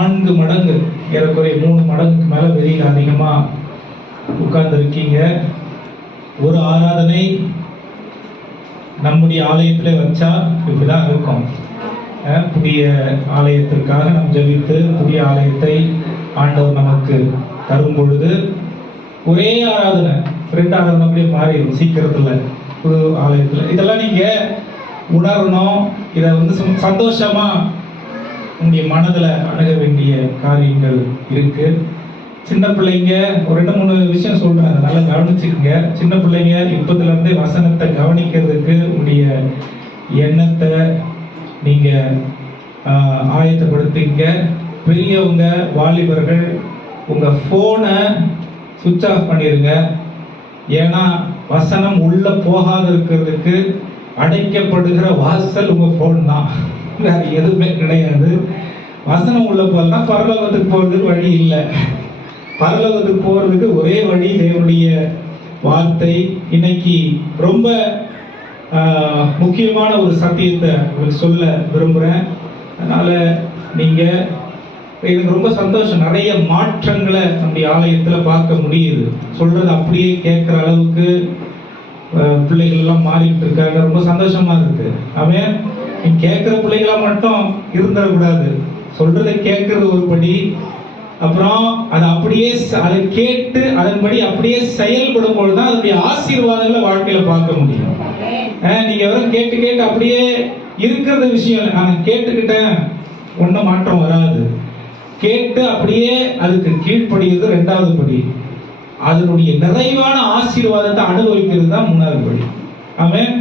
4 மடங்கு, ஏறக்குறைய 3 மடங்கு மேல வெளியில் அதிகமா உட்கார்ந்து இருக்கீங்க. ஒரு ஆராதனை நம்முடைய ஆலயத்திலே வச்சா இப்படிதான் இருக்கும். புதிய ஆலயத்திற்காக நாம் ஜெபித்து புதிய ஆலயத்தை ஆண்டவர் நமக்கு தரும் பொழுது ஒரே ஆராதனை 2 ஆராதனை அப்படியே மாறிடும் சீக்கிரத்துல புது ஆலயத்துல. இதெல்லாம் நீங்க உணரணும். இதை சந்தோஷமா உங்களுடைய மனதுல அணுக வேண்டிய காரியங்கள் இருக்கு. சின்ன பிள்ளைங்க ஒரு 2-3 விஷயம் சொல்றேன், நல்லா கவனிச்சுக்கோங்க. சின்ன பிள்ளைங்க இப்பத்துல இருந்தே வசனத்தை கவனிக்கிறதுக்கு உங்களுடைய எண்ணத்தை நீங்க ஆயத்தப்படுத்திங்க. பெரியவங்க, வாலிபர்கள் உங்க போனை சுவிட்ச் ஆஃப் பண்ணிருங்க. ஏன்னா வசனம் உள்ள போகாத இருக்கிறதுக்கு அடைக்கப்படுகிற வாசல் உங்க போன் தான், வேற எதுவுமே கிடையாது. வசனம் உள்ள போகலன்னா பரலோகத்துக்கு போறதுக்கு வழி இல்லை. பரலோகத்துக்கு போறதுக்கு ஒரே வழி தேவனுடைய வார்த்தை. இன்னைக்கு ரொம்ப முக்கியமான ஒரு சத்தியத்தை உங்களுக்கு சொல்ல விரும்புகிறேன். அதனால நீங்க, எனக்கு ரொம்ப சந்தோஷம், நிறைய மாற்றங்களை நம்முடைய ஆலயத்தில் பார்க்க முடியுது. சொல்றது அப்படியே கேட்குற அளவுக்கு பிள்ளைகள் எல்லாம் மாறிட்டு இருக்காங்க. ரொம்ப சந்தோஷமா இருக்கு. அவன் நீ கேட்குற பிள்ளைகளா மட்டும் இருந்துடக்கூடாது. சொல்றதை கேட்கறது ஒரு படி, அப்புறம் அதை அப்படியே அதை கேட்டு அதன்படி அப்படியே செயல்படும் பொழுதுதான் அதனுடைய ஆசீர்வாதங்களை வாழ்க்கையில பார்க்க முடியும். நீங்க எவரும் கேட்டு கேட்டு அப்படியே இருக்கிறது விஷயம், நான் கேட்டுக்கிட்டேன் ஒன்றும் மாற்றம் வராது. கேட்டு அப்படியே அதுக்கு கீழ்ப்படிகிறது 2வது படி. அதனுடைய நிறைவான ஆசீர்வாதத்தை அனுபவிக்கிறது தான் 3வது படி. அவன்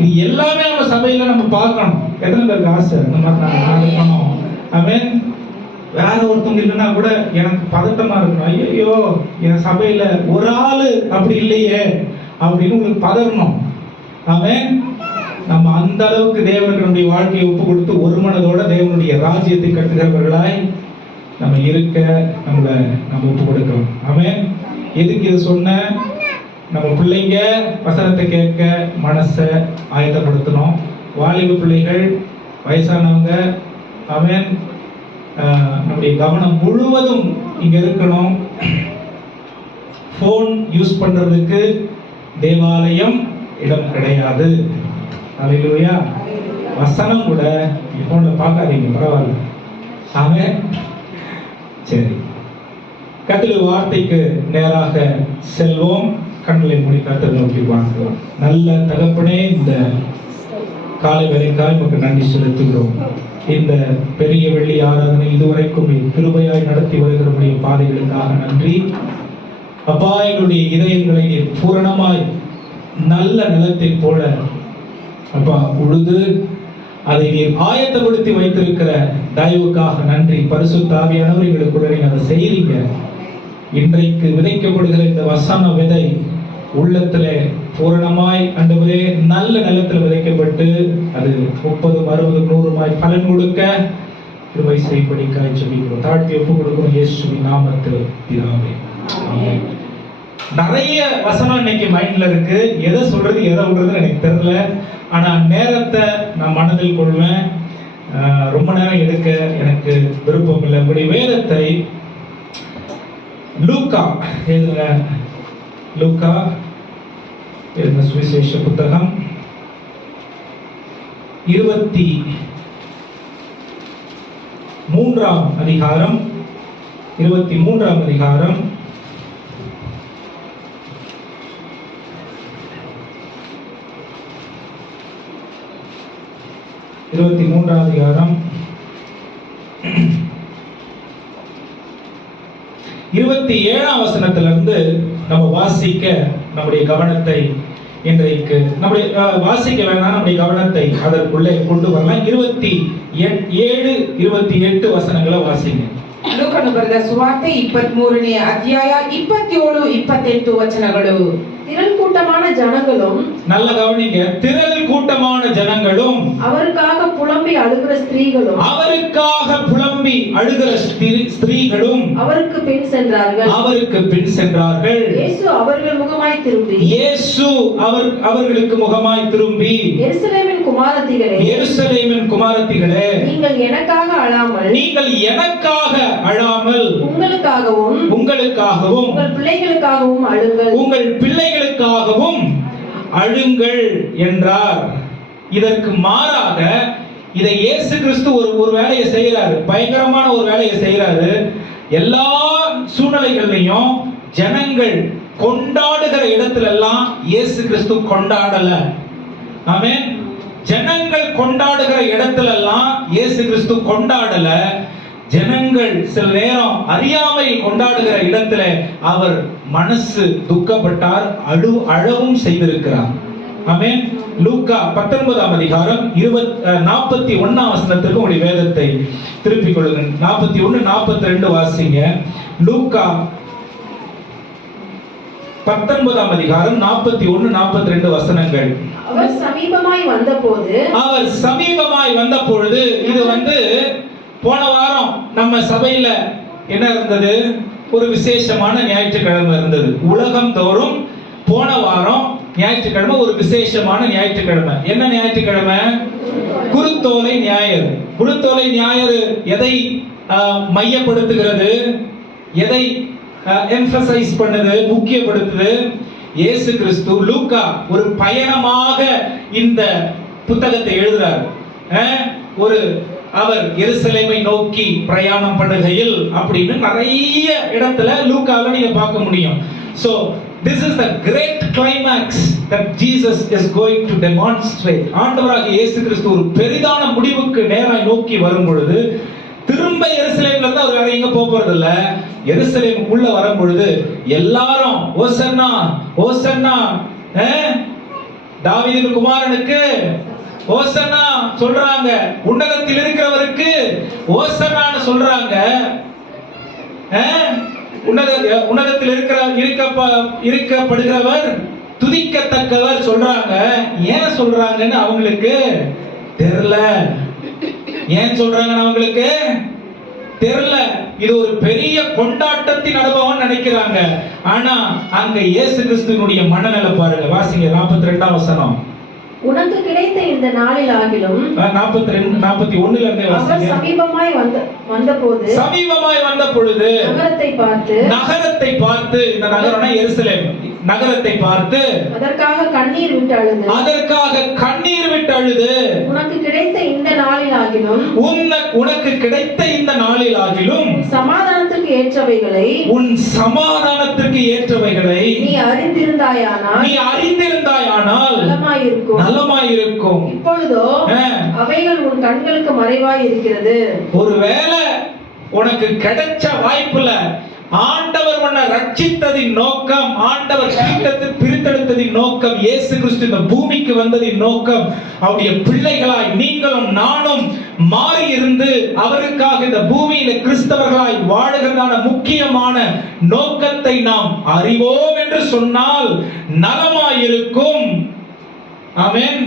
இது எல்லாமே நம்ம சபையில நம்ம பார்க்கணும். எத்தனை பேருக்கு ஆசை இந்த மாதிரி நான் இருக்கணும்? அவன் வேற ஒருத்தவங்க இல்லைன்னா கூட எனக்கு பதட்டமா இருக்கணும். ஐயோ என் சபையில ஒரு ஆளு அப்படி இல்லையே அப்படின்னு உங்களுக்கு பதறணும். அவன் நம்ம அந்த அளவுக்கு தேவனுக்கு நம்முடைய வாழ்க்கையை ஒப்பு கொடுத்து ஒரு மனதோட தேவனுடைய ராஜ்யத்தை கட்டுகிறவர்களாய் நம்ம இருக்க நம்ம ஒப்பு கொடுக்கிறோம். அவன் எதுக்கு இது சொன்ன? நம்ம பிள்ளைங்க வசனத்தை கேட்க மனசை ஆயத்தப்படுத்தணும். வாலிப பிள்ளைகள், வயசானவங்க, அவன் நம்முடைய கவனம் முழுவதும் இங்க இருக்கணும். போன் யூஸ் பண்றதுக்கு தேவாலயம் இடம் கிடையாது. அல்லேலூயா. வசனம் கூட போன்ல பார்க்காதீங்க, பரவாயில்ல. அவன் சரி, கர்த்தருடைய வார்த்தைக்கு நேராக செல்வோம். கண்களை மூடி கர்த்தரை நோக்கி பார்க்கிறோம். நல்ல தகப்பனே, இந்த காலை வேளைக்காய் உமக்கு நன்றி செலுத்துகிறோம். இந்த பெரிய வெள்ளி ஆராதனை இதுவரைக்கும் கிருபையாய் நடத்தி வருகிற பாதைகளுக்காக நன்றி. அப்பா, எங்களுடைய இதயங்களை நீர் பூரணமாய் நல்ல நிலத்தை போல அப்பா உழுது அதை நீர் ஆயத்தப்படுத்தி வைத்திருக்கிற தயவுக்காக நன்றி. பரிசுத்த ஆவியானவர் எங்களுக்குள்ள நீங்க அதை செய்றீங்க. இன்றைக்கு விதைக்கப்படுகிற இந்த வசன விதை உள்ளத்திலே பூரணமாய் ஆண்டவரே நல்ல நிலத்தில் விதைக்கப்பட்டு அது 30, 60, 100 பலன் கொடுக்க கிருபை செய்யும்படியாய் ஜெபிக்கிறோம். தாழ்த்தி ஒப்பு கொடுக்கிறோம் இயேசுவின் நாமத்தில் பிதாவே, ஆமென். நிறைய வசனம் இன்னைக்கு மைண்ட்ல இருக்கு. எதை சொல்றது எதை விடுறதுன்னு எனக்கு தெரியல. ஆனா நேரத்தை நான் மனதில் கொள்வேன். ரொம்ப நேரம் எடுக்க எனக்கு விருப்பம் இல்லை. உங்களுடைய வேதத்தை லூக்கா எழுதின சுவிசேஷ புத்தகம் 23ஆம் அதிகாரம் 23ஆம் அதிகாரம் 23ஆம் அதிகாரம் 27ஆம் வசனத்திலிருந்து நம்ம வாசிக்க நம்முடைய கவனத்தை இன்றைக்கு நம்முடைய வாசிக்க வேணாம், நம்முடைய கவனத்தை அதற்குள்ளே கொண்டு வரலாம். 27, 28 வசனங்களை வாசிங்க. ಲೂಕನು ಬರೆದ ಸುವಾರ್ತೆ 23ನೇ ಅಧ್ಯಾಯ 27-28 ವಚನಗಳು. திரள் கூட்டமான ஜனங்களும், நல்ல கவனிங்க, திரள் கூட்டமான ஜனங்களும், அவருக்காக புலம்பி அழுகிற ஸ்திரீகளும், அவருக்காக புலம்பி அழுகிற ஸ்திரீகளும் அவருக்கு பின் சென்றார்கள். அவருக்கு பின் சென்றார்கள். இயேசு அவர்கள் முகமாய் திரும்பி, இயேசு அவர்களுக்கு முகமாய் திரும்பி, எருசலேமின் குமாரத்திகளே, எருசலேமின் குமாரத்திகளே, நீங்கள் எனக்காக அழாமல், நீங்கள் எனக்காக அழாமல், உங்களுக்காகவும் உங்களுக்காகவும் உங்கள் பிள்ளைகளுக்காகவும் அழுங்கள், உங்கள் பிள்ளைகளுக்காகவும் அழுங்கள் என்றார். இதற்கு மாறாக இதை இயேசு கிறிஸ்து ஒரு வேலையை செய்யறாரு, பயங்கரமான ஒரு வேலையை செய்யறாரு. எல்லா சூழ்நிலைகள்லையும் ஜனங்கள் கொண்டாடுகிற இடத்துல எல்லாம் இயேசு கிறிஸ்து கொண்டாடல. ஆமென். ஜனங்கள் கொண்டாடுகிற இடத்துல எல்லாம் இயேசு கிறிஸ்து கொண்டாடல. ஜனங்கள் சில நேரம் அறியாமை கொண்டாடுகிற இடத்துல அவர் மனசு துக்கப்பட்டார், அழவும் செய்திருக்கிறார். ஆமென். லூக்கா 19ஆம் அதிகாரம் 41ஆம் வசனத்திற்கு உங்களுடைய வேதத்தை திருப்பிக் கொள்ளுங்கள். 41-42 வாசிங்க. லூக்கா 19ஆம் அதிகாரம் 41-42 வசனங்கள். அவர் சமீபமாய் வந்த பொழுது, இது போன வாரம் நம்ம சபையில என்ன இருந்தது? ஒரு விசேஷமான ஞாயிற்றுக்கிழமை இருந்தது. உலகம் தோறும் போன வாரம் ஞாயிற்றுக்கிழமை ஒரு விசேஷமான ஞாயிற்றுக்கிழமை. என்ன ஞாயிற்றுக்கிழமை? குருத்தோலை ஞாயிறு. குருத்தோலை ஞாயிறு எதை மையப்படுத்துகிறது? எதை எம்பசைஸ் பண்ணுது, முக்கியப்படுத்துது? இயேசு கிறிஸ்து லூக்கா ஒரு பயணமாக இந்த புத்தகத்தை எழுதுறார். அவர் எருசலேமை நோக்கி பிரயாணம் பண்ணுகையில் அப்படின்னு நிறைய இடத்துல லூக்கால நீங்க பார்க்க முடியும். So this is the great climax that Jesus is going to demonstrate. ஆண்டவராகிய இயேசு கிறிஸ்து ஒரு பெரிதான முடிவுக்கு நேராய் நோக்கி வரும் பொழுது, திரும்ப எருசலேம்ல இருந்து அவர் வேற எங்க போறது இல்ல. எருசலேமுக்குள்ள வரும் பொழுது எல்லாரும் ஓசன்னா ஓசன்னா, தாவீதின் குமாரனுக்கு ஓசன்னா சொல்றாங்க, உன்னதத்தில் இருக்கிறவருக்கு ஓசன்னான்னு சொல்றாங்க. உன்னதத்தில் இருக்கப்படுகிறவர் துதிக்கத்தக்கவர் சொல்றாங்க. ஏன் சொல்றாங்கன்னு அவங்களுக்கு தெரியல. ஏன் சொல்றாங்கன்னு அவங்களுக்கு தெரியல. இது ஒரு பெரிய கொண்டாட்டத்தின் அனுபவம் நினைக்கிறாங்க. ஆனா அங்க இயேசு கிறிஸ்துவினுடைய மனநிலை பாருங்க. வாசிங்க 42ஆம் வசனம். உனக்கு கிடைத்த இந்த நாளில் ஆகிலும் 41ல இருந்து வாசிங்க. சமீபமாய் வந்த பொழுது நகரத்தை பார்த்து, இந்த நகரம்னா எருசலேம், நகரத்தை பார்த்து அதற்காக கண்ணீர் விட்டு அழுது, உனக்கு கிடைத்த இந்த நாளில் ஆகிலும் சமாதானத்திற்கு ஏற்றவைகளை நீ அறிந்திருந்தாயானால் நலமாயிருக்கும். இப்பொழுதோ அவைகள் உன் கண்களுக்கு மறைவாய் இருக்கிறது. ஒருவேளை உனக்கு கிடைச்ச வாய்ப்புல ஆண்டவர் உன்னை ரட்சித்ததின் நோக்கம், ஆண்டவர் பிரித்தெடுத்ததின் நோக்கம், இயேசு கிறிஸ்து இந்த பூமிக்கு வந்ததின் நோக்கம், அவருடைய பிள்ளைகளாய் நீங்களும் நானும் மாறி இருந்து அவருக்காக இந்த பூமியில கிறிஸ்தவர்களாய் வாழுகிறதான முக்கியமான நோக்கத்தை நாம் அறிவோம் என்று சொன்னால் நலமாயிருக்கும். ஆமென்.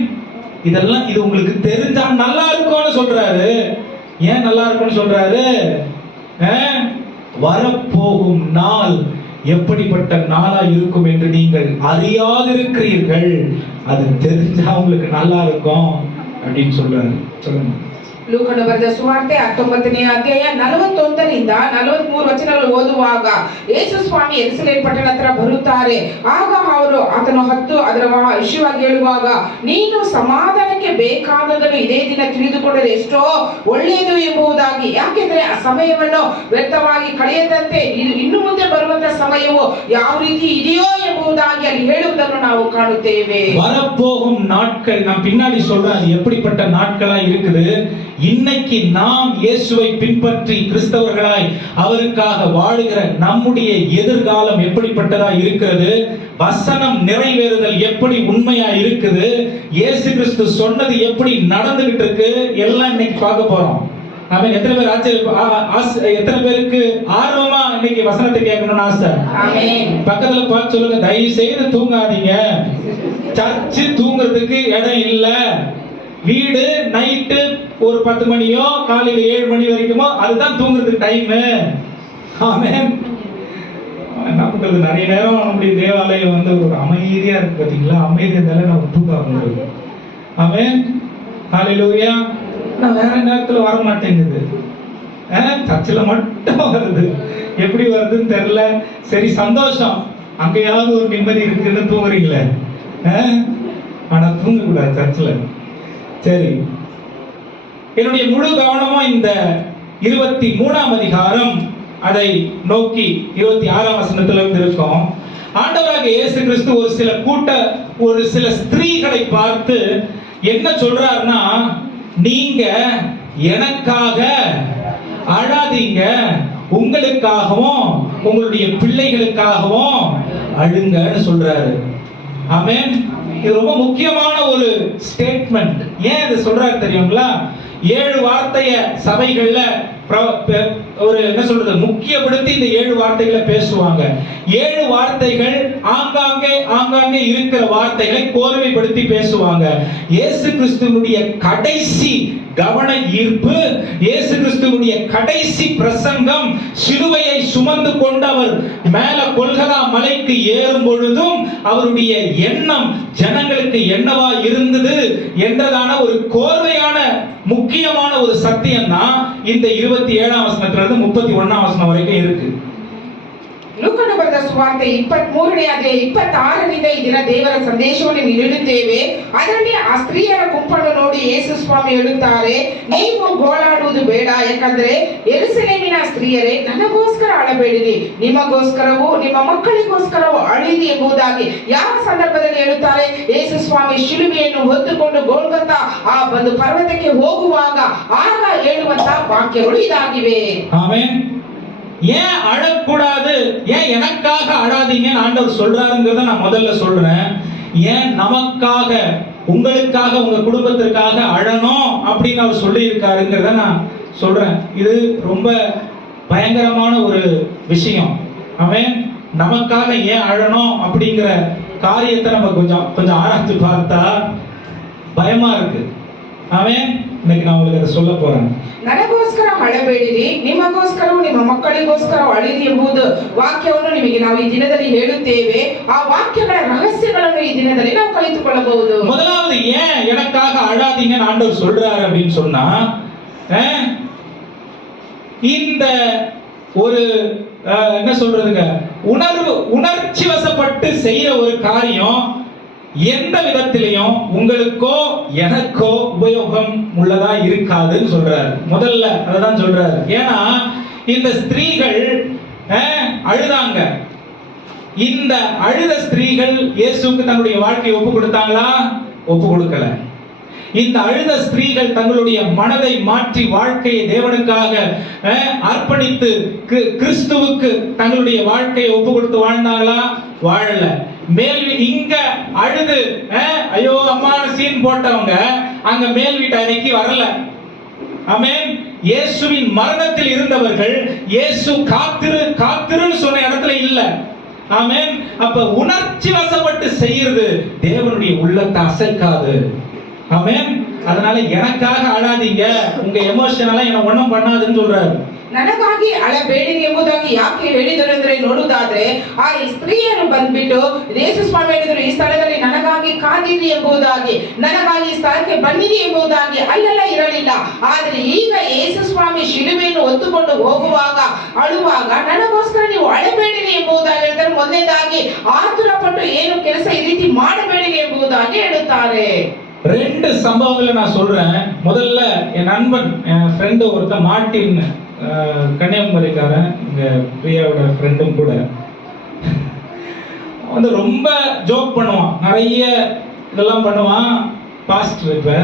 இதெல்லாம் இது உங்களுக்கு தெரிஞ்சா நல்லா இருக்கும்னு சொல்றாரு. ஏன் நல்லா இருக்கும்னு சொல்றாரு? வரப்போகும் நாள் எப்படிப்பட்ட நாளா இருக்கும் என்று நீங்கள் அறியாதிருக்கிறீர்கள். அது தெரிஞ்சா உங்களுக்கு நல்லா இருக்கும் அப்படின்னு சொல்றாரு. சொல்லுங்க. ಲೂಕನು ಬರೆದ ಸುವಾರ್ತೆ 19ನೇ ಅಧ್ಯಾಯ 41ರಿಂದ 43 ವಚನಗಳು ಓದುವಾಗ, ಯೇಸು ಸ್ವಾಮಿ ಯೆರೂಸಲೇಮ್ ಪಟ್ಟಣ ಹತ್ರ ಬರುತ್ತಾರೆ. ಆಗ ಅವರು ಆತನು ಹತ್ತು ಅದರ ವಿಷಯವಾಗಿ ಹೇಳುವಾಗ, ನೀನು ಸಮಾಧಾನಕ್ಕೆ ಬೇಕಾದದನ್ನು ಇದೇ ದಿನ ತಿಳಿದುಕೊಂಡರೆ ಎಷ್ಟೋ ಒಳ್ಳೆಯದು ಎಂಬುದಾಗಿ, ಯಾಕೆಂದ್ರೆ ಆ ಸಮಯವನ್ನು ವ್ಯರ್ಥವಾಗಿ ಕಳೆಯದಂತೆ ಇನ್ನು ಮುಂದೆ ಬರುವಂತಹ ಸಮಯವು ಯಾವ ರೀತಿ ಇದೆಯೋ ಎಂಬುದಾಗಿ ಅಲ್ಲಿ ಹೇಳುವುದನ್ನು ನಾವು ಕಾಣುತ್ತೇವೆ. வரப்போகும் நாட்கள் நாம் பின்னாடி சொல்றாரு எப்படிப்பட்ட நாட்களா இருக்குது. இன்னைக்கு நாம் இயேசுவை பின்பற்றி கிறிஸ்தவர்களாய் அவருக்காக வாழுகிற நம்முடைய எதிர்காலம் எப்படிப்பட்டதா இருக்கிறது, வசனம் நிறைவேறுதல் எப்படி உண்மையா இருக்குது, இயேசு கிறிஸ்து சொன்னது எப்படி நடந்துகிட்டு இருக்கு, எல்லாம் இன்னைக்கு பார்க்க போறோம். ஆமென். எத்தனை பேர் எத்தனை பேருக்கு ஆர்வமா இன்னைக்கு வசனத்தை கேட்கணும்னு ஆசை? ஆமென். பக்கத்துல பார்த்து சொல்லுங்க, தயவு செய்து தூங்காதீங்க. சர்ச்சு தூங்குறதுக்கு இடம் இல்ல. வீடு நைட்டு ஒரு 10 மணியோ காலையில 7 மணி வரைக்குமோ அதுதான் தூங்குறதுக்கு டைம். ஆமென். என்ன பண்றது, நிறைய நேரம் நம்முடைய தேவாலயம் வந்து ஒரு அமைதியா இருக்கு பாத்தீங்களா, அமைதியா இருந்தாலும் நம்ம தூக்கம் வருது. ஆமென். ஹல்லேலூயா. நான் வேற நேரத்துல வர மாட்டேங்குது, சர்ச்சில் மட்டும் வருது. எப்படி வருதுன்னு தெரியல. சரி, சந்தோஷம், அங்கேயாவது ஒரு நிம்மதி இருக்குன்னு தூங்குறீங்களே. ஆனா தூங்க கூடாது சர்ச்சில். சரி, என்னுடைய முழு கவனமும் இந்த 23ஆம் அதிகாரம் அதை நோக்கி 26ஆம் வசனத்திலிருந்து இருக்கும். ஆண்டவராக இயேசு கிறிஸ்து ஒரு சில ஸ்திரீகளை பார்த்து என்ன சொல்றாருன்னா, நீங்க எனக்காக அழாதீங்க, உங்களுக்காகவும் உங்களுடைய பிள்ளைகளுக்காகவும் அழுங்கன்னு சொல்றாரு. ஆமென். இது ரொம்ப முக்கியமான ஒரு ஸ்டேட்மெண்ட். ஏன் இதை சொல்றாரு தெரியுங்களா? 7 வார்த்தைய சபைகள்ல ஒரு என்ன சொல்றது முக்கியப்படுத்தி இந்த 7 வார்த்தைகளை பேசுவாங்க. 7 வார்த்தைகள் ஆங்காங்கே இருக்கிற வார்த்தைகளை கோர்வைப்படுத்தி பேசுவாங்க. இயேசு கிறிஸ்துவினுடைய கடைசி கவன ஈர்ப்பு, இயேசு கிறிஸ்துவினுடைய கடைசி பிரசங்கம், சிலுவையை சுமந்து கொண்டு அவர் மேல கொல்கதா மலைக்கு ஏறும் பொழுதும் அவருடைய எண்ணம் ஜனங்களுக்கு என்னவா இருந்தது என்றதான ஒரு கோர்வையான முக்கியமான ஒரு சத்தியம் தான் இந்த 27ஆம் வசனத்திலிருந்து 31ஆம் வசனம் வரைக்கும் இருக்கு. ಲೂಕನ ಬರೆದ ಸುವಾರ್ತೆ 23ನೇ ಅಧ್ಯಾಯ 26ರಿಂದ ಈ ದಿನ ದೇವರ ಸಂದೇಶವನ್ನು ನೀಡುತ್ತೇವೆ. ಅದರಲ್ಲಿ ಆ ಸ್ತ್ರೀಯರ ಗುಂಪನ್ನು ನೋಡಿ ಯೇಸು ಸ್ವಾಮಿ ಹೇಳುತ್ತಾರೆ, ನೀವು ಗೋಳಾಡುವುದು ಬೇಡ, ಯಾಕಂದ್ರೆ ಯೆರೂಸಲೇಮಿನ ಸ್ತ್ರೀಯರೇ, ನನಗೋಸ್ಕರ ಅಳಬೇಡಿರಿ, ನಿಮಗೋಸ್ಕರವೂ ನಿಮ್ಮ ಮಕ್ಕಳಿಗೋಸ್ಕರವೂ ಅಳಿರಿ ಎಂಬುದಾಗಿ ಯಾವ ಸಂದರ್ಭದಲ್ಲಿ ಹೇಳುತ್ತಾರೆ? ಯೇಸು ಸ್ವಾಮಿ ಶಿಲುಬೆಯನ್ನು ಹೊತ್ತುಕೊಂಡು ಗೋಲ್ಗೊಥಾ ಆ ಒಂದು ಪರ್ವತಕ್ಕೆ ಹೋಗುವಾಗ ಆಗ ಹೇಳುವಂತ ವಾಕ್ಯಗಳು ಇದಾಗಿವೆ. ಆಮೆನ್. ஏன் அழக்கூடாது, ஏன் எனக்காக அழாதீங்கன்னு ஆண்டவர் சொல்றாருங்கிறத நான் முதல்ல சொல்றேன். ஏன் நமக்காக, உங்களுக்காக, உங்க குடும்பத்திற்காக அழணும் அப்படின்னு அவர் சொல்லி இருக்காருங்கிறத நான் சொல்றேன். இது ரொம்ப பயங்கரமான ஒரு விஷயம். அவன் நமக்காக ஏன் அழணும் அப்படிங்கிற காரியத்தை நம்ம கொஞ்சம் ஆராய்ச்சி பார்த்தா பயமா இருக்கு. அவன் இன்னைக்கு நான் உங்களுக்கு அதை சொல்ல போறேன். ನನಗೋಸ್ಕರ ಅಳಬೇಡಿರಿ, ನಿಮಗೋಸ್ಕರವೂ ನಿಮ್ಮ ಮಕ್ಕಳಿಗೋಸ್ಕರ ಅಳಿರಿ ಎಂಬುದು ವಾಕ್ಯವನ್ನು ನಿಮಗೆ ನಾವು ಈ ದಿನದಲ್ಲಿ ಹೇಳುತ್ತೇವೆ. ಆ ವಾಕ್ಯಗಳ ರಹಸ್ಯಗಳನ್ನು ಈ ದಿನದಲ್ಲಿ ನಾವು ಕಲಿತುಕೊಳ್ಳಬಹುದು. முதலாவது ஏன் எனக்காக அழாதீங்கன்னு ஆண்டவர் சொல்றாரு அப்படின்னு சொன்னா, இந்த ஒரு என்ன சொல்றதுங்க, உணர்ச்சி வசப்பட்டு செய்யற ஒரு காரியம் எந்த விதத்திலையும் உங்களுக்கோ எனக்கோ உபயோகம் உள்ளதா இருக்காதுன்னு சொல்றாரு. முதல்ல அதான் சொல்றாரு. ஏன்னா இந்த ஸ்திரீகள் அழுதாங்க. இந்த அழுத ஸ்திரீகள் இயேசுவுக்கு தன்னுடைய வாழ்க்கையை ஒப்பு கொடுத்தாங்களா? ஒப்பு கொடுக்கல. இந்த அழுத ஸ்திரீகள் தங்களுடைய மனதை மாற்றி வாழ்க்கையை தேவனுக்காக அர்ப்பணித்து கிறிஸ்துவுக்கு தங்களுடைய வாழ்க்கையை ஒப்பு கொடுத்து வாழ்ந்தாங்களா? வாழல. மேல் இங்க அழுது ஐயோ அம்மா சீன் போட்டவங்க அங்க மேல் வீட்டு அறைக்கு வரல. ஆமென். இயேசுவின் மரணத்தில் இருந்தவர்கள் இயேசு காத்திருன்னு சொன்ன இடத்துல இல்ல. ஆமென். அப்ப உணர்ச்சி வசப்பட்டு செய்யறது தேவனுடைய உள்ளத்தை அசைக்காது. ஆமென். அதனால எனக்காக அழாதீங்க, உங்க எமோஷனலா என்ன ஒண்ணும் பண்ணாதுன்னு சொல்றாரு. ನನಗಾಗಿ ಅಳಬೇಡಿರಿ ಎಂಬುದಾಗಿ ಯಾಕೆ ಹೇಳಿದರು ಅಂದ್ರೆ, ನೋಡುವುದಾದ್ರೆ ಆ ಸ್ತ್ರೀಯರು ಬಂದ್ಬಿಟ್ಟು ಯೇಸು ಸ್ವಾಮಿ ಹೇಳಿದ್ರು, ಈ ಸ್ಥಳದಲ್ಲಿ ನನಗಾಗಿ ಕಾದಿರಿ ಎಂಬುದಾಗಿ, ನನಗಾಗಿ ಈ ಸ್ಥಳಕ್ಕೆ ಬನ್ನಿರಿ ಎಂಬುದಾಗಿ ಅಲ್ಲೆಲ್ಲ ಇರಲಿಲ್ಲ. ಆದ್ರೆ ಈಗ ಯೇಸು ಸ್ವಾಮಿ ಶಿಲುಬೆಯನ್ನು ಹೊತ್ತುಕೊಂಡು ಹೋಗುವಾಗ ಅಳುವಾಗ ನನಗೋಸ್ಕರ ನೀವು ಅಳಬೇಡಿರಿ ಎಂಬುದಾಗಿ ಹೇಳ್ತಾರೆ. ಮೊದಲನೇದಾಗಿ ಆತುರಪಟ್ಟು ಏನು ಕೆಲಸ ಈ ರೀತಿ ಮಾಡಬೇಡಿರಿ ಎಂಬುದಾಗಿ ಹೇಳುತ್ತಾರೆ. 2 சம்பவங்களை நான் சொல்றேன். முதல்ல என் நண்பன், என் ஃப்ரெண்டு ஒருத்தன் மார்ட்டின், கன்னியாகுமரிக்காரன், இங்க பிரியாவோட ஃப்ரெண்டும் கூட, வந்து ரொம்ப ஜோக் பண்ணுவான், நிறைய இதெல்லாம் பண்ணுவான். பாஸ்டர் இப்ப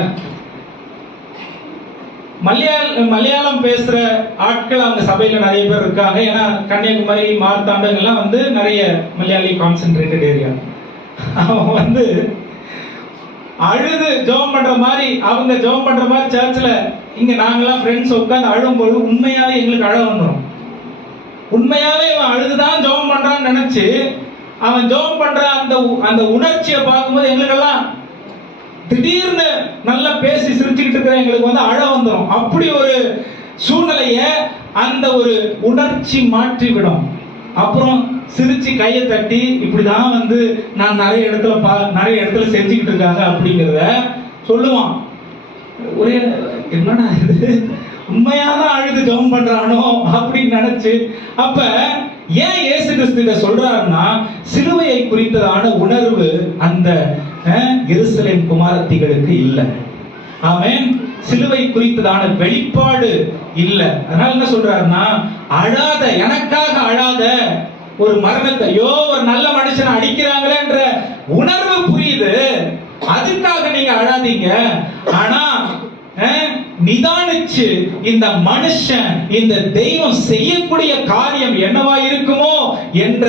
மலையாளம் பேசுற ஆட்கள் அவங்க சபையில நிறைய பேர் இருக்காங்க. ஏன்னா கன்னியாகுமரி மார்த்தாண்டங்கள்லாம் வந்து நிறைய மலையாளி கான்சென்ட்ரேட்டட் ஏரியா. அவன் வந்து அழுது ஜெபம் பண்ற மாதிரி, அவங்க ஜெபம் பண்ற மாதிரி சர்ச்சில் இங்க நாங்கெல்லாம் ஃப்ரெண்ட்ஸ் உட்காந்து அழும்போது உண்மையாவே எங்களுக்கு அழ வந்துடும். உண்மையாவே அவன் அழுதுதான் ஜெபம் பண்றான்னு நினைச்சு அவன் ஜெபம் பண்ற அந்த உணர்ச்சியை பார்க்கும்போது எங்களுக்கெல்லாம் திடீர்னு நல்லா பேசி சிரிச்சுக்கிட்டு இருக்கிற எங்களுக்கு வந்து அழ வந்துடும். அப்படி ஒரு சூழ்நிலைய அந்த ஒரு உணர்ச்சி மாற்றி விடும். அப்புறம் சிரிச்சு கையை தட்டி இப்படிதான் வந்து நான் நிறைய இடத்துல செஞ்சுக்கிட்டு இருக்காங்க அப்படிங்கிறத சொல்லுவான். ஒரே என்னடா இது, உண்மையாதான் அழுது ஜெபம் பண்றானோ அப்படின்னு நினைச்சு, அப்ப ஏன் இயேசு கிறிஸ்து இதை சொல்றாருன்னா, சிலுவையை குறித்ததான உணர்வு அந்த எருசலேம் குமாரத்திகளுக்கு இல்லை. ஆமென். சிலுவை குறித்ததான வெளிப்பாடு இல்ல. அதனால என்ன சொல்றாருன்னா, அழாத, எனக்காக அழாத, ஒரு மரணத்தை, ஐயோ ஒரு நல்ல மனுஷனை அடிக்கிறாங்களேன்ற உணர்வு புரியுது, அதுக்காக நீங்க அழாதீங்க. ஆனா நிதானிச்சு இந்த மனுஷன், இந்த தெய்வம் செய்யக்கூடிய காரியம் என்னவா இருக்குமோ என்ற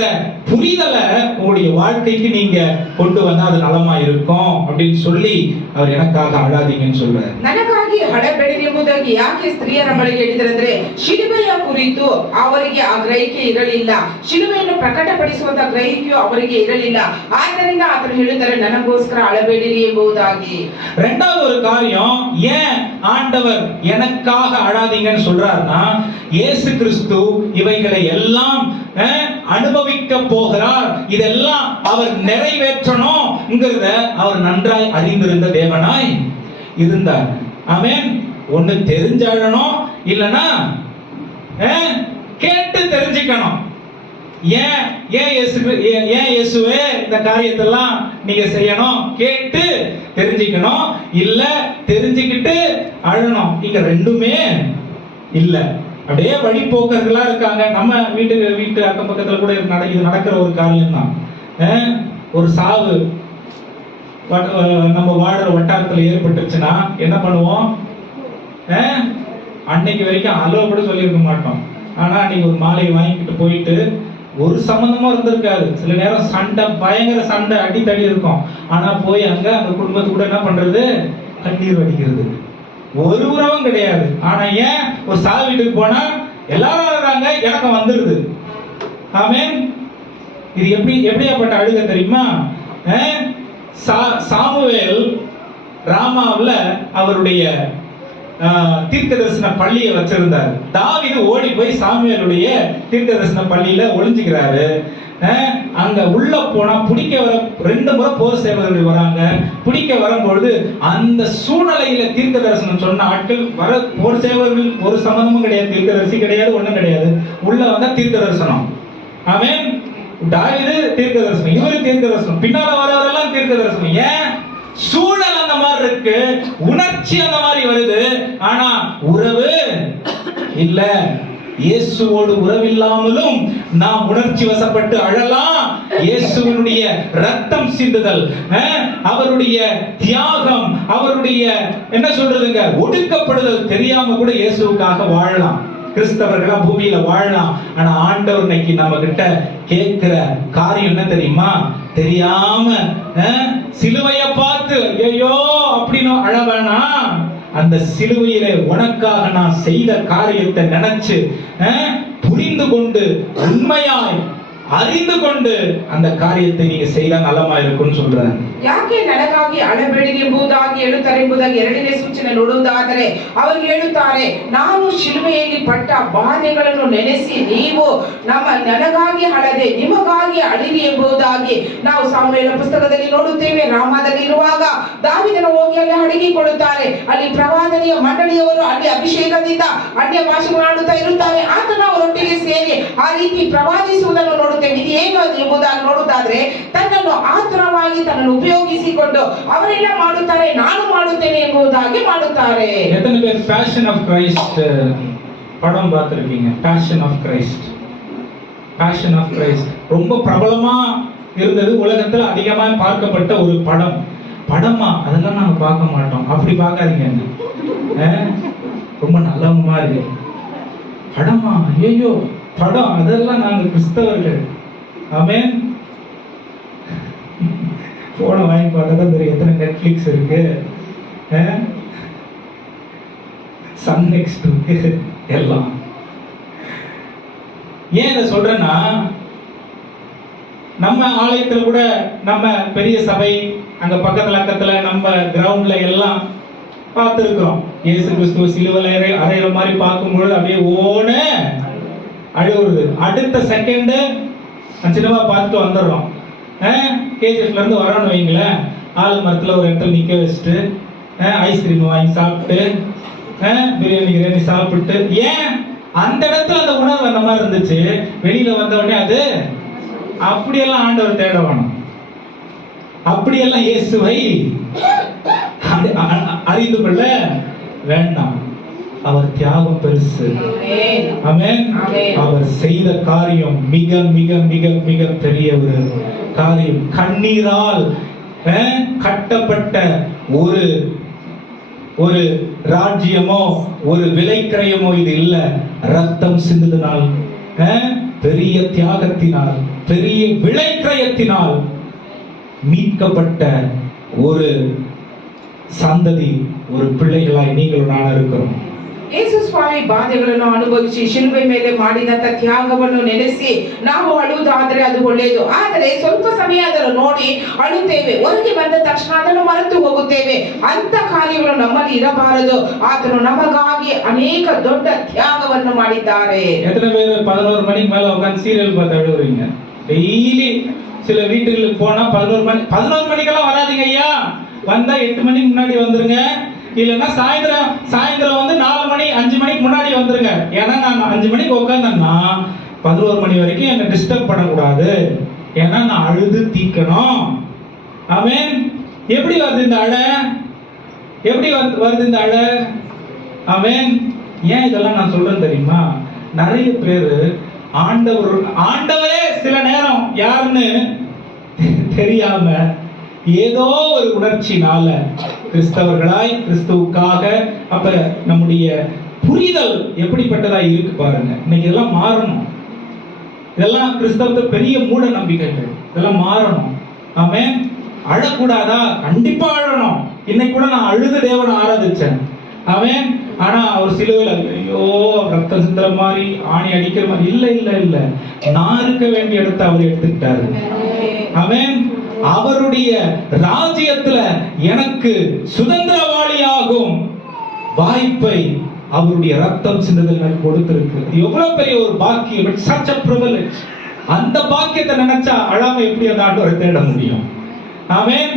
புரிதலை உங்களுடைய வாழ்க்கைக்கு நீங்க கொண்டு வந்தா அது நலமா இருக்கும் அப்படின்னு சொல்லி அவர் எனக்காக அழாதீங்கன்னு சொல்றாரு. ನನಗಾಗಿ ಹಡಬೇಡಿರಿ ಎಂಬುದಾಗಿ ಯಾಕೆ ಸ್ತ್ರೀಯರ ಬಳಿಗೆ ಹೇಳಿದರೆಂದ್ರೆ, ಶಿಲುಬೆಯ ಕುರಿತು ಅವರಿಗೆ ಆ ಗ್ರಹಿಕೆ ಇರಲಿಲ್ಲ, ಶಿಲುಬೆಯನ್ನು ಪ್ರಕಟಪಡಿಸುವಂತ ಗ್ರಹಿಕೆಯು ಅವರಿಗೆ ಇರಲಿಲ್ಲ. ಆದ್ದರಿಂದ ಆತನು ಹೇಳುತ್ತಾರೆ, ನನಗೋಸ್ಕರ ಅಳಬೇಡಿರಿ ಎಂಬುದಾಗಿ. இரண்டாவது ஒரு காரியம், ஏன் ஆண்டவர் எனக்காக அழாதீங்கன்னு சொல்றாருன்னா, இயேசு கிறிஸ்து இவைகளை எல்லாம் அனுபவிக்க போகிறார், இதெல்லாம் அவர் நிறைவேற்றணும்ங்கிறத அவர் நன்றாய் அறிந்திருந்த தேவனாய் இருந்தார். ஆமென். ஒண்ணு தெரிஞ்சாழணும், இல்லனா கேட்டு தெரிஞ்சுக்கணும். ஏன் இயேசுவே இந்த காரியத்தெல்லாம் நீங்க செய்யணும், கேட்டு தெரிஞ்சுக்கணும், இல்ல தெரிஞ்சுக்கிட்டு அழணும். இங்க ரெண்டுமே இல்ல. அப்படியே வழிபோக்கர்களா இருக்காங்க. நம்ம வீட்டு அக்கம் பக்கத்துல கூட இது நடக்கிற ஒரு காரியம் தான். ஒரு சாவு நம்ம வாழ்ற வட்டாரத்துல ஏற்பட்டுச்சுன்னா என்ன பண்ணுவோம்? அன்னைக்கு வரைக்கும் அலோ கூட சொல்லியிருக்க மாட்டோம். ஆனா அன்னைக்கு ஒரு மாலையை வாங்கிட்டு போயிட்டு ஒரு சம்பந்தமும் இருந்திருக்காது. சில நேரம் சண்டை, பயங்கர சண்டை, அடித்தடி இருக்கும். ஆனா போய் அங்க அந்த குடும்பத்து கூட என்ன பண்றது? கண்ணீர் வடிக்கிறது. ஒரு உறவும் கிடையாது. ஆனா ஏன் ஒரு சாவு வீட்டுக்கு போனா எல்லாரும் வர்றாங்க, எனக்கு வந்துருது. ஆமென். இது எப்படியாப்பட்ட அழுகை தெரியுமா? சாமுவேல் ராமாவுல அவருடைய தீர்க்க தரிசன பள்ளியை வச்சிருந்தார். தாவீது ஓடி போய் சாமுவேலுடைய தீர்க்க தரிசன பள்ளியில ஒளிஞ்சுக்கிறாரு. அங்க உள்ள போனா பிடிக்க வர 2 முறை போர் சேவகர்கள் வராங்க. பிடிக்க வரும்பொழுது அந்த சூழ்நிலையில தீர்க்க தரிசனம் சொன்ன ஆட்கள் வர, போர் சேவகர்கள் ஒரு சம்பந்தமும் கிடையாது, தீர்க்க தரிசி கிடையாது, ஒண்ணும் கிடையாது. உள்ள வந்தா தீர்க்க தரிசனம். ஆமென். தாவீது தீர்க்க தரிசனம், இவரு தீர்க்க தரிசனம், பின்னால வரவரெல்லாம் தீர்க்க தரிசனம். ஏன்? சூழல் அந்த மாதிரி இருக்கு, உணர்ச்சி அந்த மாதிரி வருது. ஆனா உறவு இல்ல. இயேசுவோடு உறவில்லாமலும் நாம் உணர்ச்சி வசப்பட்டு அழலாம். இயேசுவினுடைய ரத்தம் சிந்துதல், அவருடைய தியாகம், அவருடைய என்ன சொல்றதுங்க, ஒடுக்கப்படுதல் தெரியாம கூட இயேசுவுக்காக வாழலாம். கிறிஸ்தவர்களா பூமியில வாழலாம். ஆனா ஆண்டவர் இன்னைக்கு நம்ம கிட்ட கேட்கிற காரியம் என்ன தெரியுமா? தெரியாம சிலுவையை பார்த்து ஐயோ அப்படின்னு அழவேனா, அந்த சிலுவையிலே உனக்காக நான் செய்த காரியத்தை நினைச்சு புரிந்து கொண்டு உண்மையாய் அறிந்து கொண்டு அந்த காரியத்தை நீங்க செய்தா நலமா இருக்கும்னு சொல்றாரு. ಯಾಕೆ ನನಗಾಗಿ ಅಳಬೇಡಿರಿ ಎಂಬುದಾಗಿ ಹೇಳುತ್ತಾರೆ ಎಂಬುದಾಗಿ 2ನೇ ಸೂಚನೆ ನೋಡುವುದಾದರೆ, ಅವರು ಹೇಳುತ್ತಾರೆ, ನಾನು ಶಿಲುಬೆಯಲ್ಲಿ ಪಟ್ಟ ಬಾಧೆಗಳನ್ನು ನೆನೆಸಿ ನೀವು ನನಗಾಗಿ ಅಳದೆ ನಿಮಗಾಗಿ ಅಳಿರಿ ಎಂಬುದಾಗಿ ನಾವು ಸಾಮುವೇಲ ಪುಸ್ತಕದಲ್ಲಿ ನೋಡುತ್ತೇವೆ. ರಾಮದಲ್ಲಿ ಇರುವಾಗ ದಾವೀದನ ಹೋಗಿ ಅಲ್ಲಿ ಅಡಗಿಕೊಳ್ಳುತ್ತಾರೆ. ಅಲ್ಲಿ ಪ್ರವಾದನೆಯ ಮಂಡಳಿಯವರು ಅಲ್ಲಿ ಅಭಿಷೇಕದಿಂದ ಅನ್ಯ ಭಾಷೆಗಳಾಡುತ್ತಾ ಇರುತ್ತಾರೆ. ಆತನ ಅವರೊಟ್ಟಿಗೆ ಸೇರಿ ಆ ರೀತಿ ಪ್ರವಾದಿಸುವುದನ್ನು ನೋಡುತ್ತೇವೆ. ಇದು ಏನು ಎಂಬುದಾಗಿ ನೋಡುವುದಾದ್ರೆ, ತನ್ನನ್ನು ಆತುರವಾಗಿ ತನ್ನನ್ನು ಉಪಯೋಗಿಸಿಕೊಂಡು ಅವರೆಲ್ಲ ಮಾಡುತ್ತಾರೆ, ನಾನು ಮಾಡುತ್ತೇನೆ ಎಂಬುದಾಗಿ ಮಾಡುತ್ತಾರೆ. எத்தனை பேர் பேஷன் ஆஃப் கிரைஸ்ட் படம் பார்த்திருக்கீங்க? Passion of Christ, passion of Christ ரொம்ப பிரபலமா இருந்தது. உலகத்துல அதிகமா பார்க்கப்பட்ட ஒரு படமா அதெல்லாம் நாங்க பார்க்க மாட்டோம். அப்படி பார்க்காதீங்க. ரொம்ப நல்லவங்க மாதிரி படமா, ஐயோ படம், அதெல்லாம் நாங்க கிறிஸ்தவர்கள். ஆமென். போனை வாங்கி பார்த்தா தான் தெரியும் எத்தனை நெட்ஃப்ளிக்ஸ் இருக்கு, சன் நெக்ஸ்ட் இருக்கு எல்லாம். ஏன் இதை சொல்றேன்னா, நம்ம ஆலயத்துல கூட நம்ம பெரிய சபை அங்க பக்கத்துல நம்ம கிரவுண்ட்ல எல்லாம் பார்த்துருக்கிறோம். இயேசு கிறிஸ்துவ சிலுவையில அறையிற மாதிரி பார்க்கும்பொழுது அப்படியே ஓன அழுவுறது. அடுத்த செகண்ட் சினிமா பார்த்துட்டு வந்துடுறோம். கேஜிஎஃப்ல இருந்து வரோன்னு வைங்களேன், ஆலமரத்துல ஒரு இடத்துல நிக்க வச்சுட்டு ஐஸ்கிரீம் வாங்கி சாப்பிட்டு பிரியாணி சாப்பிட்டு, ஏன் அந்த இடத்துல அந்த உணர்வு அந்த மாதிரி இருந்துச்சு. வெளியில வந்த உடனே அது அப்படியெல்லாம் ஆண்டவர் தேட வேணும், அப்படியெல்லாம் இயேசுவை அறிந்து கொள்ள வேண்டாம். அவர் தியாகம் பெருசு. ஆமென். அவர் செய்த காரியம் மிக மிக மிக மிக பெரிய ஒரு காரியம். கண்ணீரால் கட்டப்பட்ட ஒரு ராஜ்யமோ ஒரு விலைக்கிரயமோ இது இல்ல. ரத்தம் சிந்துதனால், பெரிய தியாகத்தினால், பெரிய விலைக்கிரயத்தினால் மீட்கப்பட்ட ஒரு சந்ததி, ஒரு பிள்ளைகளாய் நீங்களும் நான் இருக்கிறோம். ಯೇಸು ಸ್ವಾಮಿ ಬಾಧೆಗಳನ್ನು ಅನುಭವಿಸಿ ಶಿಲುಬೆ ಮೇಲೆ ಮಾಡಿದಂತ ತ್ಯಾಗವನ್ನು ನೆನೆಸಿ ನಾವು ಅಳುವುದಾದರೆ ಅದು ಒಳ್ಳೆಯದು. ಆದರೆ ಸ್ವಲ್ಪ ಸಮಯ ಅದನ್ನು ನೋಡಿ ಅಳುತ್ತೇವೆ, ಹೊರಗೆ ಬಂದ ತಕ್ಷಣ ಅದನ್ನು ಮರೆತು ಹೋಗುತ್ತೇವೆ. ಅಂತ ಕಾರ್ಯಗಳು ನಮ್ಮಲ್ಲಿ ಇರಬಾರದು. ಆತನು ನಮಗಾಗಿ ಅನೇಕ ದೊಡ್ಡ ತ್ಯಾಗವನ್ನು ಮಾಡಿದ್ದಾರೆ. எத்தனை பேர் 11 மணிக்கு மேல உட்கார்ந்து சீரியல் பார்த்து அழுவுறீங்க? டெய்லி சில வீட்டுகளுக்கு போனா 11 மணிக்கெல்லாம் வராதீங்க ஐயா, வந்தா 8 மணிக்கு முன்னாடி வந்துருங்க, இல்லைன்னா சாயந்தரம் வந்து 4 மணி 5 மணிக்கு முன்னாடி வந்துருங்க. ஏன்னா நான் 5 மணிக்கு உட்காந்தேன்னா 11 மணி வரைக்கும் என்னை டிஸ்டர்ப் பண்ணக்கூடாது. ஏன்னா நான் அழுது தீக்கணும். ஆமென். எப்படி வருது இந்த அழ? எப்படி வருது இந்த அழ? ஆமென். ஏன் இதெல்லாம் நான் சொல்றேன் தெரியுமா? நிறைய பேரு ஆண்டவரே சில நேரம் யாருன்னு தெரியாம ஏதோ ஒரு உணர்ச்சினால கிறிஸ்தவர்களாய் கிறிஸ்துவுக்காக, அப்ப நம்முடைய புரிதல் எப்படிப்பட்டதா இருக்கு பாருங்க. இன்னைக்கு இதெல்லாம் மாறணும். இதெல்லாம் கிறிஸ்தவத்துல பெரிய மூட நம்பிக்கைகள், இதெல்லாம் மாறணும். ஆமென். அழக்கூடாதா? கண்டிப்பா அழணும். இன்னைக்கு கூட நான் அழுது தேவனை ஆராதிச்சேன். ஆமென். ஆனா அவர் சிலுவையில ஐயோ ரத்தம் சிந்துற மாதிரி ஆணி அடிக்கிற மாதிரி இல்ல, நான் இருக்க வேண்டிய இடத்தை அவர் எடுத்துக்கிட்டாரு. ஆமென். அவருடைய ராஜ்யத்துல எனக்கு சுதந்திரவாளியாகும் வாய்ப்பை அவருடைய ரத்தம் சிந்துதல் எனக்கு கொடுத்திருக்கு. எவ்வளவு பெரிய ஒரு பாக்கியம், such a privilege. அந்த பாக்கியத்தை நினைச்சா அழாம எப்படி அந்த ஆண்டவரை தேட முடியும்? ஆமென்.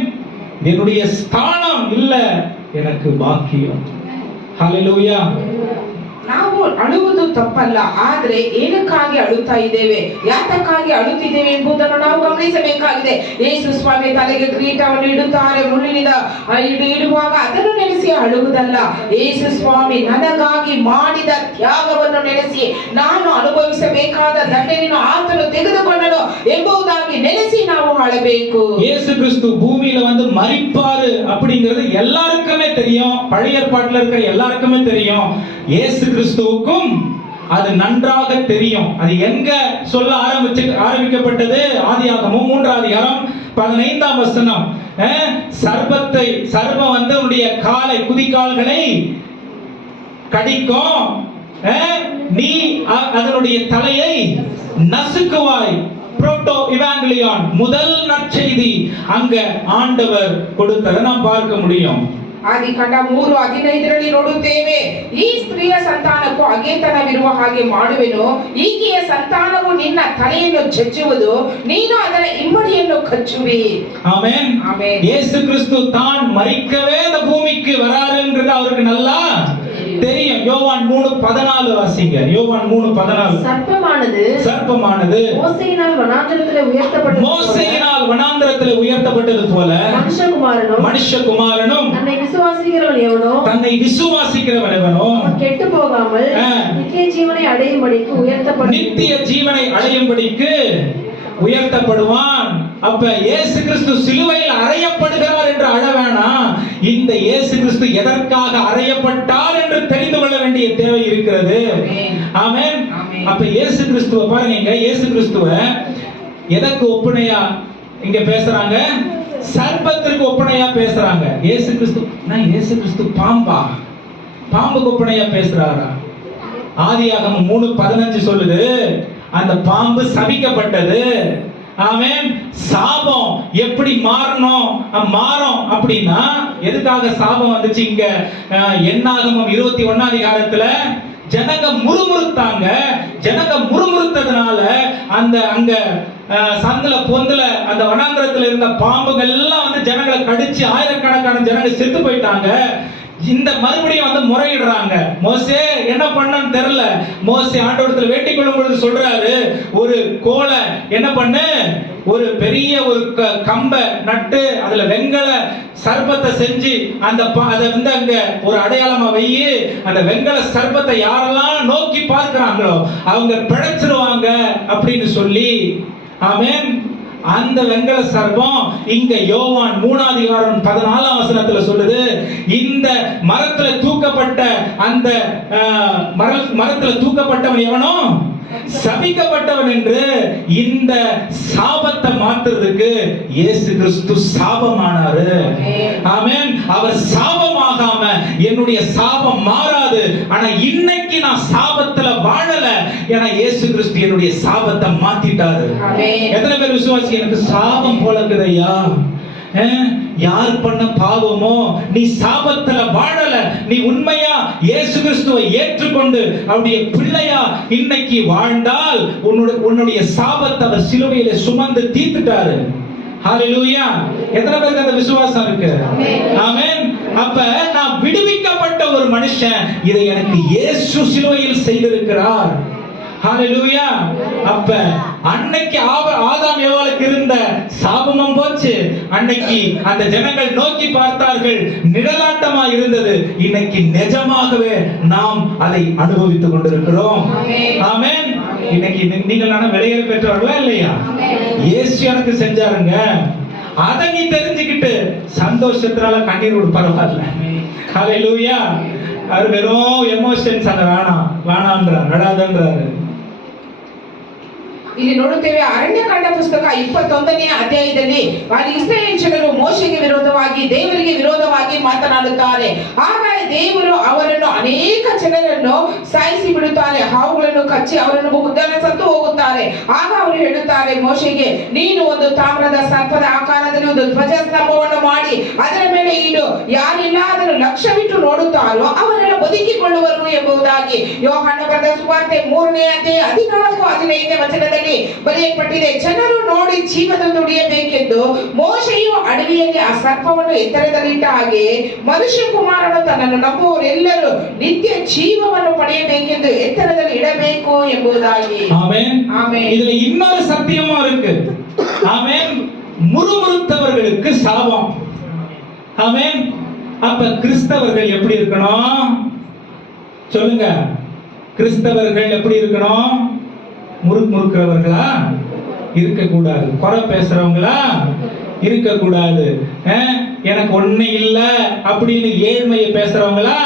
என்னுடைய ஸ்தானம் இல்ல, எனக்கு பாக்கியம். ஹல்லேலூயா. ನಾವು ಅಳುವುದು ತಪ್ಪಲ್ಲ, ಆದ್ರೆ ಏನಕ್ಕಾಗಿ ಅಳುತ್ತಾ ಇದ್ದೇವೆ, ಯಾತಕ್ಕಾಗಿ ಅಳುತ್ತಿದ್ದೇವೆ ಎಂಬುದನ್ನು ನಾವು ಗಮನಿಸಬೇಕಾಗಿದೆ. ಯೇಸು ಸ್ವಾಮಿ ತಲೆಗೆ ಕಿರೀಟವನ್ನು ಇಡುತ್ತಾರೆ, ಮುಳ್ಳಿನಿಂದ ಇಡುವಾಗ ಅದನ್ನು ನೆನೆಸಿ ಅಳುವುದಲ್ಲ. ಯೇಸು ಸ್ವಾಮಿ ನನಗಾಗಿ ಮಾಡಿದ ತ್ಯಾಗವನ್ನು ನೆನೆಸಿ ನಾನು ಅನುಭವಿಸಬೇಕಾದ ದಂಡನೆಯನ್ನು ಆತನು ತೆಗೆದುಕೊಂಡನು ಎಂಬುದಾಗಿ ನೆನೆಸಿ ನಾವು ಅಳಬೇಕು. இயேசு கிறிஸ்து பூமியில வந்து மரிப்பாரு அப்படிங்கிறது எல்லாருக்குமே தெரியும். பழைய ஏற்பாட்டுல இருக்கிற எல்லாருக்குமே தெரியும். இயேசு கிறிஸ்துவுக்கும் அது நன்றாக தெரியும். அது எங்க சொல்ல ஆரம்பிக்கப்பட்டது? ஆதியாகமம் 3ஆம் அதிகாரம் 15ஆம் வசனம். சர்ப்பம் வந்து உன்னுடைய குதிகால்களை கடிக்கும், நீ அதனுடைய தலையை நசுக்குவாய். புரோட்டோ இவாங்கலியான், முதல் நற்செய்தி அங்க ஆண்டவர் கொடுத்ததை நாம் பார்க்க முடியும். ಆದಿಕಾಂಡ 3:15 ನೋಡುತ್ತೇವೆ, ಈ ಸ್ತ್ರೀಯ ಸಂತಾನಕ್ಕೂ ಹಗೆತನವಿರುವ ಹಾಗೆ ಮಾಡುವೆನು, ಈಕೆಯ ಸಂತಾನವು ನಿನ್ನ ತಲೆಯನ್ನು ಜಜ್ಜುವುದು, ನೀನು ಅದರ ಇಮ್ಮಡಿಯನ್ನು ಕಚ್ಚುವಿ. ஆமென். ஆமென். இயேசு கிறிஸ்து தான் மரிக்கவே இந்த பூமிக்கு வராருன்றது அவருக்கு நல்லா தெரியும். யோவான் 3:14 வாசிங்க. யோவான் 3:14. சர்ப்பமானது மோசேயினால் வனாந்திரத்திலே உயர்த்தப்பட்டது போல மனுஷகுமாரனும் தன்னை விசுவாசிக்கிறவன் எவனோ கெட்டு போகாமல் நித்திய ஜீவனை அடையும்படிக்கு உயர்த்தப்படுவான். அப்ப இயேசு கிறிஸ்து சிலுவையில் அறையப்படுகிறார் என்று அழ வேணாம். இந்த இயேசு கிறிஸ்து எதற்காக அறையப்பட்டார் என்று தெரிந்து கொள்ள வேண்டிய தேவை இருக்கிறது. ஆமென். அப்ப இயேசு கிறிஸ்துவ பாருங்க, இயேசு கிறிஸ்துவ எதற்கு ஒப்புணையா இங்க பேசுறாங்க? சர்ப்பத்திற்கு ஒப்பனையா பேசுறாங்க. இயேசு கிறிஸ்து பாம்புக்கு ஒப்பனையா பேசுறாரா? ஆதியாகமம் 3:15 சொல்லுது, அந்த பாம்பு சபிக்கப்பட்டது. ஆமென். சாபம் எப்படி மாறும் அப்படின்னா, எதுக்காக சாபம் வந்துச்சு? இங்க என்னாகமம் 21 அதிகாரத்துல ஜனங்க முறுமுறுத்தாங்க. ஜனங்க முறுமுறுத்ததுனால அங்க சந்தில பொந்துல அந்த வனாந்திரத்துல இருந்த பாம்புகள் எல்லாம் வந்து ஜனங்களை கடிச்சு ஆயிரக்கணக்கான ஜனங்க செத்து போயிட்டாங்க. இந்த மறுபடியும் முறையிடுறாங்க. மோசே என்ன பண்ணன்னு தெரியல. மோசே ஆண்டவரத்துல வேண்டிக் கொள்ளும் பொழுது சொல்றாரு, ஒரு கோலை என்ன பண்ணு, ஒரு பெரிய ஒரு கம்ப நட்டு அதுல வெங்கல சர்ப்பத்தை செஞ்சு அதை அங்க ஒரு அடையாளமா வையி, அந்த வெங்கல சர்ப்பத்தை யாரெல்லாம் நோக்கி பார்க்கிறாங்களோ அவங்க பிழைச்சிருவாங்க அப்படின்னு சொல்லி, ஆமென். அந்த வெங்கல சர்ப்பம் இங்க யோவான் 3:14 சொல்லுது, இந்த மரத்துல தூக்கப்பட்ட அந்த மரத்துல தூக்கப்பட்டவன் எவனோ சபிக்கப்பட்டவன் என்று. இந்த சாபத்தை மாத்துறதுக்கு இயேசு கிறிஸ்து சாபமானாரு. ஆமென். அவர் சாபமாகாம என்னுடைய சாபம் மாறாது. ஆனா இன்னைக்கு நான் சாபத்துல வாழல. ஏன்னா இயேசு கிறிஸ்து என்னுடைய சாபத்தை மாத்திட்டாரு. எத்தனை பேர் விசுவாசி எனக்கு சாபம் போல இருக்குதையா? யார் பண்ண பாவமோ நீ சாபத்துல வாழல. நீ உண்மையா இயேசு கிறிஸ்துவை ஏற்றுக்கொண்டு அவருடைய பிள்ளையா இன்னைக்கு வாழ்ந்தால் உன்னுடைய சாபத்தை அவர் சிலுவையிலே சுமந்து தீர்த்துட்டாரு. ஹalleluya. எத்தனை பேருக்கு அந்த விசுவாசம் இருக்கு? ஆமென். அப்ப நான் விடுவிக்கப்பட்ட ஒரு மனுஷன், இதை எனக்கு இயேசு சிலுவையில் செய்திருக்கிறார். ஹalleluya. அப்ப அன்னைக்கு ஆதாம் ஏவாளுக்கு இருந்த சாபமும் போச்சு. அன்னைக்கு அந்த ஜனங்கள் நோக்கி பார்த்தார்கள், நிழலாட்டமா இருந்தது. இன்னைக்கு நிஜமாகவே நாம் அதை அனுபவித்துக் கொண்டிருக்கிறோம். ஆமென். இன்னைக்கு நீங்கள் விலையேற பெற்றவர்களா இல்லையா? இயேசு எனக்கு செஞ்சாருங்க. அதை நீ தெரிஞ்சுக்கிட்டு சந்தோஷத்தினால கண்ணீர் விடு, பரவாயில்ல. ஹalleluya. அது வெறும் எமோஷன்ஸ் அங்க வேணாம்ன்றார், நடாதன்றாரு. ಇಲ್ಲಿ ನೋಡುತ್ತೇವೆ, ಅರಣ್ಯಕಾಂಡ ಪುಸ್ತಕ 21ನೇ ಅಧ್ಯಾಯದಲ್ಲಿ ಇಸ್ರಾಯೇಲ್ ಜನರು ಮೋಶೆಗೆ ವಿರೋಧವಾಗಿ ದೇವರಿಗೆ ವಿರೋಧವಾಗಿ ಮಾತನಾಡುತ್ತಾರೆ. ಆಗ ದೇವರು ಅವರನ್ನು ಅನೇಕ ಜನರನ್ನು ಸಾಯಿಸಿ ಬಿಡುತ್ತಾರೆ. ಹಾವುಗಳನ್ನು ಕಚ್ಚಿ ಅವರನ್ನು ಬಹುದನ ಸತ್ತು ಹೋಗುತ್ತಾರೆ. ಆಗ ಅವರು ಹೇಳುತ್ತಾರೆ ಮೋಶೆಗೆ, ನೀನು ಒಂದು ತಾಮ್ರದ ಸರ್ಪದ ಆಕಾರದಲ್ಲಿ ಒಂದು ಧ್ವಜ ಸ್ತಂಭವನ್ನು ಮಾಡಿ ಅದರ ಮೇಲೆ ಇಡು. ಯಾರೆಲ್ಲಾದರೂ ಲಕ್ಷ್ಯವಿಟ್ಟು ನೋಡುತ್ತಾರೋ ಅವರೆಲ್ಲ ಬದುಕಿಕೊಳ್ಳುವರು ಎಂಬುದಾಗಿ ಯೋಹಾನ ಬರೆದ ಸುವಾರ್ತೆ 3ನೇ ಅಧ್ಯಾಯ 14-15ನೇ ವಚನದಲ್ಲಿ ಬರೆಯಲ್ಪಟ್ಟಿದೆ. ಜನರು ನೋಡಿ ಜೀವದಿಂದ ಉಳಿಯಬೇಕೆಂದು ಮೋಶೆಯು ಅಡವಿಯಲ್ಲಿ ಆ ಸರ್ಪವನ್ನು ಎತ್ತರದಲ್ಲಿಟ್ಟ ಹಾಗೆ ಮನುಷ್ಯ ಕುಮಾರನು ತನ್ನನ್ನು ನಂಬುವವರೆಲ್ಲರೂ ನಿತ್ಯ ಜೀವವನ್ನು ಪಡೆಯಬೇಕೆಂದು ಎತ್ತರದಲ್ಲಿ ಇಡಬೇಕು ಎಂಬುದಾಗಿ. ஆமென். இதுல இன்னொரு சத்தியமும் இருக்கு. ஆமென். முறுமுறுத்தவர்களுக்கு சாபம். ஆமென். அப்ப கிறிஸ்தவர்கள் எப்படி இருக்கணும் சொல்லுங்க? கிறிஸ்தவர்கள் எப்படி இருக்கணும்? முறுமுறுக்கிறவர்களா இருக்கக்கூடாது. குறை பேசுறவங்களா இருக்கக்கூடாது. எனக்கு ஒண்ணு இல்ல அப்படின்னு ஏழ்மையை பேசுறவங்களா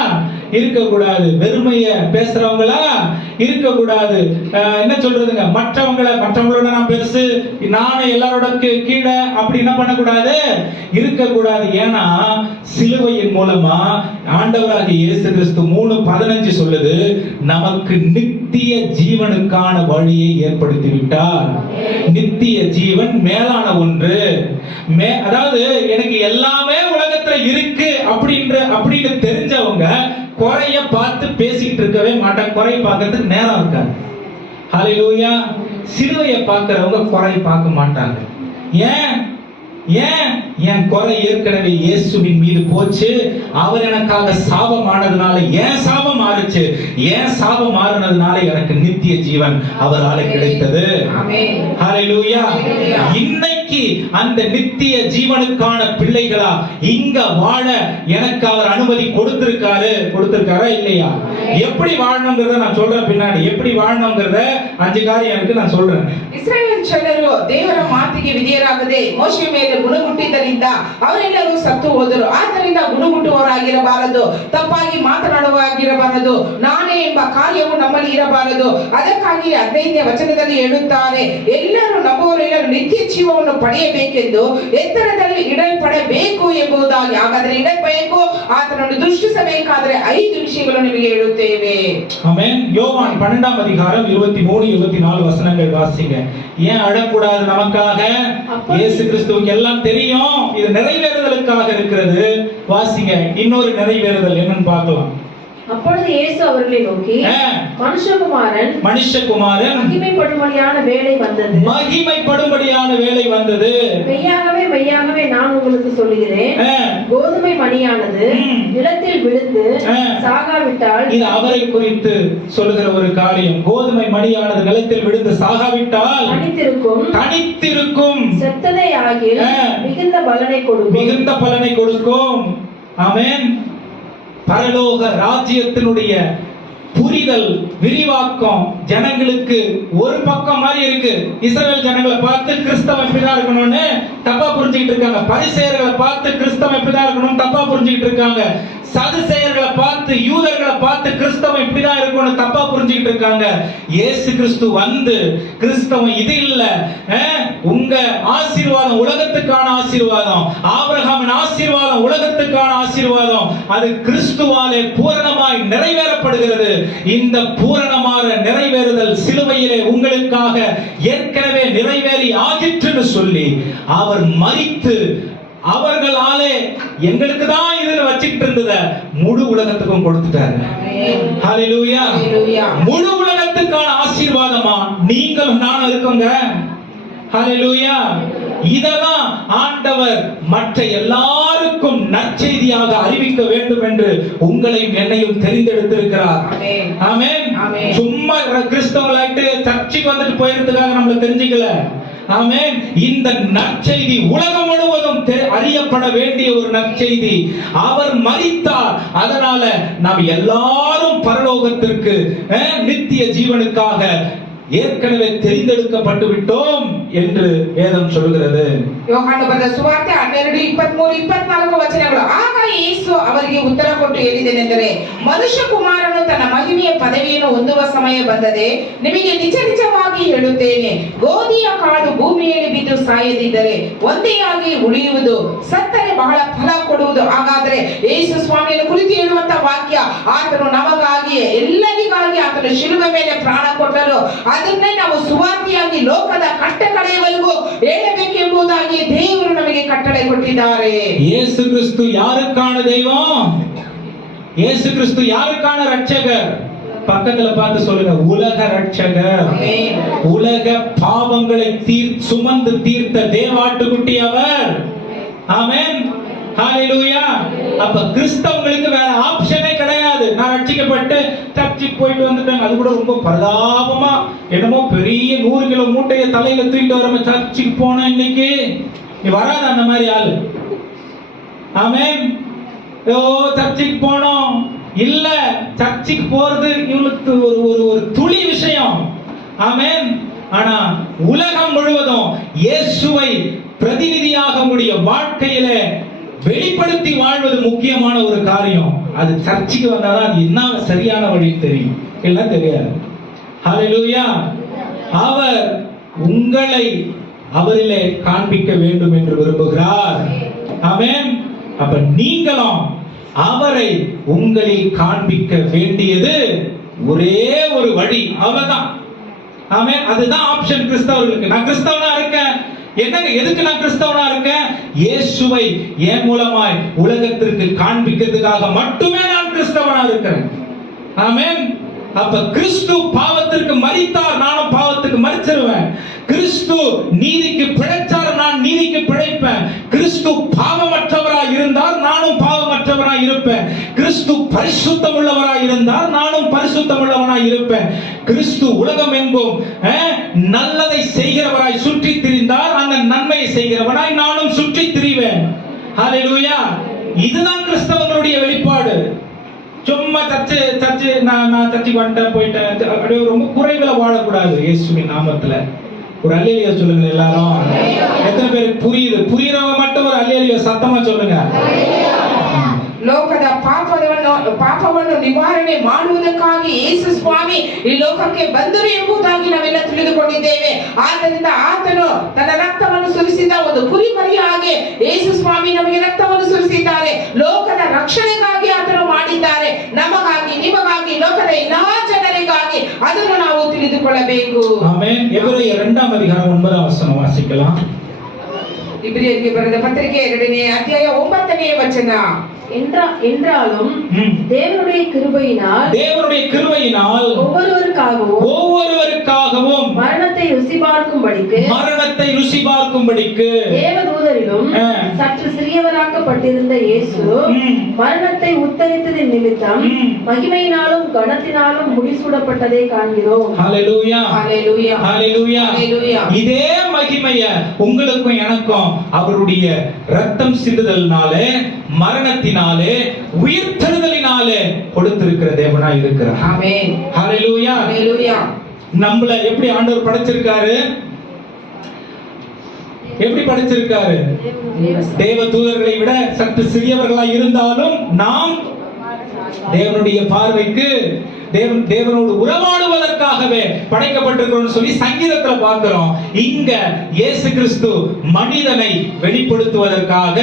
இருக்கக்கூடாது. வெறுமைய பேசுறவங்களா இருக்கக்கூடாது. என்ன சொல்றதுங்க, மற்றவங்களோட நான் பெருசு, நானும் எல்லாரோட கீழே அப்படி என்ன பண்ணக்கூடாது, இருக்கக்கூடாது. ஏன்னா சிலுவையின் மூலமா ஆண்டவராகிய இயேசு கிறிஸ்து 3:15 சொல்லுது, நமக்கு நித்திய ஜீவனுக்கான வழியை ஏற்படுத்தி விட்டார். நித்திய ஜீவன் மேலான ஒன்று. அதாவது எனக்கு எல்லாமே உலகத்துல இருக்கு அப்படின்னு தெரிஞ்சவங்க குறைய பார்த்து பேசிட்டு இருக்கவே மாட்டாங்க. குறை பார்க்கறதுக்கு நேரம் இருக்காது. ஹalleluya. சிலுவையை பார்க்கிறவங்க குறை பார்க்க மாட்டாங்க. ஏன் என் குறை ஏற்கனவே இயேசுவின் மீது போச்சு. அவர் எனக்காக சாபமானதுனால என் சாபம் மாறுச்சு. என் சாபம் மாறினதுனால எனக்கு நித்திய ஜீவன் அவரால கிடைத்தது. ஹalleluya. இன்னைக்கு அந்த நித்திய ஜீவனுக்கான பிள்ளைகளா இங்க வாழ எனக்கு அவர் அனுமதி கொடுத்திருக்காரா இல்லையா? எப்படி வாழணும்ங்கறத நான் சொல்றேன் பின்னாடி. எப்படி வாழணும்ங்கறத 5 காரியம் இருக்கு, நான் சொல்றேன். ಇಸ್ರಾಯೇಲ್ ಜನರು ದೇವರ ಮಾತಿಗೆ ವಿಧೇಯರಾಗದೆ ಮೋಶೆಯ ಮೇಲೆ ಗುಣಗುಟ್ಟಿದ್ದರಿಂದ ಅವರೆಲ್ಲರೂ ಸತ್ತು ಹೋದರು. ಆದ್ದರಿಂದ ಗುಣಗುಟ್ಟುವವರಾಗಿರಬಾರದು, ತಪ್ಪಾಗಿ ಮಾತನಾಡುವಾಗಿರಬಾರದು, ನಾನೇ ಎಂಬ ಕಾರ್ಯವು ನಮ್ಮಲ್ಲಿ ಇರಬಾರದು. ಅದಕ್ಕಾಗಿ 15ನೇ ವಚನದಲ್ಲಿ ಹೇಳುತ್ತಾ ಹೇಳಿದ್ದಾರೆ, ಎಲ್ಲರೂ ನಮ್ಮವರೆಲ್ಲರೂ ನಿತ್ಯ ಜೀವವನ್ನು ಪಡೆಯಬೇಕೆಂದು ಎತ್ತರದಲ್ಲಿ ಇಡಲ್ಪಡಬೇಕು ಎಂಬುದಾಗಿ. ಹಾಗಾದ್ರೆ ಇಡಬೇಕು, ಆತನನ್ನು ದೃಷ್ಟಿಸಬೇಕಾದ್ರೆ 5 ವಿಷಯಗಳು ನಿಮಗೆ ಹೇಳುತ್ತೇವೆ. ஆமென். யோவான் 12ஆம் அதிகாரம் 23 24 வசனங்கள் வாசிங்க. ஏன் அழக்கூடாது? நமக்காக இயேசு கிறிஸ்துவுக்கு எல்லாம் தெரியும், இது நிறைவேறுதலுக்காக இருக்கிறது. வாசிங்க, இன்னொரு நிறைவேறுதல் என்னன்னு பார்க்கலாம். அப்பொழுது இயேசு அவர்களை நோக்கி, மனுஷகுமாரன் மகிமைப்படும்படியான வேளை வந்தது. மகிமைப்படும்படியான வேளை வந்தது. மெய்யாகவே மெய்யாகவே நான் உங்களுக்கு சொல்லுகிறேன், கோதுமை மணியானது நிலத்தில் விழுந்து சாகாவிட்டால், இது அவரை குறித்து சொல்லுகிற ஒரு காரியம். கோதுமை மணியானது நிலத்தில் விழுந்து சாகாவிட்டால் தனித்திருக்கும், செத்ததை ஆகில் மிகுந்த பலனை கொடுக்கும். ஆமென். பரலோக ராஜ்யத்தினுடைய புரிதல், விரிவாக்கம் ஜனங்களுக்கு ஒரு பக்கம் மாதிரி இருக்கு. இஸ்ரவேல் ஜனங்களை பார்த்து கிறிஸ்தவம் இப்படிதான் இருக்கணும்னு தப்பா புரிஞ்சுக்கிட்டு இருக்காங்க. பரிசேயர்களை பார்த்து கிறிஸ்தவம் இப்படிதான் இருக்கணும் தப்பா புரிஞ்சுக்கிட்டு இருக்காங்க. சதுசேயர்களை பார்த்து, யூதர்களை பார்த்து கிறிஸ்தவம் இப்படிதான் இருக்கணும் தப்பா புரிஞ்சுக்கிட்டு இருக்காங்க. இயேசு கிறிஸ்து வந்து கிறிஸ்தவம் இது இல்ல, உங்க ஆசீர்வாதம் உலகத்துக்கான ஆசீர்வாதம், ஆபிரகாமின் ஆசீர்வாதம் உலகத்துக்கான ஆசீர்வாதம், அது கிறிஸ்துவாலே பூரணமாய் நிறைவேறப்படுகிறது. இந்த பூரணமான நிறைவேறுதல் சிலுவையிலே உங்களுக்காக ஏற்கனவே நிறைவேறி ஆகிற்றுன்னு சொல்லி அவர் மரித்து, அவர்களாலே எங்களுக்கு தான் இதுல வச்சுக்கிட்டு இருந்தத முழு உலகத்துக்கும் கொடுத்துட்டாரு. ஹalleluya. முழு உலகத்துக்கான ஆசீர்வாதமா நீங்களும் நானும் இருக்கோங்க. ஹalleluya. இதெல்லாம் ஆண்டவர் மற்ற எல்லாருக்கும் நற்செய்தியாக அறிவிக்க வேண்டும் என்று உங்களையும் என்னையும் தெரிந்தெடுத்திருக்கிறார். ஆமென். சும்மா கிறிஸ்தவங்களாயிட்டு சர்ச்சுக்கு வந்துட்டு போயிருக்கிறதுக்காக நம்மள தெரிஞ்சுக்கல. ஆமென். இந்த நற்செய்தி உலகம் முழுவதும் அறியப்பட வேண்டிய ஒரு நற்செய்தி. அவர் மரித்தார், அதனால நாம் எல்லாரும் பரலோகத்திற்கு நித்திய ஜீவனுக்காக ஏற்கனவே தெரிந்தெடுக்கப்பட்டு விட்டோம் என்று வேதம் சொல்கிறது. யோಹಾನ ಬರೆದ ಸುವಾರ್ತೆ 12:23-24 ವಚನಗಳು. ಆಗ ಯೇಸು ಅವರಿಗೆ ಉತ್ತರ ಕೊಟ್ಟು ಹೇಳಿದನೆಂದರೆ, ಮನುಷ್ಯ ಕುಮಾರನು ತನ್ನ ಮಹಿಮೆಯ ಪದವಿಯನ್ನು ಹೊಂದುವ ಸಮಯ ಬಂದದೆ. ನಿಮಗೆ ನಿಜ ನಿಜವಾಗಿ ಹೇಳುತ್ತೇನೆ, ಗೋಧಿಯ ಕಾಳು ಭೂಮಿಯಲ್ಲಿ ಬಿದ್ದು ಸಾಯದಿದ್ದರೆ ಒಂದೇಯಾಗಿ ಉಳಿಯುವುದು, ಸತ್ತರೆ ಬಹಳ ಫಲ ಕೊಡುವುದು. ಹಾಗಾದ್ರೆ ಯೇಸು ಸ್ವಾಮಿಯನ್ನು ಕುರಿತು ಹೇಳುವಂತ ವಾಕ್ಯ, ಆತನು ನಮಗಾಗಿ ಎಲ್ಲರಿಗಾಗಿ ಆತನು ಶಿಲುಬೆ ಮೇಲೆ ಪ್ರಾಣ ಕೊಟ್ಟರು. ಅದನ್ನೇ ನಾವು ಸುವಾರ್ತೆಯಾಗಿ ಲೋಕದ ಕಟ್ಟಕಡೆಯವರೆಗೂ ಹೇಳಬೇಕೆಂಬುದಾಗಿ ದೇವರು ನಮಗೆ ಕಟ್ಟಳೆ ಕೊಟ್ಟಿದ್ದಾರೆ. இயேசு கிறிஸ்து யாருக்கான தெய்வம்? இயேசு கிறிஸ்து யாருக்கான ரட்சகர்? பக்கத்துல பார்த்து சொல்லுங்க, உலக ரட்சகர். உலக பாவங்களை சுமந்து தீர்த்த தேவாட்டுக்குட்டி அவர். ஆமென். ஹalleluya. அப்ப கிறிஸ்தவங்களுக்கு வேற ஆப்ஷனே கிடையாது. நான் ரட்சிக்கப்பட்டு சர்ச்சுக்கு போயிட்டு வந்துட்டேன், அது கூட ரொம்ப பரிதாபமா என்னமோ பெரிய 100 கிலோ மூட்டையை தலையில தூக்கிட்டு வர சர்ச்சுக்கு போனா இன்னைக்கு நீ வராது அந்த மாதிரி ஆளு. ஆமென். சர்ச்சுக்கு போனோம் இல்ல, சர்ச்சுக்கு போறது இவளுக்கு ஒரு துளி விஷயம். ஆமென். ஆனா உலகம் முழுவதும் இயேசுவை பிரதிநிதியாக முடிய வாழ்க்கையில வெளிப்படுத்தி வாழ்வது முக்கியமான ஒரு காரியம். அது சர்ச்சுக்கு வந்தாதான் அது என்ன சரியான வழி தெரியும், எல்லாம் தெரியாது. ஹalleluya. அவர் உங்களை அவரிலே காண்பிக்க வேண்டும் என்று விரும்புகிறார். ஆமென். அப்ப நீங்களும் அவரை உங்களில் காண்பிக்க வேண்டியது ஒரே ஒரு வழி, அவர்தான். ஆமென். அதுதான் ஆப்ஷன் கிறிஸ்தவர்களுக்கு. நான் கிறிஸ்தவனா இருக்கேன், என்னங்க எதுக்கு நான் கிறிஸ்தவனா இருக்கேன்? இயேசுவை என் மூலமாய் உலகத்திற்கு காண்பிக்கிறதுக்காக மட்டுமே நான் கிறிஸ்தவனா இருக்கிறேன். ஆமென். அப்ப கிறிஸ்து பாவத்திற்கு மரித்தார், நானும் பாவத்துக்கு மரிச்சிருவேன். கிறிஸ்து நீதிக்கு பிழைச்சார், நான் நீதிக்கு பிழைப்பேன். கிறிஸ்து பாவமற்றவராய் இருந்தார், நானும் பாவமற்றவராய் இருப்பேன். கிறிஸ்து பரிசுத்தம் உள்ளவராய் இருந்தார், நானும் பரிசுத்தம் உள்ளவனாய் இருப்பேன். கிறிஸ்து உலகம் எங்கும் நல்லதை செய்கிறவராய் சுற்றி திரிந்தார், அந்த நன்மையை செய்கிறவனாய் நானும் சுற்றி திரிவேன். ஹalleluya. இதுதான் கிறிஸ்தவங்களுடைய வெளிப்பாடு. சும்மா சர்ச்சு நான் சர்ச்சுக்கு வந்துட்டேன் போயிட்டேன் அப்படியே ரொம்ப குறைகளை வாழக்கூடாது. இயேசுவின் நாமத்துல ஒரு அல்லேலூயா சொல்லுங்க எல்லாரும். எத்தனை பேருக்கு புரியுது? புரியுறவங்க மட்டும் ஒரு அல்லேலூயா சத்தமா சொல்லுங்க. ಲೋಕದ ಪಾಪವನ್ನು ನಿವಾರಣೆ ಮಾಡುವುದಕ್ಕಾಗಿ ಯೇಸು ಸ್ವಾಮಿ ಈ ಲೋಕಕ್ಕೆ ಬಂದರು ಎಂಬುದಾಗಿ ನಾವೆಲ್ಲ ತಿಳಿದುಕೊಂಡಿದ್ದೇವೆ. ಆದ್ದರಿಂದ ಆತನು ತನ್ನ ರಕ್ತವನ್ನು ಸುರಿಸಿದ ಒಂದು ಕುರಿಮರಿಯಾಗಿ ಯೇಸು ಸ್ವಾಮಿ ನಮಗೆ ರಕ್ತವನ್ನು ಸುರಿಸಿದ್ದಾರೆ. ಲೋಕದ ರಕ್ಷಣೆಗಾಗಿ ಆತನು ಮಾಡಿದ್ದಾರೆ, ನಮಗಾಗಿ, ನಿಮಗಾಗಿ, ಲೋಕದ ಎಲ್ಲಾ ಜನರಿಗಾಗಿ. ಅದನ್ನು ನಾವು ತಿಳಿದುಕೊಳ್ಳಬೇಕು. ಆಮೆನ್. ಎಬ್ರಿಯರ 2:9 ವಾಸಿக்கலாம். ಇಬ್ರಿಯರಿಗೆ ಬರೆದ ಪತ್ರಿಕೆ 2ನೇ ಅಧ್ಯಾಯ 9ನೇ ವಚನ. என்றாலும் தேவனுடைய கிருபையினால் ஒவ்வொருவருக்காகவும் மரணத்தை ருசி பார்க்கும்படிக்கு தேவதூதரிலும் சற்று சிறியவராக்கப்பட்டிருந்த இயேசு மரணத்தை உத்தரித்ததின் நிமித்தம் மகிமையினாலும் கனத்தினாலும் முடிசூடப்பட்டதை காண்கிறோம். ஹல்லேலூயா, ஹல்லேலூயா, ஹல்லேலூயா, ஹல்லேலூயா. இதே மகிமையை உங்களுக்கும் எனக்கும் அவருடைய ரத்தம் சிந்துதலினாலே, மரணத்தினாலே, உயிர்த்தெழுதலினாலே கொடுத்திருக்கிற தேவனாய் இருக்கிறார். ஆமென். ஹல்லேலூயா, ஹல்லேலூயா. நம்மள எப்படி ஆண்டவர் படைச்சிருக்காரு? எப்படி படைச்சிருக்காரு? தேவ தூதர்களை விட சற்று சிறியவர்களாய் இருந்தாலும் நாம் தேவனுடைய பார்வைக்கு தேவனோடு உறவாடுவதற்காகவே படைக்கப்பட்டிருக்கிறோம் சொல்லி சங்கீதத்துல பார்க்கிறோம். இங்க இயேசு கிறிஸ்து மனிதனை வெளிப்படுத்துவதற்காக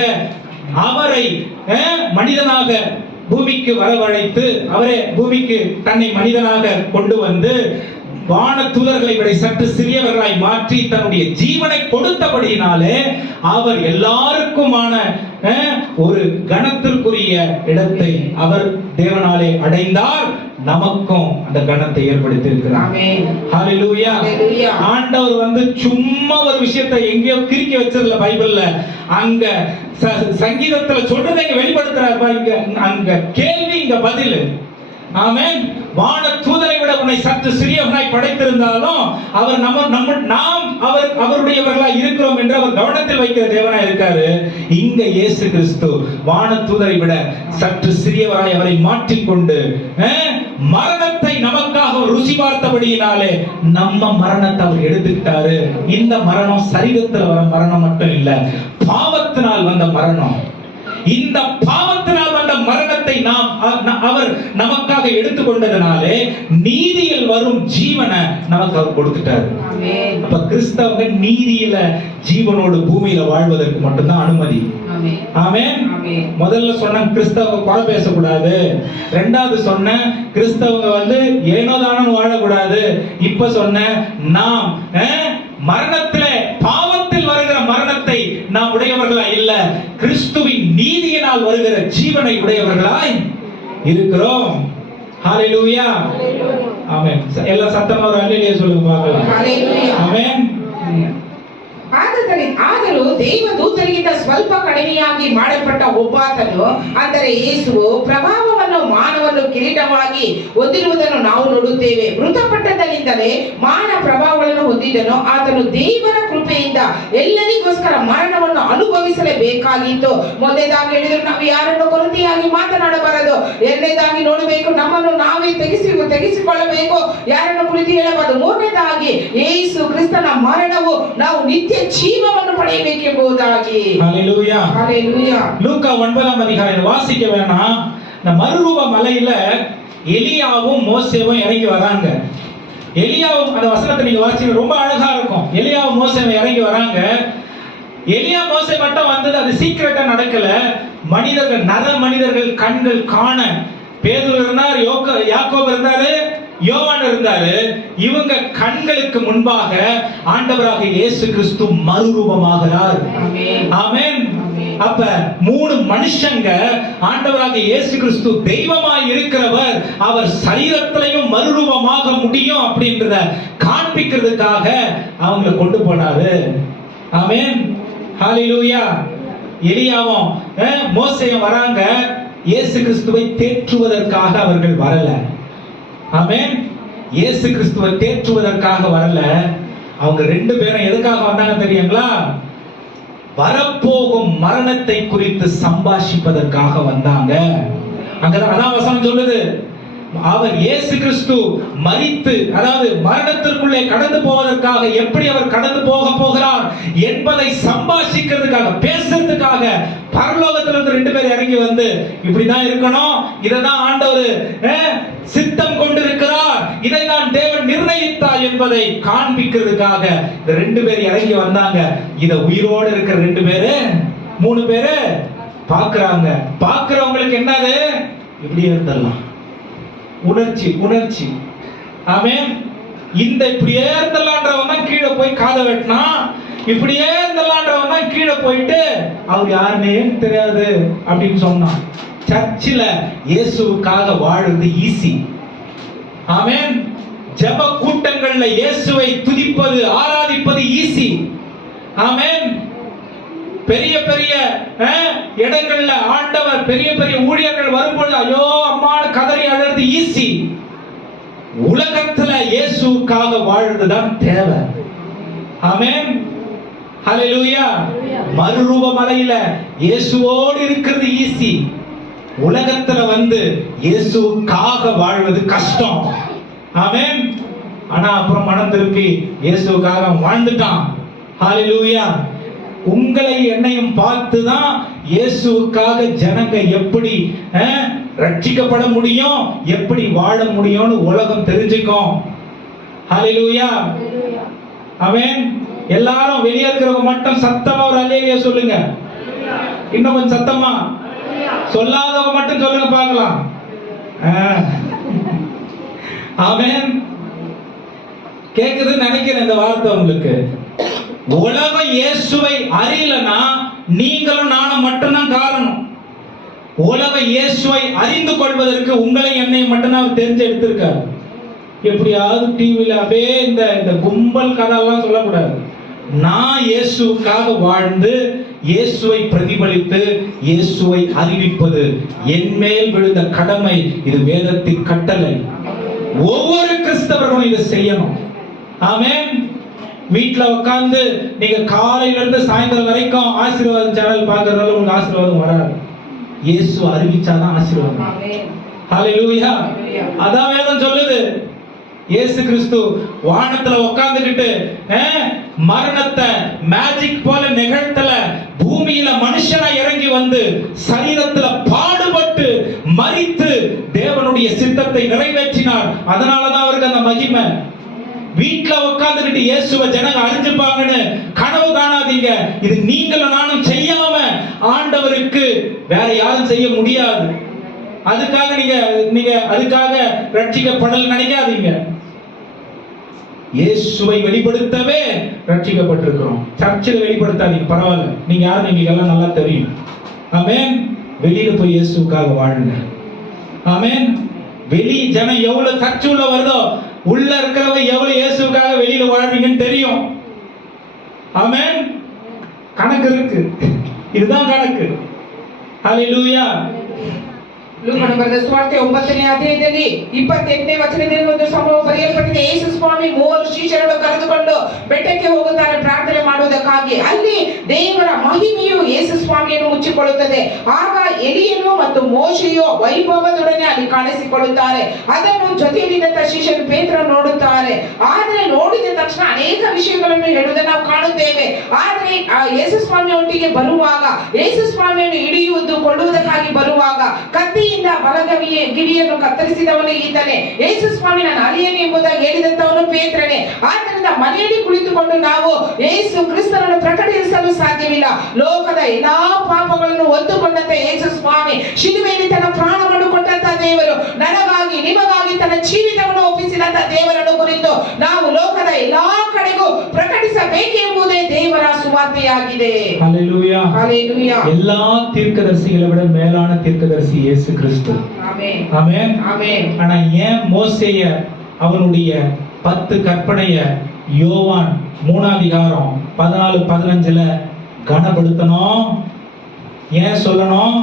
அவரை மனிதனாக பூமிக்கு வரவழைத்து, அவரே பூமிக்கு தன்னை மனிதனாக கொண்டு வந்து வான தூதர்களை விட சற்று சிறியவர்களாய் மாற்றி தன்னுடைய ஜீவனை கொடுத்தபடியினாலே அவர் எல்லாருக்குமான ஒரு கணத்திற்குரிய இடத்தை அவர் தேவனாலே அடைந்தார். நமக்கும் அந்த கணத்தை ஏற்படுத்தி இருக்கிறார். ஆமென். ஹல்லேலூயா. ஆண்டவர் வந்து சும்மா ஒரு விஷயத்தை எங்கேயோ கிறுக்கி வச்சிரல பைபிள்ல. அங்க சங்கீதத்துல சொல்றதை இங்க வெளிப்படுத்துறாரு. அங்க கேள்வி, இங்க பதில். ஆமென். வான தூதரை விட உன்னை சற்று சிறியவனாய் படைத்திருந்தாலும் அவர் நாம் அவருடையவர்களாய் இருக்கிறோம் என்று அவர் கவனத்தில் வைக்கிற தேவனாய் இருக்காரு. இங்க இயேசு கிறிஸ்து வான தூதரை விட சற்று சிறியவராய் அவரை மாற்றிக்கொண்டு மரணத்தை நமக்காக ருசி பார்த்தபடியினாலே நம்ம மரணத்தை அவர் எடுத்துக்கிட்டாரு. இந்த மரணம் சரீரத்தில் வர மரணம் மட்டும் இல்ல, பாவத்தினால் வந்த மரணம். இந்த பாவத்தினால் வந்த மரணத்தை அவர் நமக்காக எடுத்துக்கொண்டதனாலே நீதியில் வரும் ஜீவனை நமக்கு அவர் கொடுத்துட்டாரு. அப்ப கிறிஸ்தவங்க நீதியில ஜீவனோடு பூமியில வாழ்வதற்கு மட்டும்தான் அனுமதி. ஆமென். முதல்ல சொன்ன கிறிஸ்தவங்க குறை பேசக்கூடாது. ரெண்டாவது சொன்ன கிறிஸ்தவங்க வந்து ஏனோதானு வாழக்கூடாது. இப்ப சொன்ன நாம் மரணத்திலே, பாவத்தில் வருகிற மரணத்தை நாம் உடையவர்களாய் இல்ல, கிறிஸ்துவின் நீதியினால் வருகிற ஜீவனை உடையவர்களாய் இருக்கிறோம். ஹல்லேலூயா, ஆமென். எல்லா சத்தமா ஒரு ஹல்லேலூயா சொல்லுங்க பார்க்கலாம். ஹல்லேலூயா, ஆமென். ಆದರೂ ದೇವದೂತರಿಗಿಂತ ಸ್ವಲ್ಪ ಕಡಿಮೆಯಾಗಿ ಮಾಡಲ್ಪಟ್ಟ ಒಬ್ಬಾತನು, ಅಂದರೆ ಯೇಸುವು, ಪ್ರಭಾವವನ್ನು ಮಾನವನ್ನು ಕಿರೀಟವಾಗಿ ಹೊಂದಿರುವುದನ್ನು ನಾವು ನೋಡುತ್ತೇವೆ. ಮೃತಪಟ್ಟದರಿಂದಲೇ ಮಾನ ಪ್ರಭಾವಗಳನ್ನು ಹೊಂದಿದನು. ಆತನು ದೇವರ ಕೃಪೆಯಿಂದ ಎಲ್ಲರಿಗೋಸ್ಕರ ಮರಣವನ್ನು ಅನುಭವಿಸಲೇಬೇಕಾಗಿತ್ತು. ಮೊದಲನೇದಾಗಿ ಹೇಳಿದ್ರು, ನಾವು ಯಾರನ್ನು ಕೊರತೆಯಾಗಿ ಮಾತನಾಡಬಾರದು. ಎರಡನೇದಾಗಿ ನೋಡಬೇಕು, ನಮ್ಮನ್ನು ನಾವೇ ತೆಗೆಸಿಕೊಳ್ಳಬೇಕು, ಯಾರನ್ನು ಕುರಿತು ಹೇಳಬಾರದು. ಮೂರನೇದಾಗಿ ಯೇಸು ಕ್ರಿಸ್ತನ ಮರಣವು ನಾವು ನಿತ್ಯ ಜೀವವನ್ನು ಪಡೆಯಬೇಕೆಂಬುದಾಗಿ. ஹல்லேலூயா, ஹல்லேலூயா. லூக்கா 9ஆம் அதிகாரம் வாசிக்க வேணாம். இந்த மறுரூப மலையில எலியாவும் மோசேவும் இறங்கி வராங்க. எலியாவும், அந்த வசனத்தை நீங்க வாசிக்க ரொம்ப அழகா இருக்கும். எலியாவும் மோசேவும் இறங்கி வராங்க. எலியா மோசே மட்டும் வந்தது அது சீக்கிரட்டா நடக்கல. மனிதர்கள், நர மனிதர்கள் கண்கள் காண பேதுரு இருந்தார், யாக்கோபு இருந்தாரு, யோவான் இருந்தாரு. இவங்க கண்களுக்கு முன்பாக ஆண்டவராக இயேசு கிறிஸ்து மறுரூபமாகிறார். ஆமென். அப்ப மூணு மனுஷங்க ஆண்டவராக இயேசு கிறிஸ்து தெய்வமாய் இருக்கிறவர், அவர் சரீரத்திலையும் மறுரூபமாக முடியும் அப்படின்றத காண்பிக்கிறதுக்காக அவங்களை கொண்டு போனாரு. ஆமென். ஹல்லேலூயா. எலியாவும் மோசேயும் வராங்க. இயேசு கிறிஸ்துவை தேற்றுவதற்காக அவர்கள் வரல. ஆமென். இயேசு கிறிஸ்துவை தேற்றுவதற்காக வரல. அவங்க ரெண்டு பேரும் எதுக்காக வந்தாங்க தெரியுங்களா? வரப்போகும் மரணத்தை குறித்து சம்பாஷிப்பதற்காக வந்தாங்க. அங்கதான் அதான் வசனம் சொல்லுது, அவர் இயேசு கிறிஸ்து மரித்து, அதாவது மரணத்திற்குள்ளே கடந்து போவதற்காக எப்படி அவர் கடந்து போக போகிறார் என்பதை சம்பாஷிக்கிறதுக்காக, பேசுறதுக்காக பரலோகத்திலிருந்து 2 பேர் இறங்கி வந்து இப்படிதான் இருக்கணும், இதைதான் ஆண்டவர் சித்தம் கொண்டிருக்கிறார், இதை தான் தேவன் நிர்ணயித்தார் என்பதை காண்பிக்கிறதுக்காக இந்த 2 பேர் இறங்கி வந்தாங்க. இத உயிரோடு இருக்கிற 2 பேரு 3 பேரு பாக்குறாங்க. பாக்குறவங்களுக்கு என்னது, இப்படியே இருந்தலாம், உணர்ச்சி. ஆமென். இந்த இப்படியே இருந்தலான்றவன் தான் கீழே போய் காதை வெட்டினா, இப்படியே இருந்தலான்றவன் தான் கீழே போயிட்டு அவர் யாருன்னே தெரியாது அப்படின்னு சொன்னான். சர்ச்சில் இயேசுவுக்காக வாழுறது ஈஸி. ஆமென். ஜெப கூட்டங்கள்ல இயேசுவை துதிப்பது, ஆராதிப்பது ஈஸி. ஆமென். பெரிய பெரிய இடங்கள்ல ஆண்டவர் பெரிய பெரிய ஊழியர்கள் வரும்பொழுது ஐயோ அம்மான்னு கதறி அழுறது ஈஸி. உலகத்துல இயேசுவுக்காக வாழ்றதுதான் தேவை. ஆமென். ஹல்லேலூயா. மறுரூப மலையில இயேசுவோடு இருக்கிறது ஈஸி. உலகத்துல வந்து இயேசுவுக்காக வாழ்வது கஷ்டம். ஆமென். ஆனா அப்புறம் மனம் திருப்பி இயேசுவுக்காக வாழ்ந்துட்டான். ஹல்லேலூயா. உங்களை என்னையும் பார்த்துதான் இயேசுவுக்காக ஜனங்க எப்படி ரட்சிக்கப்பட முடியும், எப்படி வாழ முடியும்னு உலகம் தெரிஞ்சுக்கும். ஹல்லேலூயா. ஆமென். எல்லாரும் வெளியே இருக்கிறவங்க மட்டும் சத்தமா ஒரு அல்லேலூயா சொல்லுங்க. இன்னும் கொஞ்சம் சத்தமா, சொல்லாதவங்க மட்டும் சொல்லுங்க பார்க்கலாம். ஆமென். கேக்குதுன்னு நினைக்கிறேன் இந்த வார்த்தை உங்களுக்கு. உலகம் இயேசுவை அறியலனா நீங்களும் நானும் மட்டும்தான் காரணம். உலகம் இயேசுவை அறிந்து கொள்வதற்கு உங்களை என்னை மட்டும்தான் தெரிஞ்சு எடுத்திருக்காரு. எப்படியாவது டிவியில அப்படியே இந்த கும்பல் கதையெல்லாம் சொல்லக்கூடாது. நான் இயேசுக்காக வாழ்ந்து இயேசுவை பிரதிபலித்து இயேசுவை அறிவிப்பது என் மேல் விழுந்த கடமை. இது வேதத்தின் கட்டளை. ஒவ்வொரு கிறிஸ்தவர்களும் இதை செய்யணும். ஆமென். வீட்டுல உட்கார்ந்து நீங்க காலையில இருந்து சாயந்தரம் வரைக்கும் ஆசீர்வாதம் சேனல் பார்க்கறதால உங்களுக்கு ஆசீர்வாதம் வராது. இயேசு அறிவிச்சாதான் ஆசீர்வாதம். ஹல்லேலூயா. அதான் வேதம் சொல்லுது. இயேசு கிறிஸ்து வானத்துல உட்கார்ந்துகிட்டு மரணத்தை மேஜிக் போல நிகழ்த்தல, பூமியில மனுஷனா இறங்கி வந்து சரீரத்துல பாடுபட்டு மரித்து தேவனுடைய சித்தத்தை நிறைவேற்றினார். அதனாலதான் அவருக்கு அந்த மகிமை. வீட்டுல உட்கார்ந்துகிட்டு இயேசுவை ஜனங்க அறிஞ்சுப்பாங்கன்னு கனவு காணாதீங்க. இது நீங்களும் நானும் செய்யாம ஆண்டவருக்கு வேற யாரும் செய்ய முடியாது. அதுக்காக நீங்க அதுக்காக ரட்சிக்கப்படல் நினைக்காதீங்க. இயேசுவை வெளிப்படுத்தவே ரட்சிக்கப்பட்டிருக்கிறோம். சர்ச்சில் வெளிப்படுத்தாதீங்க, பரவாயில்ல. நீங்க யாரும் எங்களுக்கு எல்லாம் நல்லா தெரியும். ஆமென். வெளியில போய் இயேசுக்காக வாழுங்க. ஆமென். வெளி ஜனம் எவ்வளவு சர்ச்சு உள்ள வருதோ உள்ள இருக்கிறவங்க எவ்வளவு இயேசுக்காக வெளியில வாழ்றீங்கன்னு தெரியும். ஆமென். கணக்கு இருக்கு. இதுதான் கணக்கு. ஹல்லேலூயா. ಲೂಕನ ಬರೆದ ಸುವಾರ್ತೆ 9ನೇ ಅಧ್ಯಾಯದಲ್ಲಿ 28ನೇ ವಚನದಲ್ಲಿ ಒಂದು ಸಂಭವ ಬರೆಯಲ್ಪಟ್ಟಿದೆ. ಯೇಸು ಸ್ವಾಮಿ 3 ಶಿಷ್ಯರನ್ನು ಕರೆದುಕೊಂಡು ಬೆಟ್ಟಕ್ಕೆ ಹೋಗುತ್ತಾರೆ ಪ್ರಾರ್ಥನೆ ಮಾಡುವುದಕ್ಕಾಗಿ. ಅಲ್ಲಿ ದೇವರ ಮಹಿಮೆಯು ಯೇಸು ಸ್ವಾಮಿಯನ್ನು ಮುಚ್ಚಿಕೊಳ್ಳುತ್ತದೆ. ಆಗ ಎಲಿಯನು ಮತ್ತು ಮೋಶೆಯು ವೈಭವದೊಡನೆ ಅಲ್ಲಿ ಕಾಣಿಸಿಕೊಳ್ಳುತ್ತಾರೆ. ಅದನ್ನು ಜೊತೆಯಲ್ಲಿದ್ದ ಶಿಷ್ಯರು ಪೇತ್ರನು ನೋಡುತ್ತಾರೆ. ಆದರೆ ನೋಡಿದ ತಕ್ಷಣ ಅನೇಕ ವಿಷಯಗಳನ್ನು ಹೇಳುವುದನ್ನು ನಾವು ಕಾಣುತ್ತೇವೆ. ಆದರೆ ಯೇಸು ಸ್ವಾಮಿ ಒಟ್ಟಿಗೆ ಬರುವಾಗ, ಯೇಸು ಸ್ವಾಮಿಯನ್ನು ಹಿಡಿಯುವುದು ಕೊಳ್ಳುವುದಕ್ಕಾಗಿ ಬರುವಾಗ ಕತ್ತಿ ಬಲಗಿವಿಯನ್ನು ಕತ್ತರಿಸಿದವನು ಈತನೇ. ಯೇಸು ಸ್ವಾಮಿ ನನ್ನ ಅಳಿಯನು ಎಂಬುದಾಗಿ ಹೇಳಿದಂತವನು ಪೇತ್ರನೇ. ಆದ್ದರಿಂದ ಮನೆಯಲ್ಲಿ ಕುಳಿತುಕೊಂಡು ನಾವು ಯೇಸು ಕ್ರಿಸ್ತನನ್ನು ಪ್ರಕಟಿಸಲು ಸಾಧ್ಯವಿಲ್ಲ. ಲೋಕದ ಎಲ್ಲಾ ಪಾಪಗಳನ್ನು ಹೊತ್ತುಕೊಂಡಂತ ಯೇಸು ಸ್ವಾಮಿ ಶಿಲುಬೆಯಲ್ಲಿ ತನ್ನ ಪ್ರಾಣವನ್ನು ಕೊಟ್ಟಂತ ದೇವರು, ನನಗಾಗಿ ನಿಮಗಾಗಿ ತನ್ನ ಜೀವಿತವನ್ನು ಒಪ್ಪಿಸಿದಂತ ದೇವರನ್ನು ಕುರಿತು ನಾವು ಲೋಕದ ಎಲ್ಲಾ ಕಡೆಗೂ ಪ್ರಕಟಿಸಬೇಕೆಂಬುದೇ ದೇವರ ಸುವಾರ್ತೆಯಾಗಿದೆ. ஹல்லேலூயா. ஹல்லேலூயா. எல்லா தீர்க்கதரிசிகளை விட மேலான தீர்க்கதரிசி இயேசு கிறிஸ்து. ஆமென். ஆமென். ஆமென். ஆனா ஏன் மோசேய அவனுடைய 10 கற்பனைய யோவான் 3ஆம் அதிகாரம் 14-15ல கனப்படுத்தணும்? ஏன் சொல்லணும்?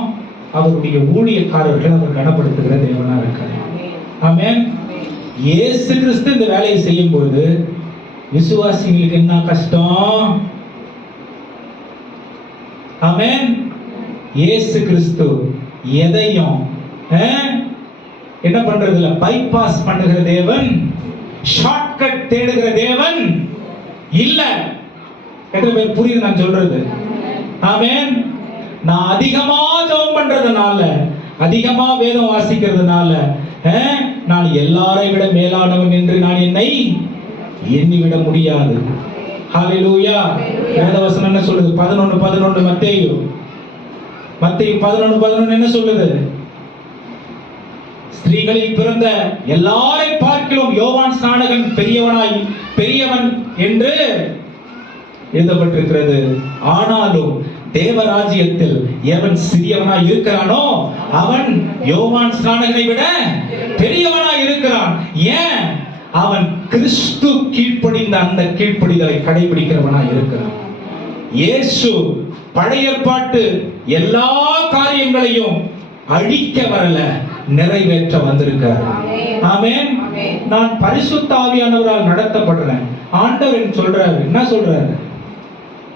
அவருடைய ஊழியக்காரர்கள் அவர் கனப்படுத்துகிற தேவனா இருக்காரு. ஆமென். இயேசு கிறிஸ்து இந்த வேலையை செய்யும் பொழுது விசுவாசிகளுக்கு என்ன கஷ்டம்? ஆமென். இயேசு கிறிஸ்து எதையும் என்ன பண்றது இல்ல, பைபாஸ் பண்ணுகிற தேவன், ஷார்ட்கட் தேடுகிற தேவன் இல்ல. எத்தனை பேர் புரியுது நான் சொல்றது? ஆமென். நான் அதிகமா ஜெபம் பண்றதுனால, அதிகமா வேதம் வாசிக்கிறதுனால நான் எல்லாரை விட மேலானவன் என்று நான் என்னை எண்ணிவிட முடியாது. ஹalleluya. வேதவசனம் என்ன சொல்லுது? 11:11 மத்தேயு 11:11 என்ன சொல்லுது? ஸ்திரீகளில் பிறந்த எல்லாரை பார்க்கிலும் யோவான் ஸ்நானகன் பெரியவன் என்று எழுதப்பட்டிருக்கிறது. ஆனாலும் தேவராஜ்யத்தில் எவன் சிறியவனாய் இருக்கிறானோ அவன் யோவான் ஸ்நானகனை விட பெரியவனாய் இருக்கிறான். ஏன்? அவன் கிறிஸ்து கீழ்ப்படிந்த அந்த கீழ்ப்படிதலை கடைபிடிக்கிறவனாய் இருக்கிறான். இயேசு பழைய ஏற்பாட்டு எல்லா காரியங்களையும் அழிக்க வரல, நிறைவேற்ற வந்திருக்கார். ஆமென். நான் பரிசுத்த ஆவியானவரால் நடத்தப்படுறேன். ஆண்டவர் சொல்றாரு, என்ன சொல்றாரு?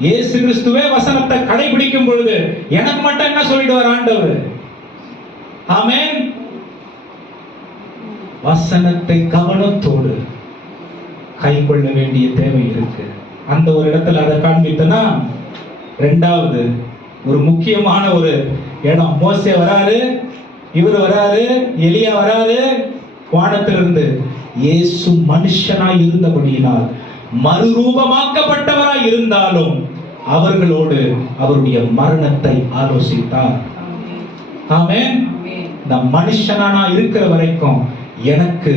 இயேசு கிறிஸ்துவே வசனத்தை கடைபிடிக்கும் பொழுது எனக்கு மட்டும் என்ன சொல்லிடுவார் ஆண்டவர்? ஆமென். வசனத்தை கவனத்தோடு கைக்கொள்ள வேண்டிய தேவை இருக்கு. அந்த ஒரு இடத்துல அதை காண்பித்தனா, இரண்டாவது ஒரு முக்கியமான ஒரு இடம், மோசே வராரு, இவர் வராரு, எலியா வராரு வானத்திலிருந்து. இயேசு மனுஷனாய் இருந்தபடியினால், மறுரூபமாக்கப்பட்டவராய் இருந்தாலும் அவர்களோடு அவருடைய மரணத்தை ஆலோசித்தார். ஆமென். இந்த மனுஷனா இருக்கிற வரைக்கும் எனக்கு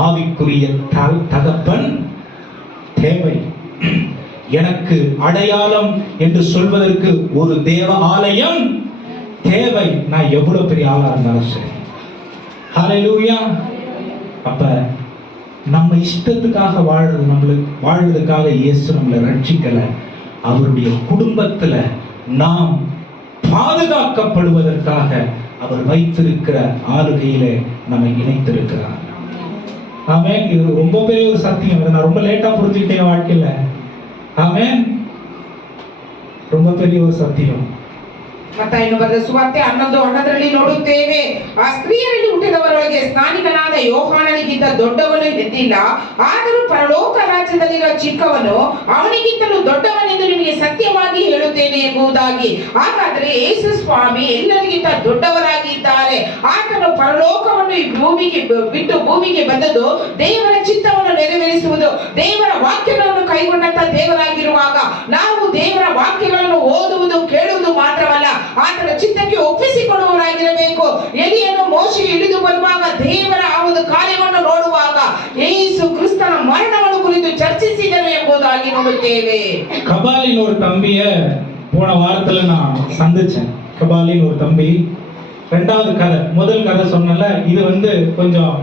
ஆவிக்குரிய தகப்பன் தேவை. எனக்கு அடையாளம் என்று சொல்வதற்கு ஒரு தேவ ஆலயம் தேவை. நான் எவ்வளவு பெரிய ஆளா இருந்தாலும் சரி. ஹalleluya. அப்ப நம்ம இஷ்டத்துக்காக வாழ்றதுக்காக இயேசு நம்மளை ரட்சிக்கல. அவருடைய குடும்பத்துல நாம் பாதுகாக்கப்படுவதற்காக அவர் வைத்திருக்கிற ஆளுகையிலே நம்மை இணைத்திருக்கிறார். ஆமென். இது ரொம்ப பெரிய ஒரு சத்தியம். நான் ரொம்ப லேட்டா புரிஞ்சுக்கிட்டேன் வாழ்க்கையில. ஆமென். ரொம்ப பெரிய ஒரு ಸತ್ಯಂ. ಮತ್ತಾಯನು ಬರೆದ ಸುವಾರ್ತೆ 11:11ರಲ್ಲಿ ನೋಡುತ್ತೇವೆ, ಆ ಸ್ತ್ರೀಯರಲ್ಲಿ ಹುಟ್ಟಿದವರೊಳಗೆ ಸ್ನಾನಿಕನಾದ ಯೋಹಾನನಿಗಿಂತ ದೊಡ್ಡವನು ಎದ್ದಿಲ್ಲ, ಆದರೂ ಪರಲೋಕ ರಾಜ್ಯದಲ್ಲಿರುವ ಚಿಕ್ಕವನು ಅವನಿಗಿಂತಲೂ ದೊಡ್ಡವನೆಂದು ನಿಮಗೆ ಸತ್ಯವಾಗಿ ಹೇಳುತ್ತೇನೆ ಎಂಬುದಾಗಿ. ಹಾಗಾದರೆ ಯೇಸು ಸ್ವಾಮಿ ಎಲ್ಲರಿಗಿಂತ ದೊಡ್ಡವರಾಗಿದ್ದಾರೆ. ಆತನು ಪರಲೋಕವನ್ನು ಈ ಭೂಮಿಗೆ ಬಿಟ್ಟು ಭೂಮಿಗೆ ಬಂದದ್ದು ದೇವರ ಚಿತ್ತವನ್ನು ನೆರವೇರಿಸುವುದು. ದೇವರ ವಾಕ್ಯಗಳನ್ನು ಕೈಗೊಂಡಂತ ದೇವರಾಗಿರುವಾಗ ನಾವು ದೇವರ ವಾಕ್ಯಗಳನ್ನು ಓದುವುದು ಕೇಳುವುದು ಮಾತ್ರವಲ್ಲ, ಆತನ ಚಿತ್ತಕ್ಕೆ ಒಪ್ಪಿಸಿಕೊಳ್ಳುವವರಾಗಿರಬೇಕು. ಎಲಿಯನು ಮೋಶೆಗೆ ಇಳಿದು ಬರುವಾಗ ದೇವರ ಆ ಒಂದು ಕಾರ್ಯವನ್ನು ನೋಡುವಾಗ ಯೇಸು ಕ್ರಿಸ್ತನ ಮರಣವನ್ನು ಕುರಿತು ಚರ್ಚಿಸಿದರು ಎಂಬುದಾಗಿ ನೋಡುತ್ತೇವೆ. கபாலின் ஒரு தம்பிய போன வாரத்துல நான் சந்திச்சேன். கபாலின் ஒரு தம்பி. ரெண்டாவது கதை, முதல் கதை சொன்னல, இது கொஞ்சம்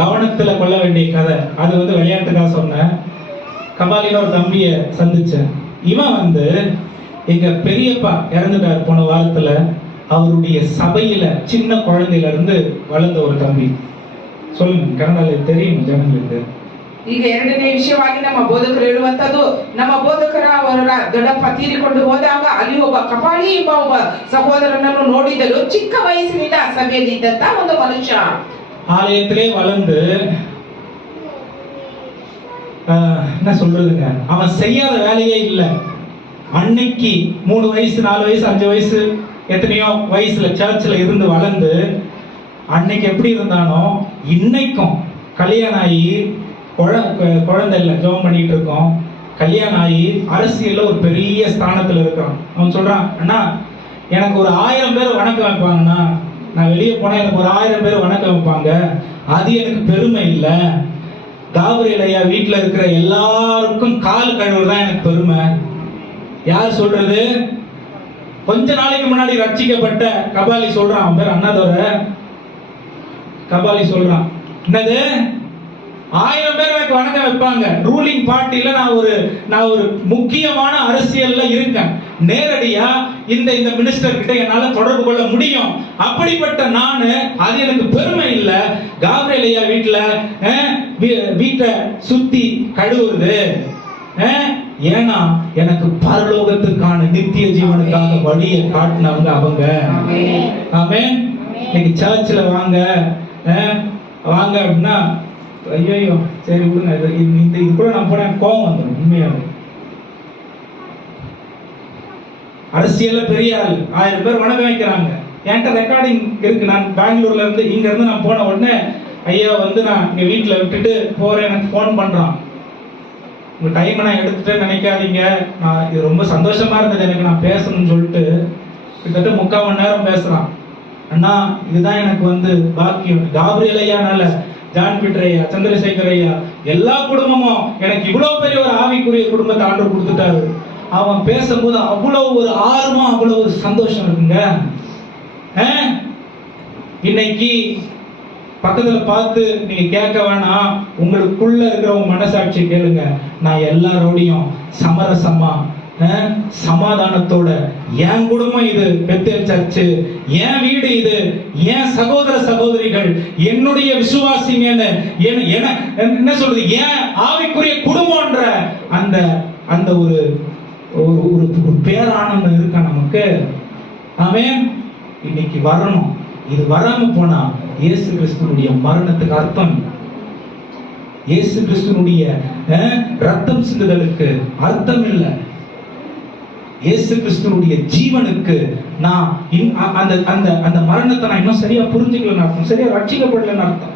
கவனத்துல கொள்ள வேண்டிய கதை. அது விளையாட்டுக்காக சொன்னேன். கபாலின் ஒரு தம்பிய சந்திச்சேன். இவன் எங்க பெரியப்பா இறந்துட்டார் போன வாரத்துல. அவருடைய சபையில சின்ன குழந்தையில இருந்து வளர்ந்த ஒரு தம்பி. சொல்லுங்க, கனடால தெரியும் ಜನங்களுக்கு. ಈಗ ಎರಡನೇ ವಿಷಯವಾಗಿ ನಮ್ಮ ಬೋಧಕರು ಹೇಳುವಂತದ್ದು, ನಮ್ಮ ಬೋಧಕರ ಅವರ ದೊಡ್ಡಪ್ಪ ತೀರಿಕೊಂಡು ಹೋದಾಗ ಅಲ್ಲಿ ಒಬ್ಬ ಕಪಾಲಿ ಎಂಬ ಒಬ್ಬ ಸಹೋದರನನ್ನು ನೋಡಿದರು. ಚಿಕ್ಕ ವಯಸ್ಸಿನಿಂದ ಸಭೆಯಲ್ಲಿ ಇದ್ದಂತ ಒಂದು ಮನುಷ್ಯ ஆலயத்திலே வளர்ந்து என்ன சொல்றதுங்க, அவன் செய்யாத வேலையே இல்லை. அன்னைக்கு 3 வயசு 4 வயசு 5 வயசு எத்தனையோ வயசுல சர்ச்சில் இருந்து வளர்ந்து அன்னைக்கு எப்படி இருந்தானோ இன்னைக்கும் கல்யாணம் ஆகி குழந்தை இல்லை, ஜெபம் பண்ணிட்டு இருக்கோம். கல்யாணம் ஆகி அரசியல்ல ஒரு பெரிய ஸ்தானத்துல இருக்கிறான். அவன் சொல்றான், அண்ணா எனக்கு ஒரு 1000 பேர் வணக்கம் வைப்பாங்கண்ணா, நான் வெளியே போனா எனக்கு ஒரு 1000 பேர் வணக்கம் வைப்பாங்க, அது எனக்கு பெருமை இல்லை. காபிரியல் ஐயா வீட்டுல இருக்கிற எல்லாருக்கும் கால் கழுவுதான் எனக்கு பெருமை. யார் சொல்றது? கொஞ்ச நாளைக்கு முன்னாடி ரட்சிக்கப்பட்ட கபாலி சொல்றான். அவன் பேர் அண்ணாதோர. கபாலி சொல்றான், என்னது 1000 பேர் எனக்கு வணக்கம் வைப்பாங்க, ரூலிங் பார்ட்டில நான் ஒரு முக்கியமான அரசியல்ல இருக்கேன், நேரடியா இந்த மினிஸ்டர் கிட்ட என்னால தொடர்பு கொள்ள முடியும். அப்படிப்பட்ட நானு, அது எனக்கு பெருமை இல்ல. காபிரியல் ஐயா வீட்டை சுத்தி கழுவுறது, ஏன்னா எனக்கு பரலோகத்துக்கான நித்திய ஜீவனுக்காக வழியை காட்டினவங்க அவங்க. ஆமென். இன்னைக்கு சர்ச்சில் வாங்க, வாங்க அப்படின்னா ஐயோ சரி விடுங்க, இது கூட நான் போனேன் கோவம் வந்துடும். உண்மையாக அரசியல்ல பெரிய ஆள் 1000 பேர் வணக்கம் வைக்கிறாங்க. என்கிட்ட ரெக்கார்டிங் இருக்கு. நான் பெங்களூர்ல இருந்து இங்க இருந்து நான் போன உடனே ஐயா வந்து நான் இங்க வீட்டுல விட்டுட்டு போறேன், எனக்கு ஃபோன் பண்றான். உங்க டைம் நான் எடுத்துட்டேன்னு நினைக்காதீங்க, நான் இது ரொம்ப சந்தோஷமா இருந்தது எனக்கு, நான் பேசணும்னு சொல்லிட்டு கிட்டத்தட்ட 3/4 மணி நேரம் பேசுறான். அண்ணா இதுதான் எனக்கு வந்து பாக்கியம். காபிரியல் ஐயானால, ஜான் பீட்டர் ஐயா, சந்திரசேகர் ஐயா, எல்லா குடும்பமும் எனக்கு இவ்வளவு பெரிய ஒரு ஆவிக்குரிய குடும்பத்தை ஆண்டவர் கொடுத்துட்டாரு. அவன் பேசும்போது அவ்வளவு ஒரு ஆர்வம், அவ்வளவு ஒரு சந்தோஷம் இருக்குங்க. இன்னைக்கு பக்கத்துல பார்த்து நீங்க கேட்க வேணாம், உங்களுக்குள்ள இருக்கிறவங்க மனசாட்சி கேளுங்க. நான் எல்லாரோடையும் சமரசமா சமாதானத்தோட, என் குடும்பம் இது பெத்தேல் சர்ச்சு, என் வீடு இது, என் சகோதர சகோதரிகள், என்னுடைய விசுவாசிங்கன்னு என்ன சொல்றது, ஏன் ஆவிக்குரிய குடும்பம்ன்ற அந்த அந்த ஒரு ஒரு பேரானந்தம் இருக்கா நமக்கு. ஆமென். இன்னைக்கு வரணும். இது வராம போனா இயேசு கிறிஸ்துனுடைய மரணத்துக்கு அர்த்தம், இயேசு கிறிஸ்துனுடைய ரத்தம் சிந்துதலுக்கு அர்த்தம் இல்லை. இயேசு கிறிஸ்துனுடைய ஜீவனுக்கு நான் அந்த அந்த அந்த மரணத்தை நான் இன்னும் சரியா புரிஞ்சுக்கலன்னு அர்த்தம், சரியா ரட்சிக்கப்படலன்னு அர்த்தம்.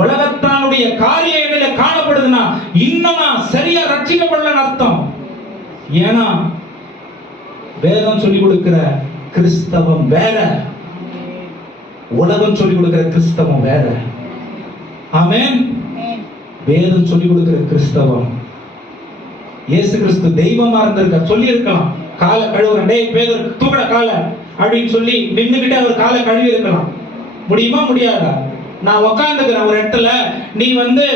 உலகத்தானுடைய காரியம் என்னில காணப்படுதுன்னா இன்னும் நான் சரியா ரட்சிக்கப்படலன்னு அர்த்தம். ஏன்னா வேதம் சொல்லிக் கொடுக்கிற கிறிஸ்தவம் வேற, உலகம் சொல்லிக் கொடுக்கிற கிறிஸ்தவம் வேற. ஆமென். வேதம் சொல்லிக் கொடுக்கிற கிறிஸ்தவம், இயேசு கிறிஸ்து தெய்வமா இருந்திருக்க சொல்லி இருக்கலாம். காலை கழுவுற, டேய் பேதுரு தூக்கட காலை அப்படின்னு சொல்லி நின்னுகிட்டே அவர் காலை கழுவி இருக்கலாம். முடியுமா? முடியாதா? நான் உட்கார்ந்துக்கிறேன் ஒரு இடத்துல, நீ வந்து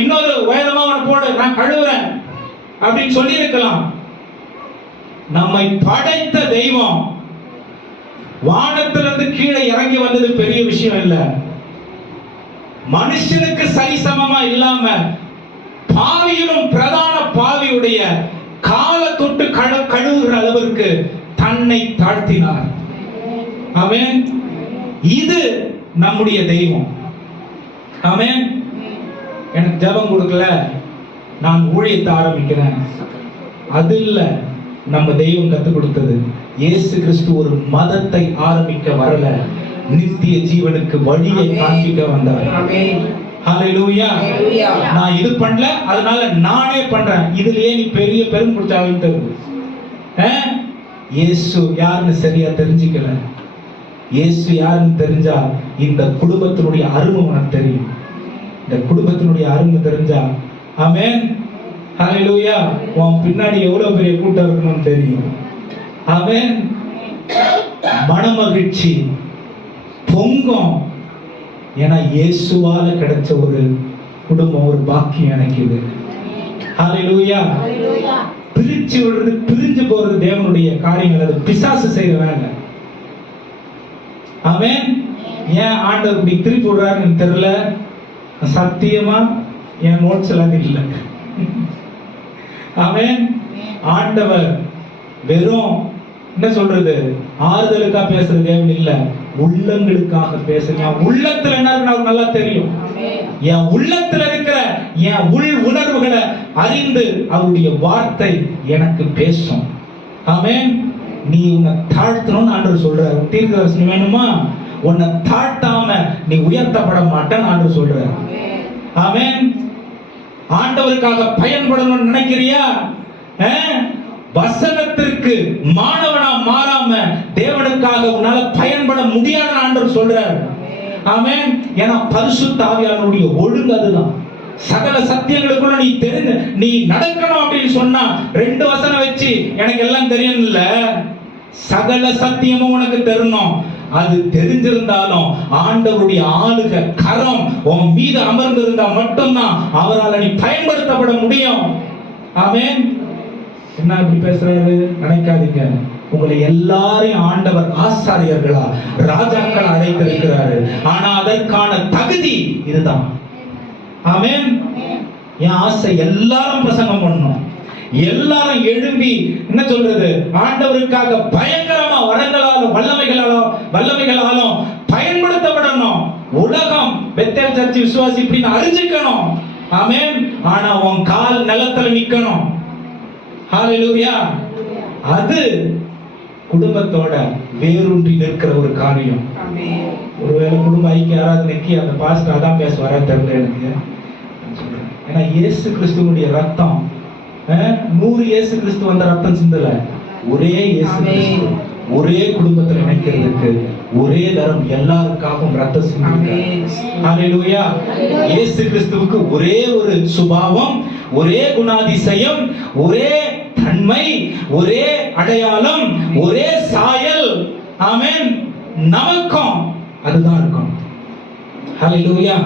இன்னொரு உயரமா போடு, நான் கழுவுறேன் அப்படின்னு சொல்லி இருக்கலாம். நம்மை படைத்த தெய்வம் வானத்திலிருந்து கீழே இறங்கி வந்தது பெரிய விஷயம் இல்ல. மனுஷனுக்கு சரிசமமா இல்லாம பாவியிலும் பிரதான பாவியுடைய காலை தொட்டு கழுவுகிற அளவிற்கு தன்னை தாழ்த்தினார். ஆமென். இது நம்முடைய தெய்வம். ஆமென். எனக்கு ஜெபம் கொடுக்கல, நான் ஊழியத்தை ஆரம்பிக்கிறேன், அது இல்ல நம்ம தெய்வம் கற்றுக் கொடுத்தது. இயேசு கிறிஸ்து ஒரு மதத்தை ஆரம்பிக்க வரல, நித்திய ஜீவனுக்கு வழியை காண்பிக்க வந்தார். ஹல்லேலூயா. நான் இது பண்ணல, அதனால நானே பண்றேன், இதுலயே நீ பெரிய பெரும் பிடிச்சாலும் இயேசு யாருன்னு சரியா தெரிஞ்சுக்கல. இயேசு யாருன்னு தெரிஞ்சா இந்த குடும்பத்தினுடைய அருமை உனக்கு தெரியும். இந்த குடும்பத்தினுடைய அருமை தெரிஞ்சா, ஆமென், ஹல்லேலூயா, உன் பின்னாடி எவ்வளவு பெரிய கூட்டம் இருக்கணும்னு தெரியும். ஆமென். மனமகிழ்ச்சி பொங்கும். ஏன்னா இயேசுவால கிடைச்ச ஒரு குடும்பம், ஒரு பாக்கியம் எனக்கு இது. ஹல்லேலூயா. பிரிச்சு விடுறது, பிரிஞ்சு போறது தேவனுடைய காரியங்கள், அது பிசாசு செய்யற வேலை. ஆமென். ஏன் ஆண்டவர் இப்படி திருப்பி விடுறாருன்னு தெரியல. சத்தியமா என் நோட்ஸ்ல அது இல்லை. ஆமென். ஆண்டவர் வெறும் என்ன சொல்றது, ஆறுதலுக்கா பேசுற தேவன் இல்ல, உள்ளங்களுக்காக பேசுறீங்க. உள்ளத்துல என்ன இருக்கு அவருக்கு நல்லா தெரியும். என் உள்ளத்துல இருக்கிற என் உள் உணர்வுகளை அறிந்து அவருடைய வார்த்தை எனக்கு பேசும். ஆமென். நீ உன்னை தாழ்த்தணும்னு ஆண்டவர் சொல்றாரு. தீர்க்கதரிசனம் வேணுமா? உன்னை தாழ்த்தாம நீ உயர்த்தப்பட மாட்டேன்னு ஆண்டவர் சொல்றாரு. ஆமென். ஆண்டவருக்காக பயன்படணும்னு நினைக்கிறியா? வசனத்திற்கு மாணவனா மாறாம தேவனுக்காக உன்னால பயன்பட முடியாத ஆண்டவர் சொல்றார். ஆமென். ஏன்னா பரிசுத்த ஆவியானவருடைய ஒழுங்கு அதுதான். சகல சத்தியங்களுக்குள்ள நீ தெரிந்து நீ நடக்கணும் அப்படின்னு சொன்னா 2 வசனம் வச்சு எனக்கு எல்லாம் தெரியும் இல்ல, சகல சத்தியமும் உனக்கு தெரியணும். அது தெரிஞ்சிருந்தாலும் ஆண்டவருடைய ஆளுக கரம் உன் மீது அமர்ந்திருந்தா மட்டும்தான் அவரால் நீ பயன்படுத்தப்பட முடியும். ஆமென். என்ன இப்படி பேசுறாரு நினைக்காதீங்க. உங்களை எல்லாரையும் ஆண்டவர் ஆசாரியர்களா, ராஜாக்களா அழைத்திருக்கிறாரு. ஆனா அதற்கான தகுதி இதுதான். ஆமென். என் ஆசை எல்லாரும் பிரசங்கம் பண்ணணும், எல்லாரும் எழும்பி என்ன சொல்றது, ஆண்டவருக்காக பயங்கரமா வரங்களாலும் வல்லமைகளாலும் பயன்படுத்தப்படணும். உலகம் பெத்தேல் சர்ச் விசுவாசி இப்படின்னு அறிஞ்சுக்கணும். ஆமென். ஆனா உன் கால் நிலத்துல நிக்கணும். ஹalleluya. அது குடும்பத்தோட வேரூன்றி நிற்கிற ஒரு காரியம். ஒருவேளை குடும்ப ஐக்கிய ஆராதனைக்கு அந்த பாஸ்டர் அதான் பேச வர தெரியல எனக்கு. ஏன்னா இயேசு கிறிஸ்துவனுடைய ரத்தம் 100 இயேசு கிறிஸ்து வந்த ரத்தம் சிந்தல, ஒரே இயேசு கிறிஸ்து ஒரே குடும்பத்தில் இணைக்கிறதுக்கு ஒரே தரம் எல்லாருக்காகவும் ரத்தம் சிந்தினார். ஹalleluya. இயேசு கிறிஸ்துவுக்கு ஒரே ஒரு சுபாவம், ஒரே குணாதிசயம், ஒரே தன்மை, ஒரே அடையாளம், ஒரே சாயல். ஆமென். நமக்கும் அதுதான் இருக்கணும். ஹalleluya.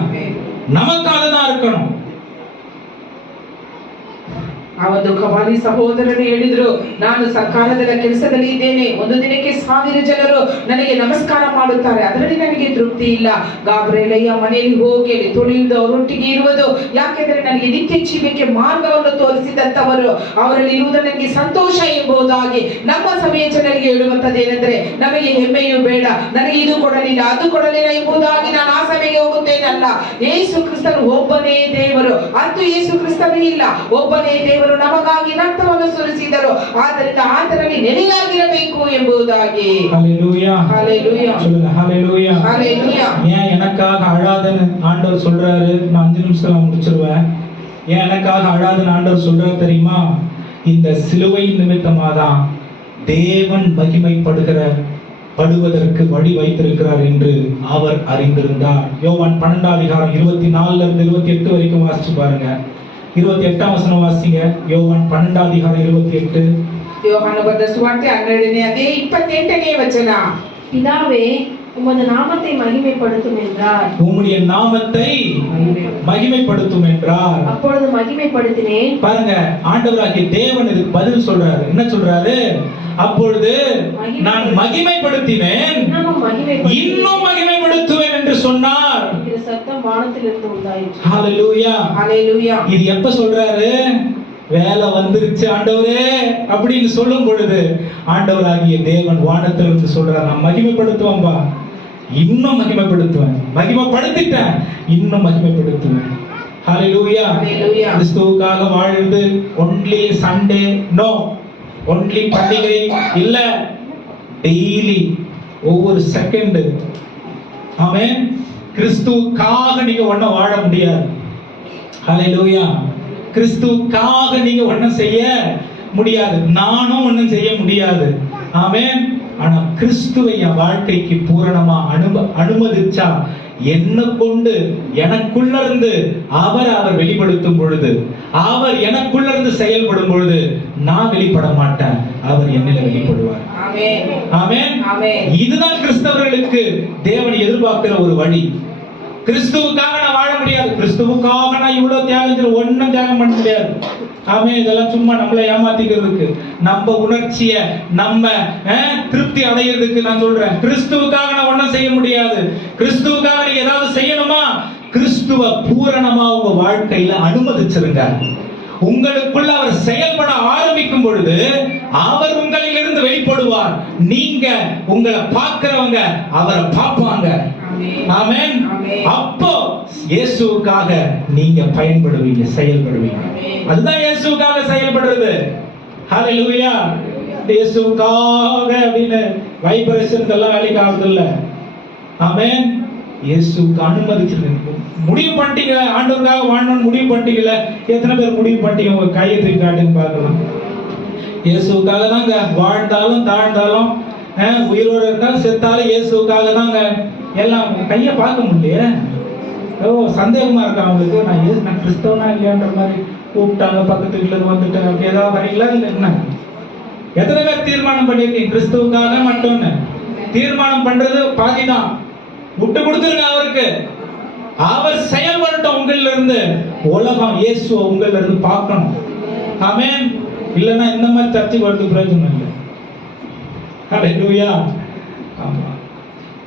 நமக்கு அதுதான் இருக்கணும். ಅವತ್ತು ಕವಾಲಿ ಸಹೋದರರು ಹೇಳಿದ್ರು, ನಾನು ಸರ್ಕಾರದ ಕೆಲಸದಲ್ಲಿ ಇದ್ದೇನೆ, ಒಂದು ದಿನಕ್ಕೆ 1000 ಜನರು ನನಗೆ ನಮಸ್ಕಾರ ಮಾಡುತ್ತಾರೆ, ಅದರಲ್ಲಿ ನನಗೆ ತೃಪ್ತಿ ಇಲ್ಲ. ಗಾಬ್ರಿಯೇಲಯ್ಯ ಮನೆಯಲ್ಲಿ ಹೋಗಿ ಅಲ್ಲಿ ತುಳಿಯುವುದು ಅವರೊಟ್ಟಿಗೆ ಇರುವುದು, ಯಾಕೆಂದ್ರೆ ನನಗೆ ನಿತ್ಯ ಜೀವಕ್ಕೆ ಮಾರ್ಗವನ್ನು ತೋರಿಸಿದಂತವರು ಅವರಲ್ಲಿ ಇರುವುದು ನನಗೆ ಸಂತೋಷ ಎಂಬುದಾಗಿ ನಮ್ಮ ಸಭೆಯ ಜನರಿಗೆ ಹೇಳುವಂತದ್ದೇನೆಂದ್ರೆ, ನಮಗೆ ಹೆಮ್ಮೆಯೂ ಬೇಡ, ನನಗೆ ಇದು ಕೊಡಲಿಲ್ಲ ಅದು ಕೊಡಲಿಲ್ಲ ಎಂಬುದಾಗಿ ನಾನು ಆ ಸಭೆಗೆ ಹೋಗುತ್ತೇನಲ್ಲ. ಯೇಸು ಕ್ರಿಸ್ತನು ಒಬ್ಬನೇ ದೇವರು, ಅಂತೂ ಯೇಸು ಕ್ರಿಸ್ತನು ಇಲ್ಲ, ಒಬ್ಬನೇ ದೇವರು ನಮಗಾಗಿ ರಕ್ತವನ್ನು ಸುರಿಸಿದರು, ಆದ್ದರಿಂದ ಆತನಲ್ಲಿ ನೆಲೆಯಾಗಿರಬೇಕು ಎಂಬುದಾಗಿ. ஹalleluya. ஹalleluya. சொல்லுங்க ஹalleluya. ஹalleluya. ஏன் எனக்காக அழாதன்னு ஆண்டவர் சொல்றாரு? நான் 5 நிமிஷத்துல முடிச்சிருவேன். ஏன் எனக்காக அழாதன்னு ஆண்டவர் சொல்றாரு தெரியுமா? இந்த சிலுவை நிமித்தமா தான் தேவன் மகிமைப்படுவதற்கு வழி வைத்திருக்கிறார் என்று அவர் அறிந்திருந்தார். யோவான் 12 அதிகாரம் 24 இருந்து 28 வரைக்கும் வாசிச்சு பாருங்க. 28ஆம் வசனம் வாசிங்க. யோவான் 12 அதிகாரம் 28. யோவான் ಬರೆದ ಸುವಾರ್ತೆ 12ನೇ ಅಧ್ಯಾಯ 28ನೇ ವಚನ. பிதாவே, உமது நாமத்தை மகிமைப்படுத்தும் என்றார். உம்முடைய நாமத்தை மகிமைப்படுத்தும் என்றார். அப்பொழுது மகிமைப்படுத்தினேன். பாருங்க, ஆண்டவராகிய தேவன் இதுக்கு பதில் சொல்றாரு. என்ன சொல்றாரு? அப்பொழுது நான் மகிமைப்படுத்தினேன், இன்னும் மகிமைப்படுத்துவேன் என்று சொன்னார். இந்த சத்தம் வானத்திலிருந்து உண்டாயிற்று. ஹalleluya. ஹalleluya. இது எப்ப சொல்றாரு? வேலை வந்துருச்சு ஆண்டவரே அப்படின்னு சொல்லும் பொழுது ஆண்டவராகிய தேவன் வானத்திலிருந்து சொல்றார், நான் மகிமைப்படுத்துவேன்பா, இன்னும் மகிமைப்படுத்துவேன், மகிமைப்படுத்திட்டேன், இன்னும் மகிமைப்படுத்துவேன். ஹalleluya. கிறிஸ்துவுக்காக வாழ்ந்து ஒன்லி சண்டே நோ, ஒன்லி பண்டிகை இல்ல, டெய்லி ஒவ்வொரு செகண்ட். ஆமென். கிறிஸ்துவுக்காக நீங்க ஒண்ண வாழ முடியாது. ஹalleluya. கிறிஸ்துவுக்காக நீங்க ஒண்ணும் செய்ய முடியாது, நானும் ஒண்ணும் செய்ய முடியாது. ஆமென். ஆனா கிறிஸ்துவை என் வாழ்க்கைக்கு பூரணமா அனுமதிச்சா, என்ன கொண்டு எனக்குள்ள இருந்து அவர் வெளிப்படுத்தும் பொழுது, அவர் எனக்குள்ள இருந்து செயல்படும் பொழுது நான் வெளிப்பட மாட்டேன், அவர் என்னில வெளிப்படுவார். ஆமென். இதுதான் கிறிஸ்தவர்களுக்கு தேவன் எதிர்பார்க்கிற ஒரு வழி. கிறிஸ்துவுக்காக நான் வாழ முடியாது, கிறிஸ்துவுக்காக நான் இவ்வளவு தியாகம் ஒன்னும் தியாகம் பண்ண முடியாது. ஆமே, இதெல்லாம் சும்மா நம்மளை ஏமாத்திக்கிறதுக்கு, நம்ம உணர்ச்சிய நம்ம திருப்தி அடையிறதுக்கு நான் சொல்றேன். கிறிஸ்துவுக்காக நான் ஒன்னும் செய்ய முடியாது. கிறிஸ்துவுக்காக நீங்க ஏதாவது செய்யணுமா, கிறிஸ்துவ பூரணமா உங்க வாழ்க்கையில அனுமதிச்சிருங்க. உங்களுக்குள்ள அவர் செயல்பட ஆரம்பிக்கும் பொழுது அவர் உங்களிலிருந்து வெளிப்படுவார். நீங்க உங்களை பார்க்கிறவங்க அவரை பார்ப்பாங்க. ஆமென். அப்போ இயேசுவுக்காக நீங்க பயன்படுவீங்க, செயல்படுவீங்க. அதுதான் இயேசுவுக்காக செயல்படுறது. ஹalleluya. இயேசுவுக்காக அப்படின்னு வைப்ரேஷன் எல்லாம் வேலைக்கு ஆகுது இல்ல. ஆமென். இயேசுவுக்கு அனுமதிச்சிருங்க. முடிவு பண்ணிட்டீங்க, ஆண்டவருக்காக வாழணும்னு முடிவு பண்ணிட்டீங்கல. எத்தனை பேர் முடிவு பண்ணிட்டீங்க? உங்க கையை தூக்கி காட்டுங்க பார்க்கலாம். இயேசுவுக்காக தாங்க வாழ்ந்தாலும் தாழ்ந்தாலும், உயிரோடு இருந்தாலும் செத்தாலும் இயேசுவுக்காக தாங்க எல்லாம். கையை பார்க்க முடியலையே, சந்தேகமா இருக்கா அவங்களுக்கு? நான் கிறிஸ்தவனா இல்லையான்ற மாதிரி கூப்பிட்டாங்க, பக்கத்து வீட்டுல இருந்து வந்துட்டேன், அப்படி ஏதாவது வரீங்களா? இல்லை என்ன? எத்தனை பேர் தீர்மானம் பண்ணிருக்கீங்க கிறிஸ்துவுக்காக மட்டும்னு? தீர்மானம் பண்றது பாதிதான். விட்டு கொடுத்துருங்க அவருக்கு, அவர் செயல்படட்டும் உங்கள இருந்து. உலகம் இயேசுவை உங்கள இருந்து பார்க்கணும். ஆமென். இல்லைன்னா இந்த மாதிரி சர்ச்சை வரது பிரயோஜனம் இல்லை. ஹalleluya. ஆமா,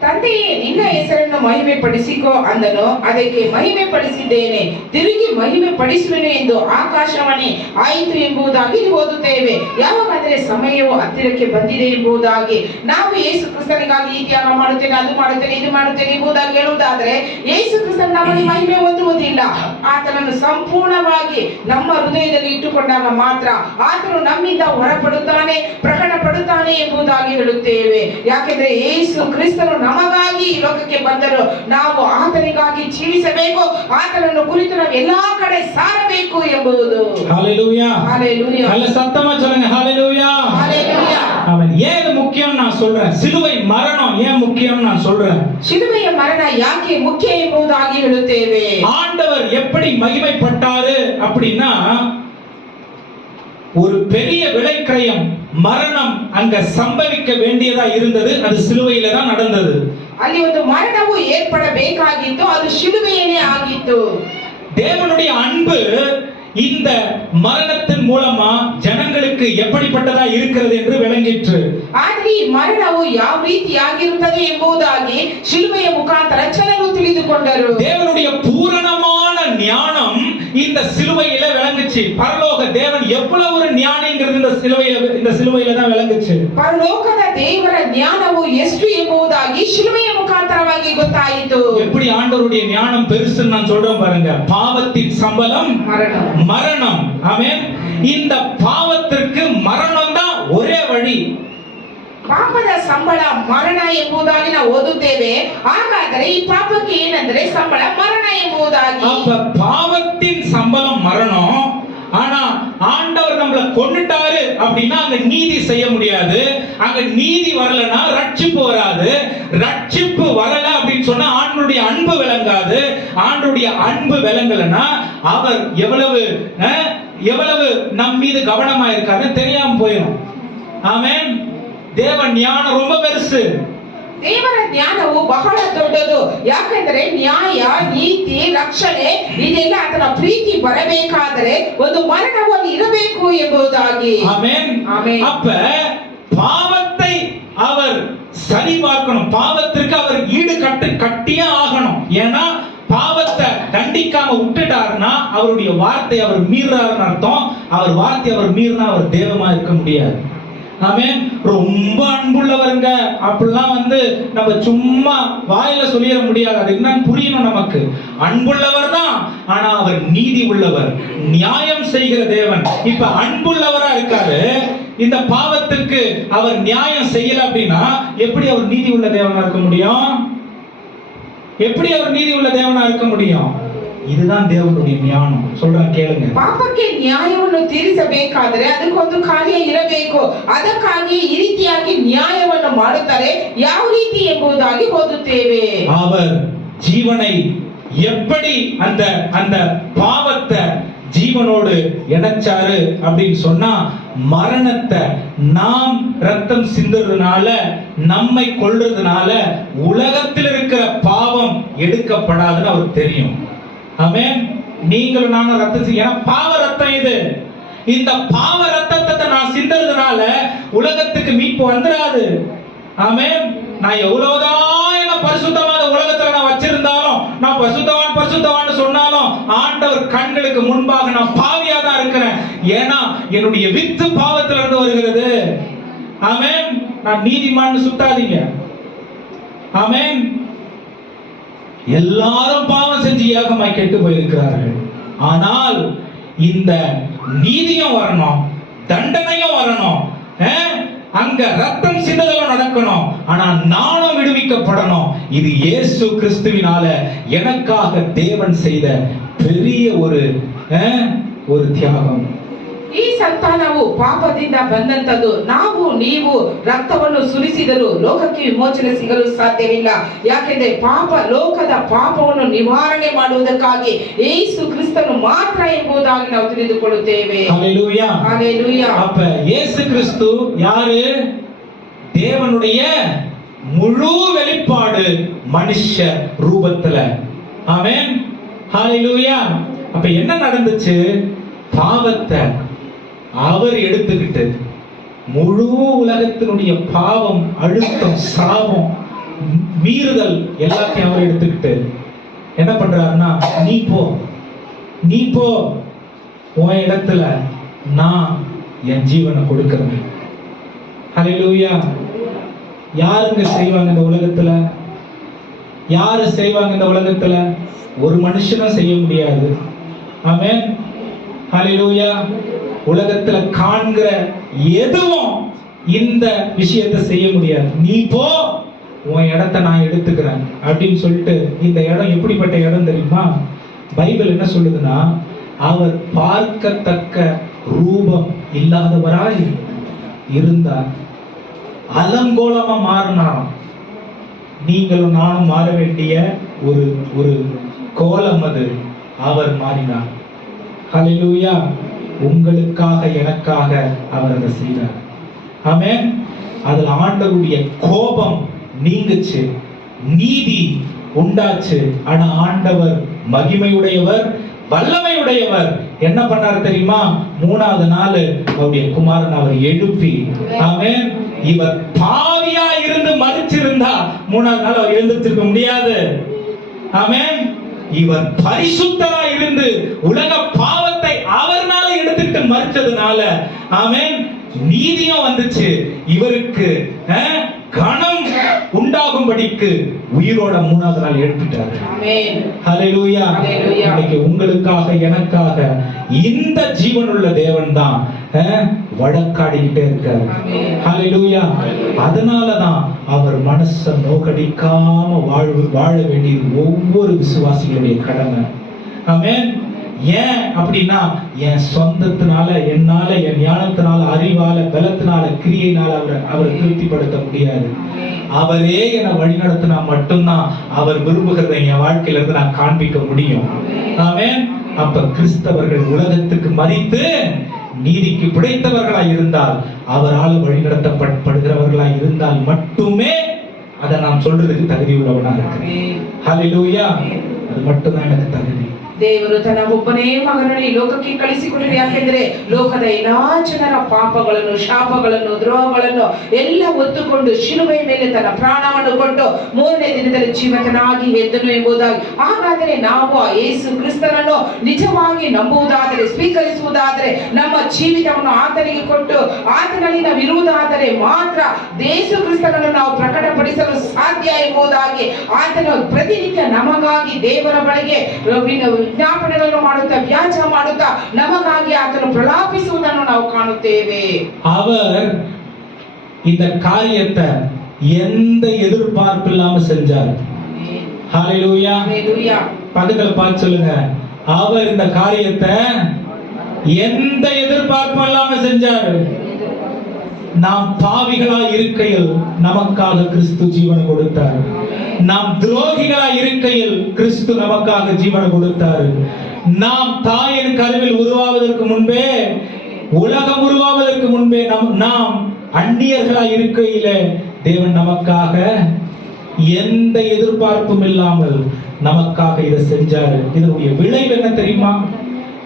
ತಂದೆಯೇ, ನಿನ್ನ ಹೆಸರನ್ನು ಮಹಿಮೆಪಡಿಸಿಕೋ ಅಂದನು. ಅದಕ್ಕೆ ಮಹಿಮೆಪಡಿಸಿದ್ದೇನೆ, ತಿರುಗಿ ಮಹಿಮೆ ಪಡಿಸುವೆನು ಎಂದು ಆಕಾಶವಾಣಿ ಆಯಿತು ಎಂಬುದಾಗಿ ಓದುತ್ತೇವೆ. ಯಾವಾಗಂದ್ರೆ ಸಮಯವು ಹತ್ತಿರಕ್ಕೆ ಬಂದಿದೆ ಎಂಬುದಾಗಿ. ನಾವು ಯೇಸು ಕ್ರಿಸ್ತನಿಗಾಗಿ ಈ ತ್ಯಾಗ ಮಾಡುತ್ತೇನೆ, ಅದು ಮಾಡುತ್ತೇನೆ, ಇದು ಮಾಡುತ್ತೇನೆ ಎಂಬುದಾಗಿ ಹೇಳುವುದಾದ್ರೆ ಯೇಸು ಕ್ರಿಸ್ತನ ನಮಗೆ ಮಹಿಮೆ ಹೊಂದುವುದಿಲ್ಲ. ಆತನನ್ನು ಸಂಪೂರ್ಣವಾಗಿ ನಮ್ಮ ಹೃದಯದಲ್ಲಿ ಇಟ್ಟುಕೊಂಡಾಗ ಮಾತ್ರ ಆತನು ನಮ್ಮಿಂದ ಹೊರಪಡುತ್ತಾನೆ, ಪ್ರಕಟ ಪಡುತ್ತಾನೆ ಎಂಬುದಾಗಿ ಹೇಳುತ್ತೇವೆ. ಯಾಕೆಂದ್ರೆ ಯೇಸು ಕ್ರಿಸ್ತನು ನಮಗಾಗಿ ಈ ಲೋಕಕ್ಕೆ ಬಂದರು. ನಾವು ಆತನಿಗಾಗಿ ಜೀವಿಸಬೇಕು, ಆತನನ್ನು ಕುರಿತು ನಾವು ಎಲ್ಲಾ ಕಡೆ ಸಾರಬೇಕು ಎಂಬುದು. ஹalleluya ஹalleluya. நல்ல சத்தமா சொல்லுங்க ஹalleluya. ஹalleluya. ஆமென். ஏன் முக்கியம் நான் சொல்றேன், சிலுவை மரணம் ஏன் முக்கியம் நான் சொல்றேன். ಶಿಲುಬೆಯ ಮರಣ ಯಾಕೆ ಮುಖ್ಯ ಎಂಬುದಾಗಿ ಹೇಳುತ್ತೇವೆ. ஆண்டவர் எப்படி மகிமைப்பட்டாரு அப்படின்னா, ஒரு பெரிய விலைக்கிரயம் மரணம் அங்க சம்பவிக்க வேண்டியதா இருந்தது. அது சிலுவையில தான் நடந்தது. ಅಲ್ಲಿ ಒಂದು ಮರಣವು ಏರ್ಪಡಬೇಕಾಗಿತ್ತು, ಅದು ಶಿಲುಬೆಯೇ ಆಗಿತ್ತು. தேவனுடைய அன்பு இந்த மரணத்தின் மூலமா ஜனங்களுக்கு எப்படிப்பட்டதா இருக்கிறது என்று விளங்கிற்று. ಆದರೆ ಈ ಮರಣವು ಯಾವ ರೀತಿಯಾಗಿರುತ್ತದೆ ಎಂಬುದಾಗಿ ಶಿಲುಬೆಯ ಮುಖಾಂತರ ಜನರು ತಿಳಿದುಕೊಂಡರು. தேவனுடைய பூரணமான ஞானம் இந்த சிலுவையில விளங்குச்சு. பரலோக தேவன் எவ்வளவு ஒரு ஞானிங்கிறது இந்த சிலுவையில தான் விளங்குச்சு. ಪರಲೋಕದ ದೇವರ ಜ್ಞಾನವು ಎಷ್ಟು ಎಂಬುದಾಗಿ ಶಿಲುಬೆಯ ಮುಖಾಂತರವಾಗಿ ಗೊತ್ತಾಯಿತು. எப்படி ஆண்டவருடைய ஞானம் பெருசுன்னு நான் சொல்றேன் பாருங்க. பாவத்தின் சம்பளம் மரணம். ஆமென். இந்த பாவத்திற்கு மரணம் தான் ஒரே வழி. ಪಾಪದ ಸಂಬಳ ಮರಣ ಎಂಬುದಾಗಿ ನಾವು ಓದುತ್ತೇವೆ. ಹಾಗಾದರೆ ಈ ಪಾಪಕ್ಕೆ ಏನಂದ್ರೆ ಸಂಬಳ ಮರಣ ಎಂಬುದಾಗಿ. அப்ப பாவத்தின் சம்பளம் மரணம். ஆனா ஆண்டவர் நம்மள கொன்னுட்டாரு அப்படின்னா அங்க நீதி செய்ய முடியாது. அங்க நீதி வரலனா ரட்சிப்பு வராது. ரட்சிப்பு வரல அப்படின்னு சொன்னா ஆண்டவருடைய அன்பு விளங்காது. ஆண்டவருடைய அன்பு விளங்கலனா அவர் எவ்வளவு நம் மீது கவனமா இருக்காருன்னு தெரியாம போயிடும். ஆமென். தேவ ஞானம் ரொம்ப பெருசு. ದೇವರ ಜ್ಞಾನವು ಬಹಳ ದೊಡ್ಡದು. ಯಾಕೆಂದ್ರೆ ನ್ಯಾಯ, ನೀತಿ, ರಕ್ಷಣೆ ಇದೆಲ್ಲ ಆತನ ಪ್ರೀತಿ ಬರಬೇಕಾದರೆ ಒಂದು ಮರಣವು ಅಲ್ಲಿ ಇರಬೇಕು ಎಂಬುದಾಗಿ. ஆமென். ஆமென். அப்ப பாவத்தை அவர் சரி பார்க்கணும். பாவத்திற்கு அவர் ஈடு கட்டியே ஆகணும். ஏன்னா பாவத்தை கண்டிக்காம விட்டுட்டாருன்னா அவருடைய வார்த்தை அவர் மீறாருன்னு அர்த்தம். அவர் வார்த்தை அவர் மீறினா அவர் தேவமா இருக்க முடியாது. ஆமென். ரொம்ப அன்புள்ளவருங்க அப்படிலாம் நம்ம சும்மா வாயில சொல்லிட முடியாது. அது என்னன்னு புரியணும் நமக்கு. அன்புள்ளவர் தான், ஆனா அவர் நீதி உள்ளவர், நியாயம் செய்கிற தேவன். இப்ப அன்புள்ளவரா இருக்காரு, இந்த பாவத்துக்கு அவர் நியாயம் செய்யல அப்படின்னா எப்படி அவர் நீதி உள்ள தேவனா இருக்க முடியும்? எப்படி அவர் நீதி உள்ள தேவனா இருக்க முடியும்? இதுதான் தேவனுடைய ஞானம். சொல்றேன் கேளுங்க. ಪಾಪಕ್ಕೆ ನ್ಯಾಯವನ್ನು ತೀರಿಸಬೇಕಾದರೆ ಅದಕ್ಕೊಂದು ಕಾರ್ಯ ಇರಬೇಕು. ಅದಕ್ಕಾಗಿ ಈ ರೀತಿಯಾಗಿ ನ್ಯಾಯವನ್ನು ಮಾಡುತ್ತಾರೆ. ಯಾವ ರೀತಿ ಎಂಬುದಾಗಿ ಓದುತ್ತೇವೆ. அவர் ஜீவனை எப்படி அந்த பாவத்தை ஜீவனோடு இணைச்சாரு அப்படின்னு சொன்னா, மரணத்தை நாம் ரத்தம் சிந்துறதுனால, நம்மை கொல்றதுனால உலகத்தில் இருக்கிற பாவம் எடுக்கப்படாதுன்னு அவர் தெரியும். ஆமென். நீங்களும் நானும் ரத்தம் ஏன்னா பாவ ரத்தம் இது. இந்த பாவ ரத்தத்தை நான் சிந்தறதுனால உலகத்துக்கு மீட்பு வந்துடாது. ஆமென். நான் எவ்வளவுதான் என்ன பரிசுத்தமான உலகத்துல நான் வச்சிருந்தாலும், நான் பரிசுத்தவான் சொன்னாலும் ஆண்டவர் கண்களுக்கு முன்பாக நான் பாவியா தான் இருக்கிறேன். ஏன்னா என்னுடைய வித்து பாவத்துல இருந்து வருகிறது. ஆமென். நான் நீதிமான் சுத்தாதீங்க. ஆமென். எல்லாரும் பாவம் செஞ்சு ஏகமாய் கெட்டு போயிருக்கிறார்கள். ஆனால் இந்த நீதியும் வரணும், தண்டனையும் வரணும், அங்க ரத்தம் சிந்துதலும் நடக்கணும். ஆனா நானும் விடுவிக்கப்படணும். இது இயேசு கிறிஸ்துவினால எனக்காக தேவன் செய்த பெரிய ஒரு தியாகம். ಈ ಸಂತಾನವು ಪಾಪದಿಂದ ಬಂದಂತದ್ದು. ನೀವು ರಕ್ತವನ್ನು ಸುರಿಸಿದರೂ ಲೋಕಕ್ಕೆ ವಿಮೋಚನೆ ಸಿಗಲು ಸಾಧ್ಯವಿಲ್ಲ. ಯಾಕೆಂದ್ರೆ ಲೋಕದ ಪಾಪವನ್ನು ನಿವಾರಣೆ ಮಾಡುವುದಕ್ಕಾಗಿ ಯೇಸು ಕ್ರಿಸ್ತನು ಮಾತ್ರ ಎಂಬುದಾಗಿ ನಾವು ತಿಳಿದುಕೊಳ್ಳುತ್ತೇವೆ. ஹல்லேலூயா. ஹல்லேலூயா. அப்ப இயேசு கிறிஸ்து யாரு? தேவனுடைய முழு வெளிப்பாடு மனுஷ ரூபத்துல. ஆமென். ஹல்லேலூயா. அப்ப என்ன நடந்துச்சு? பாவத்தை அவர் எடுத்துக்கிட்டு முழு உலகத்தினுடைய பாவம், அழுத்தம், சாபம் மீறுதல் எல்லாத்தையும் அவர் எடுத்துக்கிட்டு என்ன பண்றாருன்னா, நீ போ உன் இடத்துல நான் என் ஜீவனை கொடுக்கிறேன். ஹல்லேலூயா. யாருங்க செய்வாங்க இந்த உலகத்துல? யாரு செய்வாங்க இந்த உலகத்துல? ஒரு மனுஷனும் செய்ய முடியாது. ஆமென். ஹல்லேலூயா. உலகத்துல காண்கிற எதுவும் இந்த விஷயத்தை செய்ய முடியாது. நீ போ, உன் இடத்தை நான் எடுத்துக்கிறேன் அப்படின்னு சொல்லிட்டு. இந்த இடம் எப்படிப்பட்ட இடம் தெரியுமா? பைபிள் என்ன சொல்லுதுன்னா, அவர் பார்க்கத்தக்க ரூபம் இல்லாதவராய் இருந்தார், அலங்கோலமா மாறினாராம். நீங்களும் நானும் மாற வேண்டிய ஒரு கோலம் அது. அவர் மாறினார். ஹல்லேலூயா. உங்களுக்காக எனக்காக அவர் அதை செய்தார். ஆமென். அதுல ஆண்டவருடைய கோபம் நீங்குச்சு, நீதி உண்டாச்சு. ஆனா ஆண்டவர் மகிமையுடையவர், வல்லமையுடையவர். என்ன பண்ணார் தெரியுமா? மூணாவது நாள் அவருடைய குமாரன் அவர் எழுப்பி, ஆமென், இவர் பாவியா இருந்து மரிச்சிருந்தா மூணாவது நாள் அவர் எழுந்திருக்க முடியாது. ஆமென். இவர் பரிசுத்தரா இருந்து உலக பாவத்தை அவர் மேல எடுத்துட்டு மரிச்சதுனால, ஆமென், நீதியும் வந்துச்சு. இவருக்கு கணம் உண்டாகும்படிக்கு உயிரோட மூணாவது நாள் எழுப்பிட்டார். ஆமென். ஹல்லேலூயா. இன்னைக்கு உங்களுக்காக எனக்காக இந்த ஜீவனுள்ள தேவன் தான் வழக்காடிக்கிட்டே இருக்காரு. ஹல்லேலூயா. அதனாலதான் அவர் மனசை நோக்கடிக்காம வாழ வேண்டியது ஒவ்வொரு விசுவாசிகளுடைய கடமை. ஆமென். ஏன் அப்படின்னா, என் சொந்தத்தினால, என்னால, என் ஞானத்தினால, அறிவால, பலத்தினால, கிரியையினால அவரை திருப்திப்படுத்த முடியாது. அவரே என்னை வழிநடத்தினா மட்டும்தான் அவர் விரும்புகிறதை என் வாழ்க்கையில இருந்து நான் காண்பிக்க முடியும். ஆமென். அப்ப கிறிஸ்தவர்கள் உலகத்துக்கு மரித்து நீதிக்கு பிழைத்தவர்களாய் இருந்தால், அவரால் வழிநடத்தப்படுகிறவர்களாய் இருந்தால் மட்டுமே அதை நான் சொல்றதுக்கு தகுதி உள்ளவனாக இருக்கிறேன். ஹல்லேலூயா. அது மட்டும்தான் எனக்கு தகுதி. ದೇವರು ತನ್ನ ಒಬ್ಬನೇ ಮಗನನ್ನು ಈ ಲೋಕಕ್ಕೆ ಕಳಿಸಿಕೊಟ್ಟರು. ಯಾಕೆಂದ್ರೆ ಲೋಕದ ಎಲ್ಲಾ ಜನರ ಪಾಪಗಳನ್ನು, ಶಾಪಗಳನ್ನು, ದ್ರೋಹಗಳನ್ನು ಎಲ್ಲ ಹೊತ್ತುಕೊಂಡು ಶಿಲುಬೆಯ ಮೇಲೆ ತನ್ನ ಪ್ರಾಣವನ್ನು ಕೊಟ್ಟು ಮೂರನೇ ದಿನದಲ್ಲಿ ಜೀವಿತನಾಗಿ ಎದ್ದನು ಎಂಬುದಾಗಿ. ಹಾಗಾದರೆ ನಾವು ಯೇಸು ಕ್ರಿಸ್ತನನ್ನು ನಿಜವಾಗಿ ನಂಬುವುದಾದರೆ, ಸ್ವೀಕರಿಸುವುದಾದರೆ, ನಮ್ಮ ಜೀವಿತವನ್ನು ಆತನಿಗೆ ಕೊಟ್ಟು ಆತನಲ್ಲಿ ನಾವು ಇರುವುದಾದರೆ ಮಾತ್ರ ಯೇಸು ಕ್ರಿಸ್ತನನ್ನು ನಾವು ಪ್ರಕಟಪಡಿಸಲು ಸಾಧ್ಯ ಎಂಬುದಾಗಿ ಆತನು ಪ್ರತಿನಿತ್ಯ ನಮಗಾಗಿ ದೇವರ ಬಳಿಗೆ ವಿಜ್ಞಾಪನೆಗಳನ್ನು ಮಾಡುತ್ತಾ, ವ್ಯಾಜ ಮಾಡುತ್ತಾ ನಮಗಾಗಿ ಆತನು ಪ್ರಲಾಪಿಸುವುದನ್ನು ನಾವು ಕಾಣುತ್ತೇವೆ. அவர் இந்த காரியத்தை எந்த எதிர்பார்ப்பு இல்லாம செஞ்சார். ஹல்லேலூயா. ஹல்லேலூயா. பக்கத்துல பார்த்து சொல்லுங்க, அவர் இந்த காரியத்தை எந்த எதிர்பார்ப்பும் இல்லாம செஞ்சார். நாம் பாவிகளா இருக்கையில் நமக்காக கிறிஸ்து ஜீவனை கொடுத்தார். நாம் துரோகிகளா இருக்கையில் கிறிஸ்து நமக்காக ஜீவனை கொடுத்தார். நாம் தாயின் கருவில் உருவாவதற்கு முன்பே, உலகம் உருவாவதற்கு முன்பே நாம் அந்நியர்களா இருக்கையில தேவன் நமக்காக எந்த எதிர்பார்ப்பும் இல்லாமல் நமக்காக இதை செஞ்சாரு. இதனுடைய விளைவு என்ன தெரியுமா?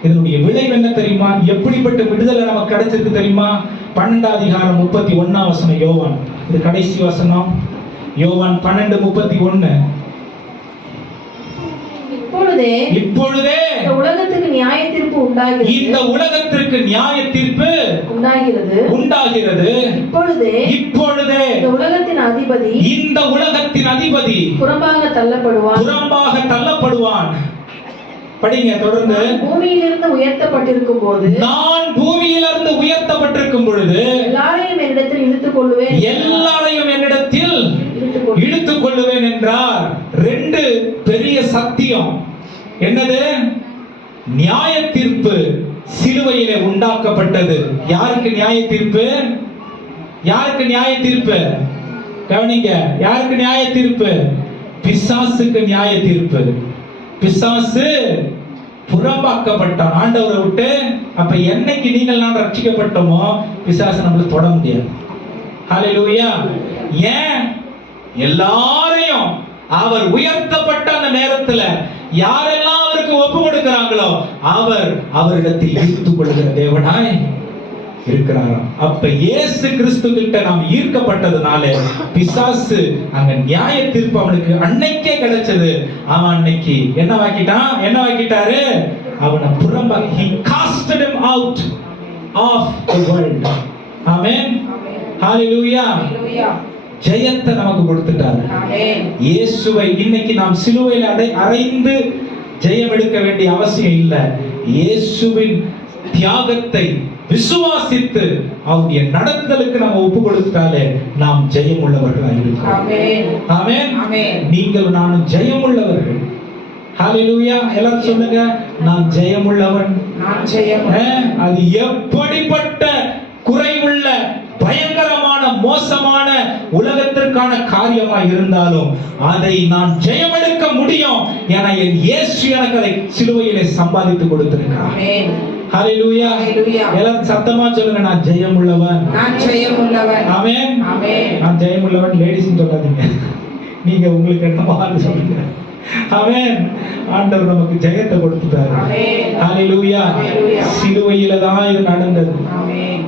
இதனுடைய விளைவு என்ன தெரியுமா? எப்படிப்பட்ட விடுதலை நமக்கு கிடைச்சிருக்கு தெரியுமா? 12 அதிகாரம் 31 வசனம் யோவான். இது கடைசி வசனம். யோவான் 12:31. இப்பொழுதே இந்த உலகத்துக்கு நியாய தீர்ப்பு உண்டாகிறது. இந்த உலகத்திற்கு நியாய தீர்ப்பு உண்டாகிறது. இப்பொழுதே இந்த உலகத்தின் அதிபதி புறம்பாக தள்ளப்படுவான். படிங்க தொடர்ந்து. பூமியிலிருந்து உயர்த்தப்பட்டிருக்கும் போது, நான் பூமியிலிருந்து உயர்த்தப்பட்டிருக்கும் பொழுது எல்லாரையும் என்னிடத்தில் இழுத்துக் கொள்ளுவேன் என்றார். 2 பெரிய சத்தியம். என்னது? நியாய தீர்ப்பு சிலுவையிலே உண்டாக்கப்பட்டது. யாருக்கு நியாய தீர்ப்பு? யாருக்கு நியாய தீர்ப்பு? கவனிங்க. யாருக்கு நியாய தீர்ப்பு? பிசாசுக்கு நியாய தீர்ப்பு. பிசாசு புறம்பாக்கப்பட்டான் ஆண்டவரை விட்டு. அப்ப என்னைக்கு நீங்கள் நான் ரட்சிக்கப்பட்டோமோ பிசாசு நம்மள தொட முடியாது. ஹல்லேலூயா. ஏன்? எல்லாரையும் அவர் உயர்த்தப்பட்ட அந்த நேரத்துல யாரெல்லாம் அவருக்கு ஒப்பு கொடுக்கிறாங்களோ அவர் அவரிடத்தில் ஈர்த்துக் கொள்கிற தேவனாய் இருக்கிறாராம். அப்ப இயேசு கிறிஸ்து கிட்ட நாம் ஈர்க்கப்பட்டதுனால பிசாசு அங்க நியாய தீர்ப்பு அவனுக்கு அன்னைக்கே கிடைச்சது. அவன் அன்னைக்கு என்ன வாக்கிட்டாரு? அவனை புறம்பாக்கி he casted him out of the world. ஆமென். ஹalleluya. ஜெயத்தை நமக்கு கொடுத்துட்டாரு. இயேசுவை இன்னைக்கு நாம் சிலுவையில் அறைந்து ஜெயம் எடுக்க வேண்டிய அவசியம் இல்லை. இயேசுவின் தியாகத்தை விசுவாசித்து அவருடைய நடத்தலுக்கு நம்ம ஒப்பு கொடுத்தாலே நாம் ஜெயம் உள்ளவர்களாக இருக்கிறோம். ஆமென். நீங்கள் நானும் ஜெயம் உள்ளவர்கள். ஹalleluya. எல்லாரும் சொல்லுங்க, நான் ஜெயம் உள்ளவன். அது எப்படிப்பட்ட குறைவுள்ள பயங்கரமான மோசமான உலகத்திற்கான காரியமா இருந்தாலும் அதை நான் ஜெயமெடுக்க முடியும். ஏன்னா என் இயேசு எனக்கு அதை சிலுவையிலே சம்பாதித்து கொடுத்திருக்கிறார். ஹalleluya. எல்லாரும் சத்தமா சொல்லுங்க, நான் ஜெயம் உள்ளவன். ஆமென். நான் ஜெயம் உள்ளவன். லேடிஸ் சொல்லாதீங்க, நீங்க உங்களுக்கு என்னமோ சொல்லுங்க. ஆமென். ஆண்டவர் நமக்கு ஜெயத்தை கொடுத்துட்டார். ஹalleluya. சிலுவையில தான் இது நடந்தது.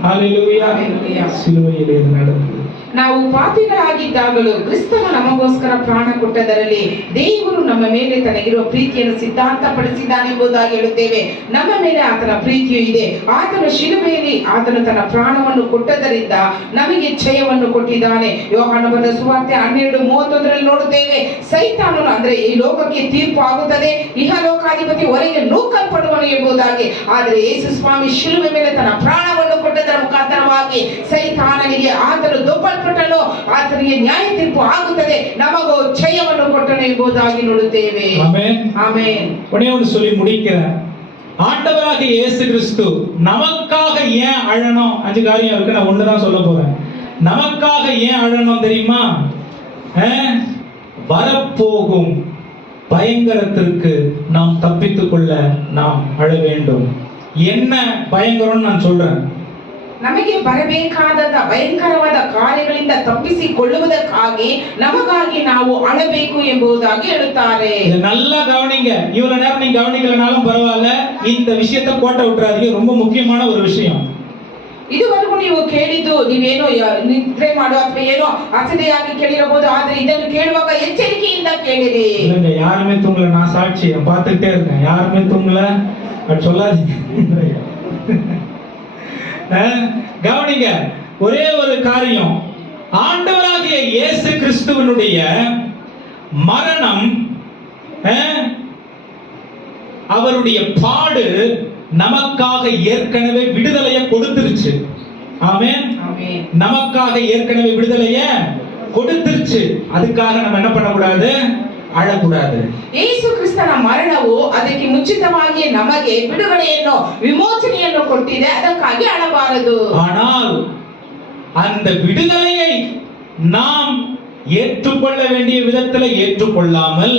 ஹalleluya. சிலுவையில இது நடந்தது. ನಾವು ಪಾಪಿಗಳಾಗಿದ್ದಾಗಲೂ ಕ್ರಿಸ್ತನು ನಮಗೋಸ್ಕರ ಪ್ರಾಣ ಕೊಟ್ಟದರಲ್ಲಿ ದೇವರು ನಮ್ಮ ಮೇಲೆ ತನಗಿರುವ ಪ್ರೀತಿಯನ್ನು ಸಿದ್ಧಾಂತಪಡಿಸಿದ್ದಾನೆಂಬುದಾಗಿ ಹೇಳುತ್ತೇವೆ. ನಮ್ಮ ಮೇಲೆ ಆತನ ಪ್ರೀತಿಯೂ ಇದೆ. ಆತನ ಶಿಲುಬೆಯಲ್ಲಿ ಆತನು ತನ್ನ ಪ್ರಾಣವನ್ನು ಕೊಟ್ಟದರಿಂದ ನಮಗೆ ಜಯವನ್ನು ಕೊಟ್ಟಿದ್ದಾನೆ. ಯೋಹಾನ ಬರೆದ ಸುವಾರ್ತೆ 12:31 ನೋಡುತ್ತೇವೆ. ಸೈತಾನನು ಅಂದ್ರೆ ಈ ಲೋಕಕ್ಕೆ ತೀರ್ಪು ಆಗುತ್ತದೆ, ಇಹಲೋಕಾಧಿಪತಿ ಹೊರಗೆ ನೂಕಲ್ಪಡುವನು ಎಂಬುದಾಗಿ. ಆದರೆ ಯೇಸು ಸ್ವಾಮಿ ಶಿಲುಬೆ ಮೇಲೆ ತನ್ನ ಪ್ರಾಣವನ್ನು ಕೊಟ್ಟದರ ಮುಖಾಂತರವಾಗಿ ಸೈತಾನನಿಗೆ ಆತನು ದೊಬ್ಬಲ್ಪಟ್ಟನು, ಆತನಿಗೆ ನ್ಯಾಯ ತೀರ್ಪು ಆಗುತ್ತದೆ, ನಮಗೂ ಜಯವನ್ನು ಕೊಟ್ಟನು ಎಂಬುದಾಗಿ ನೋಡುತ್ತೇವೆ. ஆமென். ஒண்ணே ஒன்று சொல்லி முடிக்கிறேன். ஆண்டவராகிய இயேசு கிறிஸ்து நமக்காக ஏன் அழணும்? 5 காரியம் இருக்கு, நான் ஒண்ணுதான் சொல்ல போறேன். நமக்காக ஏன் அழணும் தெரியுமா? வரப்போகும் பயங்கரத்திற்கு நாம் தப்பித்துக் கொள்ள நாம் அழ வேண்டும். என்ன பயங்கரம் நான் சொல்றேன். ನಮಗೆ ಬರಬೇಕಾದ ಭಯಂಕರವಾದ ಕಾರ್ಯಗಳಿಂದ ತಪ್ಪಿಸಿಕೊಳ್ಳುವುದಕ್ಕಾಗಿ ನಮಗಾಗಿ ನಾವು ಅಳಬೇಕು ಎಂಬುದಾಗಿ ಹೇಳುತ್ತಾರೆ. நல்லா கவனிங்க. இவ்வளவு நேரம் நீங்க கவனிக்கலனாலும் பரவாயில்ல, இந்த விஷயத்தை போட்ட விட்டுறாதீங்க. ரொம்ப முக்கியமான ஒரு விஷயம். ಇದುವರೆಗೂ ನೀವು ಕೇಳಿದ್ದು ನೀವೇನೋ ನಿದ್ರೆ ಮಾಡುವ ಅಥವಾ ಏನೋ ಅಸದೆಯಾಗಿ ಕೇಳಿರಬಹುದು. ಆದ್ರೆ ಇದನ್ನು ಕೇಳುವಾಗ ಎಚ್ಚರಿಕೆಯಿಂದ ಕೇಳಿರಿ. யாருமே தூங்கல, நான் சாட்சி பார்த்துட்டே இருக்கேன். யாருமே தூங்கல அது சொல்லாதீங்க. கவனிங்க, ஒரே ஒரு காரியம். ஆண்டவராகிய இயேசு கிறிஸ்துவினுடைய மரணம், அவருடைய பாடு நமக்காக ஏற்கனவே விடுதலையை கொடுத்துருச்சு. ஆமென். நமக்காக ஏற்கனவே விடுதலையை கொடுத்துருச்சு. அதுக்காக நம்ம என்ன பண்ணக்கூடாது? ಅಳಕೂಡದು. ಯೇಸು ಕ್ರಿಸ್ತನ ಮರಣವು ಅದಕ್ಕೆ ಮುಂಚಿತವಾಗಿ ನಮಗೆ ಬಿಡುಗಡೆಯನ್ನು ವಿಮೋಚನೆಯನ್ನು ಕೊಟ್ಟಿದೆ, ಅದಕ್ಕಾಗಿ ಅಳಬಾರದು. ஆனால் அந்த விடுதலையை நாம் ஏற்றுக்கொள்ள வேண்டிய விதத்தில் ஏற்றுக்கொள்ளாமல்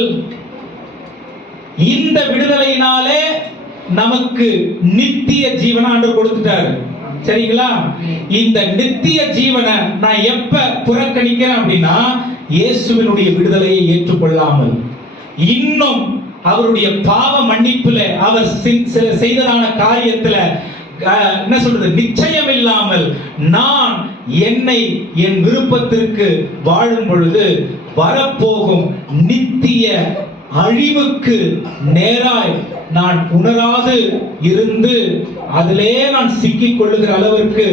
இந்த விடுதலையினாலே நமக்கு நித்திய ஜீவனை ஆண்டவர் கொடுத்துட்டாரு. சரிங்களா? இந்த நித்திய ஜீவனை நான் எப்ப புறக்கணிக்கிறேன் அப்படின்னா, இயேசுவினுடைய விடுதலையை ஏற்றுக்கொள்ளாமல், இன்னும் அவருடைய பாவ மன்னிப்புல அவர் செய்ததான காரியத்துல என்ன சொல்றது, நிச்சயம் இல்லாமல் நான் என்னை என் விருப்பத்திற்கு வாழும் பொழுது வரப்போகும் நித்திய அழிவுக்கு நேராய் நான் உணராது இருந்து அதிலே நான் சிக்கிக் கொள்ளுகிற அளவிற்கு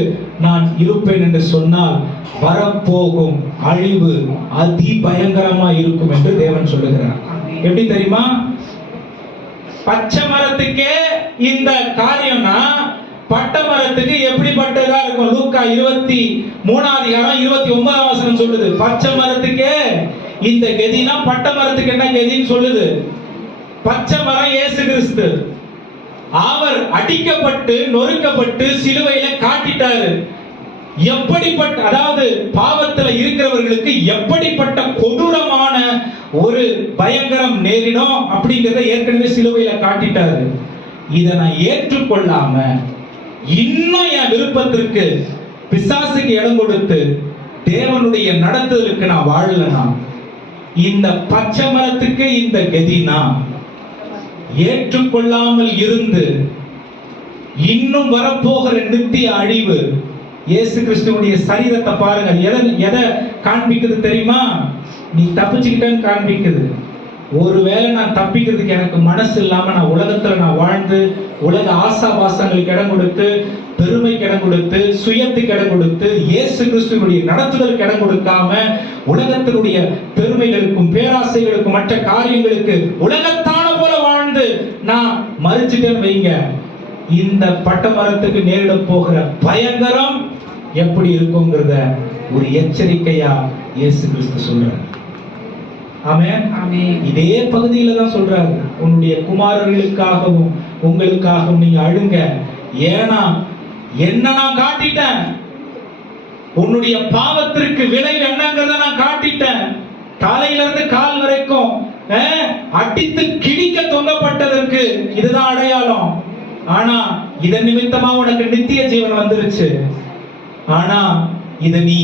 நான் இருப்பேன் என்று சொன்னால் வரப்போகும் அழிவு அதி பயங்கரமா இருக்கும் என்று தேவன் சொல்லுகிறார். எப்படி தெரியுமா? பச்சை மரத்துக்கே இந்த காரியம்னா பட்ட மரத்துக்கு எப்படிப்பட்டதா இருக்கும்? லூக்கா 23:29 சொல்லுது. பச்சை மரத்துக்கே இந்த கதினா பட்ட மரத்துக்கு என்ன கதின்னு சொல்லுது. பச்சை மரம் இயேசு கிறிஸ்து. அவர் அடிக்கப்பட்டு நொறுக்கப்பட்டு சிலுவையில காட்டிட்டாரு. எப்படிப்பட்ட, அதாவது பாவத்துல இருக்கிறவர்களுக்கு எப்படிப்பட்ட கொடூரமான ஒரு பயங்கரம் நேரிடும் அப்படிங்கறத ஏற்கனவே சிலுவையில காட்டிட்டாரு. இதை நான் ஏற்றுக்கொள்ளாம இன்னும் என் விருப்பத்திற்கு பிசாசுக்கு இடம் கொடுத்து தேவனுடைய நடத்துதலுக்கு நான் வாழலனா, இந்த பச்சை மரத்துக்கு இந்த கதினா ஏற்றுக்கொள்ளாமல் இருந்து இன்னும் வரப்போகிற நித்திய அழிவு. இயேசு கிறிஸ்துவுடைய சரீரத்தை பாருங்க, எதை காண்பிக்குது தெரியுமா? நீ தப்பிச்சுக்கிட்டேன்னு காண்பிக்குது. ஒருவேளை நான் தப்பிக்கிறதுக்கு எனக்கு மனசு இல்லாம நான் உலகத்துல நான் வாழ்ந்து உலக ஆசாபாசங்களுக்கு இடம் கொடுத்து, பெருமைக்கு இடம் கொடுத்து, சுயத்துக்கு இடம் கொடுத்து, இயேசு கிறிஸ்துவனுடைய நடத்துதலுக்கு இடம் கொடுக்காம உலகத்தினுடைய பெருமைகளுக்கும் பேராசைகளுக்கும் மற்ற காரியங்களுக்கு உலகத்தான போல வாழ்ந்து நான் மறிச்சுட்டேன்னு வைங்க, இந்த பட்ட மரத்துக்கு நேரிட போகிற பயங்கரம் எப்படி இருக்குங்கிறத ஒரு எச்சரிக்கையா இயேசு கிறிஸ்து சொல்றாரு. ஆமென். இதே பகுதியில தான் சொல்றாரு, உன்னுடைய குமாரர்களுக்காகவும் உங்களுக்காகவும் நீங்க அழுங்க, ஏன்னா என்ன நான் காட்டிட்டேன், உன்னுடைய பாவத்திற்கு விளைவு என்னங்கிறத நான் காட்டிட்டேன். தலையில இருந்து கால் வரைக்கும் அடித்து கிழிக்க தொங்கப்பட்டதற்கு இதுதான் அடையாளம். ஆனா இதன் நிமித்தமா உனக்கு நித்திய ஜீவன் வந்துருச்சு. ஆனா இதை நீ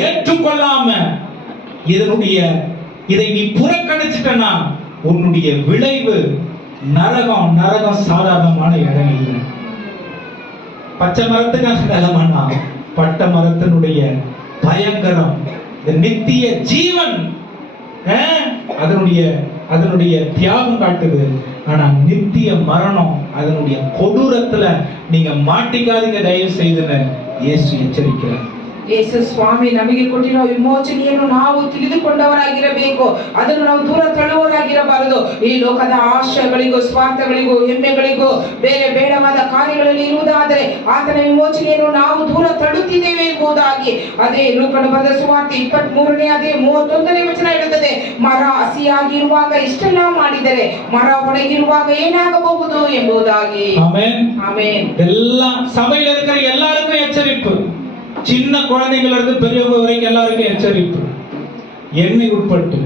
ஏற்றுக்கொள்ளாம இதை நீ புறக்கணிச்சிட்டனா உன்னுடைய விளைவு நரகம். நரகம் சாதாரணமான இடம் இல்லை. பச்சை மரத்துக்கு நிலமனா பட்ட மரத்தினுடைய பயங்கரம், இந்த நித்திய ஜீவன் அதனுடைய தியாகம் காட்டுது. ஆனா நித்திய மரணம் அதனுடைய கொடூரத்துல நீங்க மாட்டிக்காதீங்க தயவு செய்துன்னு இயேசு எச்சரிக்கிறார். ಯೇಸು ಸ್ವಾಮಿ ನಮಗೆ ಕೊಟ್ಟಿರೋ ವಿಮೋಚನೆಯನ್ನು ನಾವು ತಿಳಿದುಕೊಂಡವರಾಗಿರಬೇಕು. ಅದನ್ನು ನಾವು ದೂರ ತಳ್ಳುವವರಾಗಿರಬಾರದು. ಈ ಲೋಕದ ಆಶಯಗಳಿಗೂ ಸ್ವಾರ್ಥಗಳಿಗೂ ಹೆಮ್ಮೆಗಳಿಗೂ ಬೇರೆ ಬೇಡವಾದ ಕಾರ್ಯಗಳಲ್ಲಿ ಇರುವುದಾದರೆ ಆತನ ವಿಮೋಚನೆಯನ್ನು ನಾವು ದೂರ ತಳ್ಳುತ್ತಿದ್ದೇವೆ ಎಂಬುದಾಗಿ ಅದೇ ಲೂಕನ ಬರೆದ ಸುವಾರ್ತೆ 23ನೇ ಅಧ್ಯಾಯ 31ನೇ ವಚನ ಹೇಳುತ್ತದೆ, ಮರ ಹಸಿಯಾಗಿರುವಾಗ ಇಷ್ಟೆಲ್ಲ ಮಾಡಿದರೆ ಮರ ಒಣಗಿರುವಾಗ ಏನಾಗಬಹುದು ಎಂಬುದಾಗಿ. ಆಮೆನ್. ಆಮೆನ್. ಎಲ್ಲ ಸಭೆಯಲ್ಲಿ இருக்கிற எல்லாருக்கும் எச்சரிப்பு, சின்ன குழந்தைகள் இருந்து பெரியவங்க வரைக்கும் எல்லாருக்கும் எச்சரிப்பு, எண்ணெய் உட்பட்டு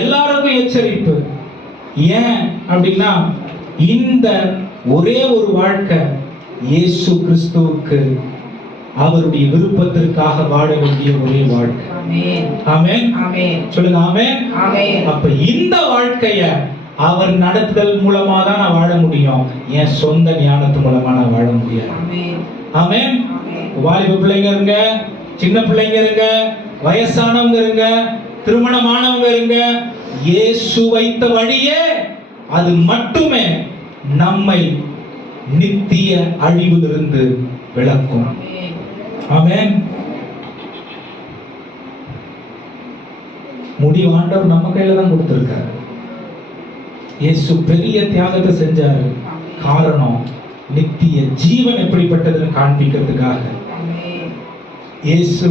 எல்லாருக்கும் எச்சரிப்பு. ஏன் அப்படின்னா இந்த ஒரே ஒரு வாழ்க்கை இயேசு கிறிஸ்துவுக்கு அவருடைய விருப்பத்திற்காக வாழ வேண்டிய ஒரே வாழ்க்கை. ஆமென். ஆமென். சொல்லுங்க ஆமென். ஆமென். அப்ப இந்த வாழ்க்கைய அவர் நடத்துதல் மூலமா தான் நான் வாழ முடியும், என் சொந்த ஞானத்து மூலமா நான் வாழ முடியாது. ஆமென். வாலிப பிள்ளைங்க இருங்க, சின்ன பிள்ளைங்க இருங்க, வயசானவங்க இருங்க, திருமணமானவங்க இருங்க, இயேசு வைத்த வழியே அது மட்டுமே நம்மை நித்திய அழிவிலிருந்து விளக்கும். ஆமென். முடிவு ஆண்டவர் நம்ம கையில தான் கொடுத்திருக்காரு. இயேசு பெரிய தியாகத்தை செஞ்சாரு. காரணம் நித்திய ஜீவன் எப்படிப்பட்டதுன்னு காண்பிக்கிறதுக்காக. இயேசு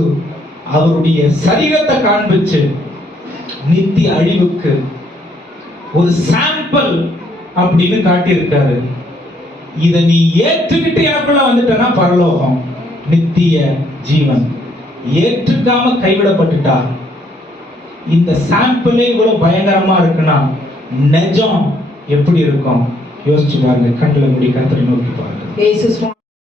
அவருடைய சரீரத்தை காண்பிச்சு நித்திய அழிவுக்கு ஒரு சாம்பிள் அப்படின்னு காட்டியிருக்காரு. இதை நீ ஏற்றுக்கிட்டு எனக்குள்ள வந்துட்டனா பரலோகம், நித்திய ஜீவன். ஏற்றுக்காம கைவிடப்பட்டுட்டா இந்த சாம்பிளே இவ்வளவு பயங்கரமா இருக்குன்னா நிஜம் எப்படி இருக்கும் யோசிச்சு பாருங்க. கண்களை மூடி கர்த்தரை நோக்கி பாருங்க.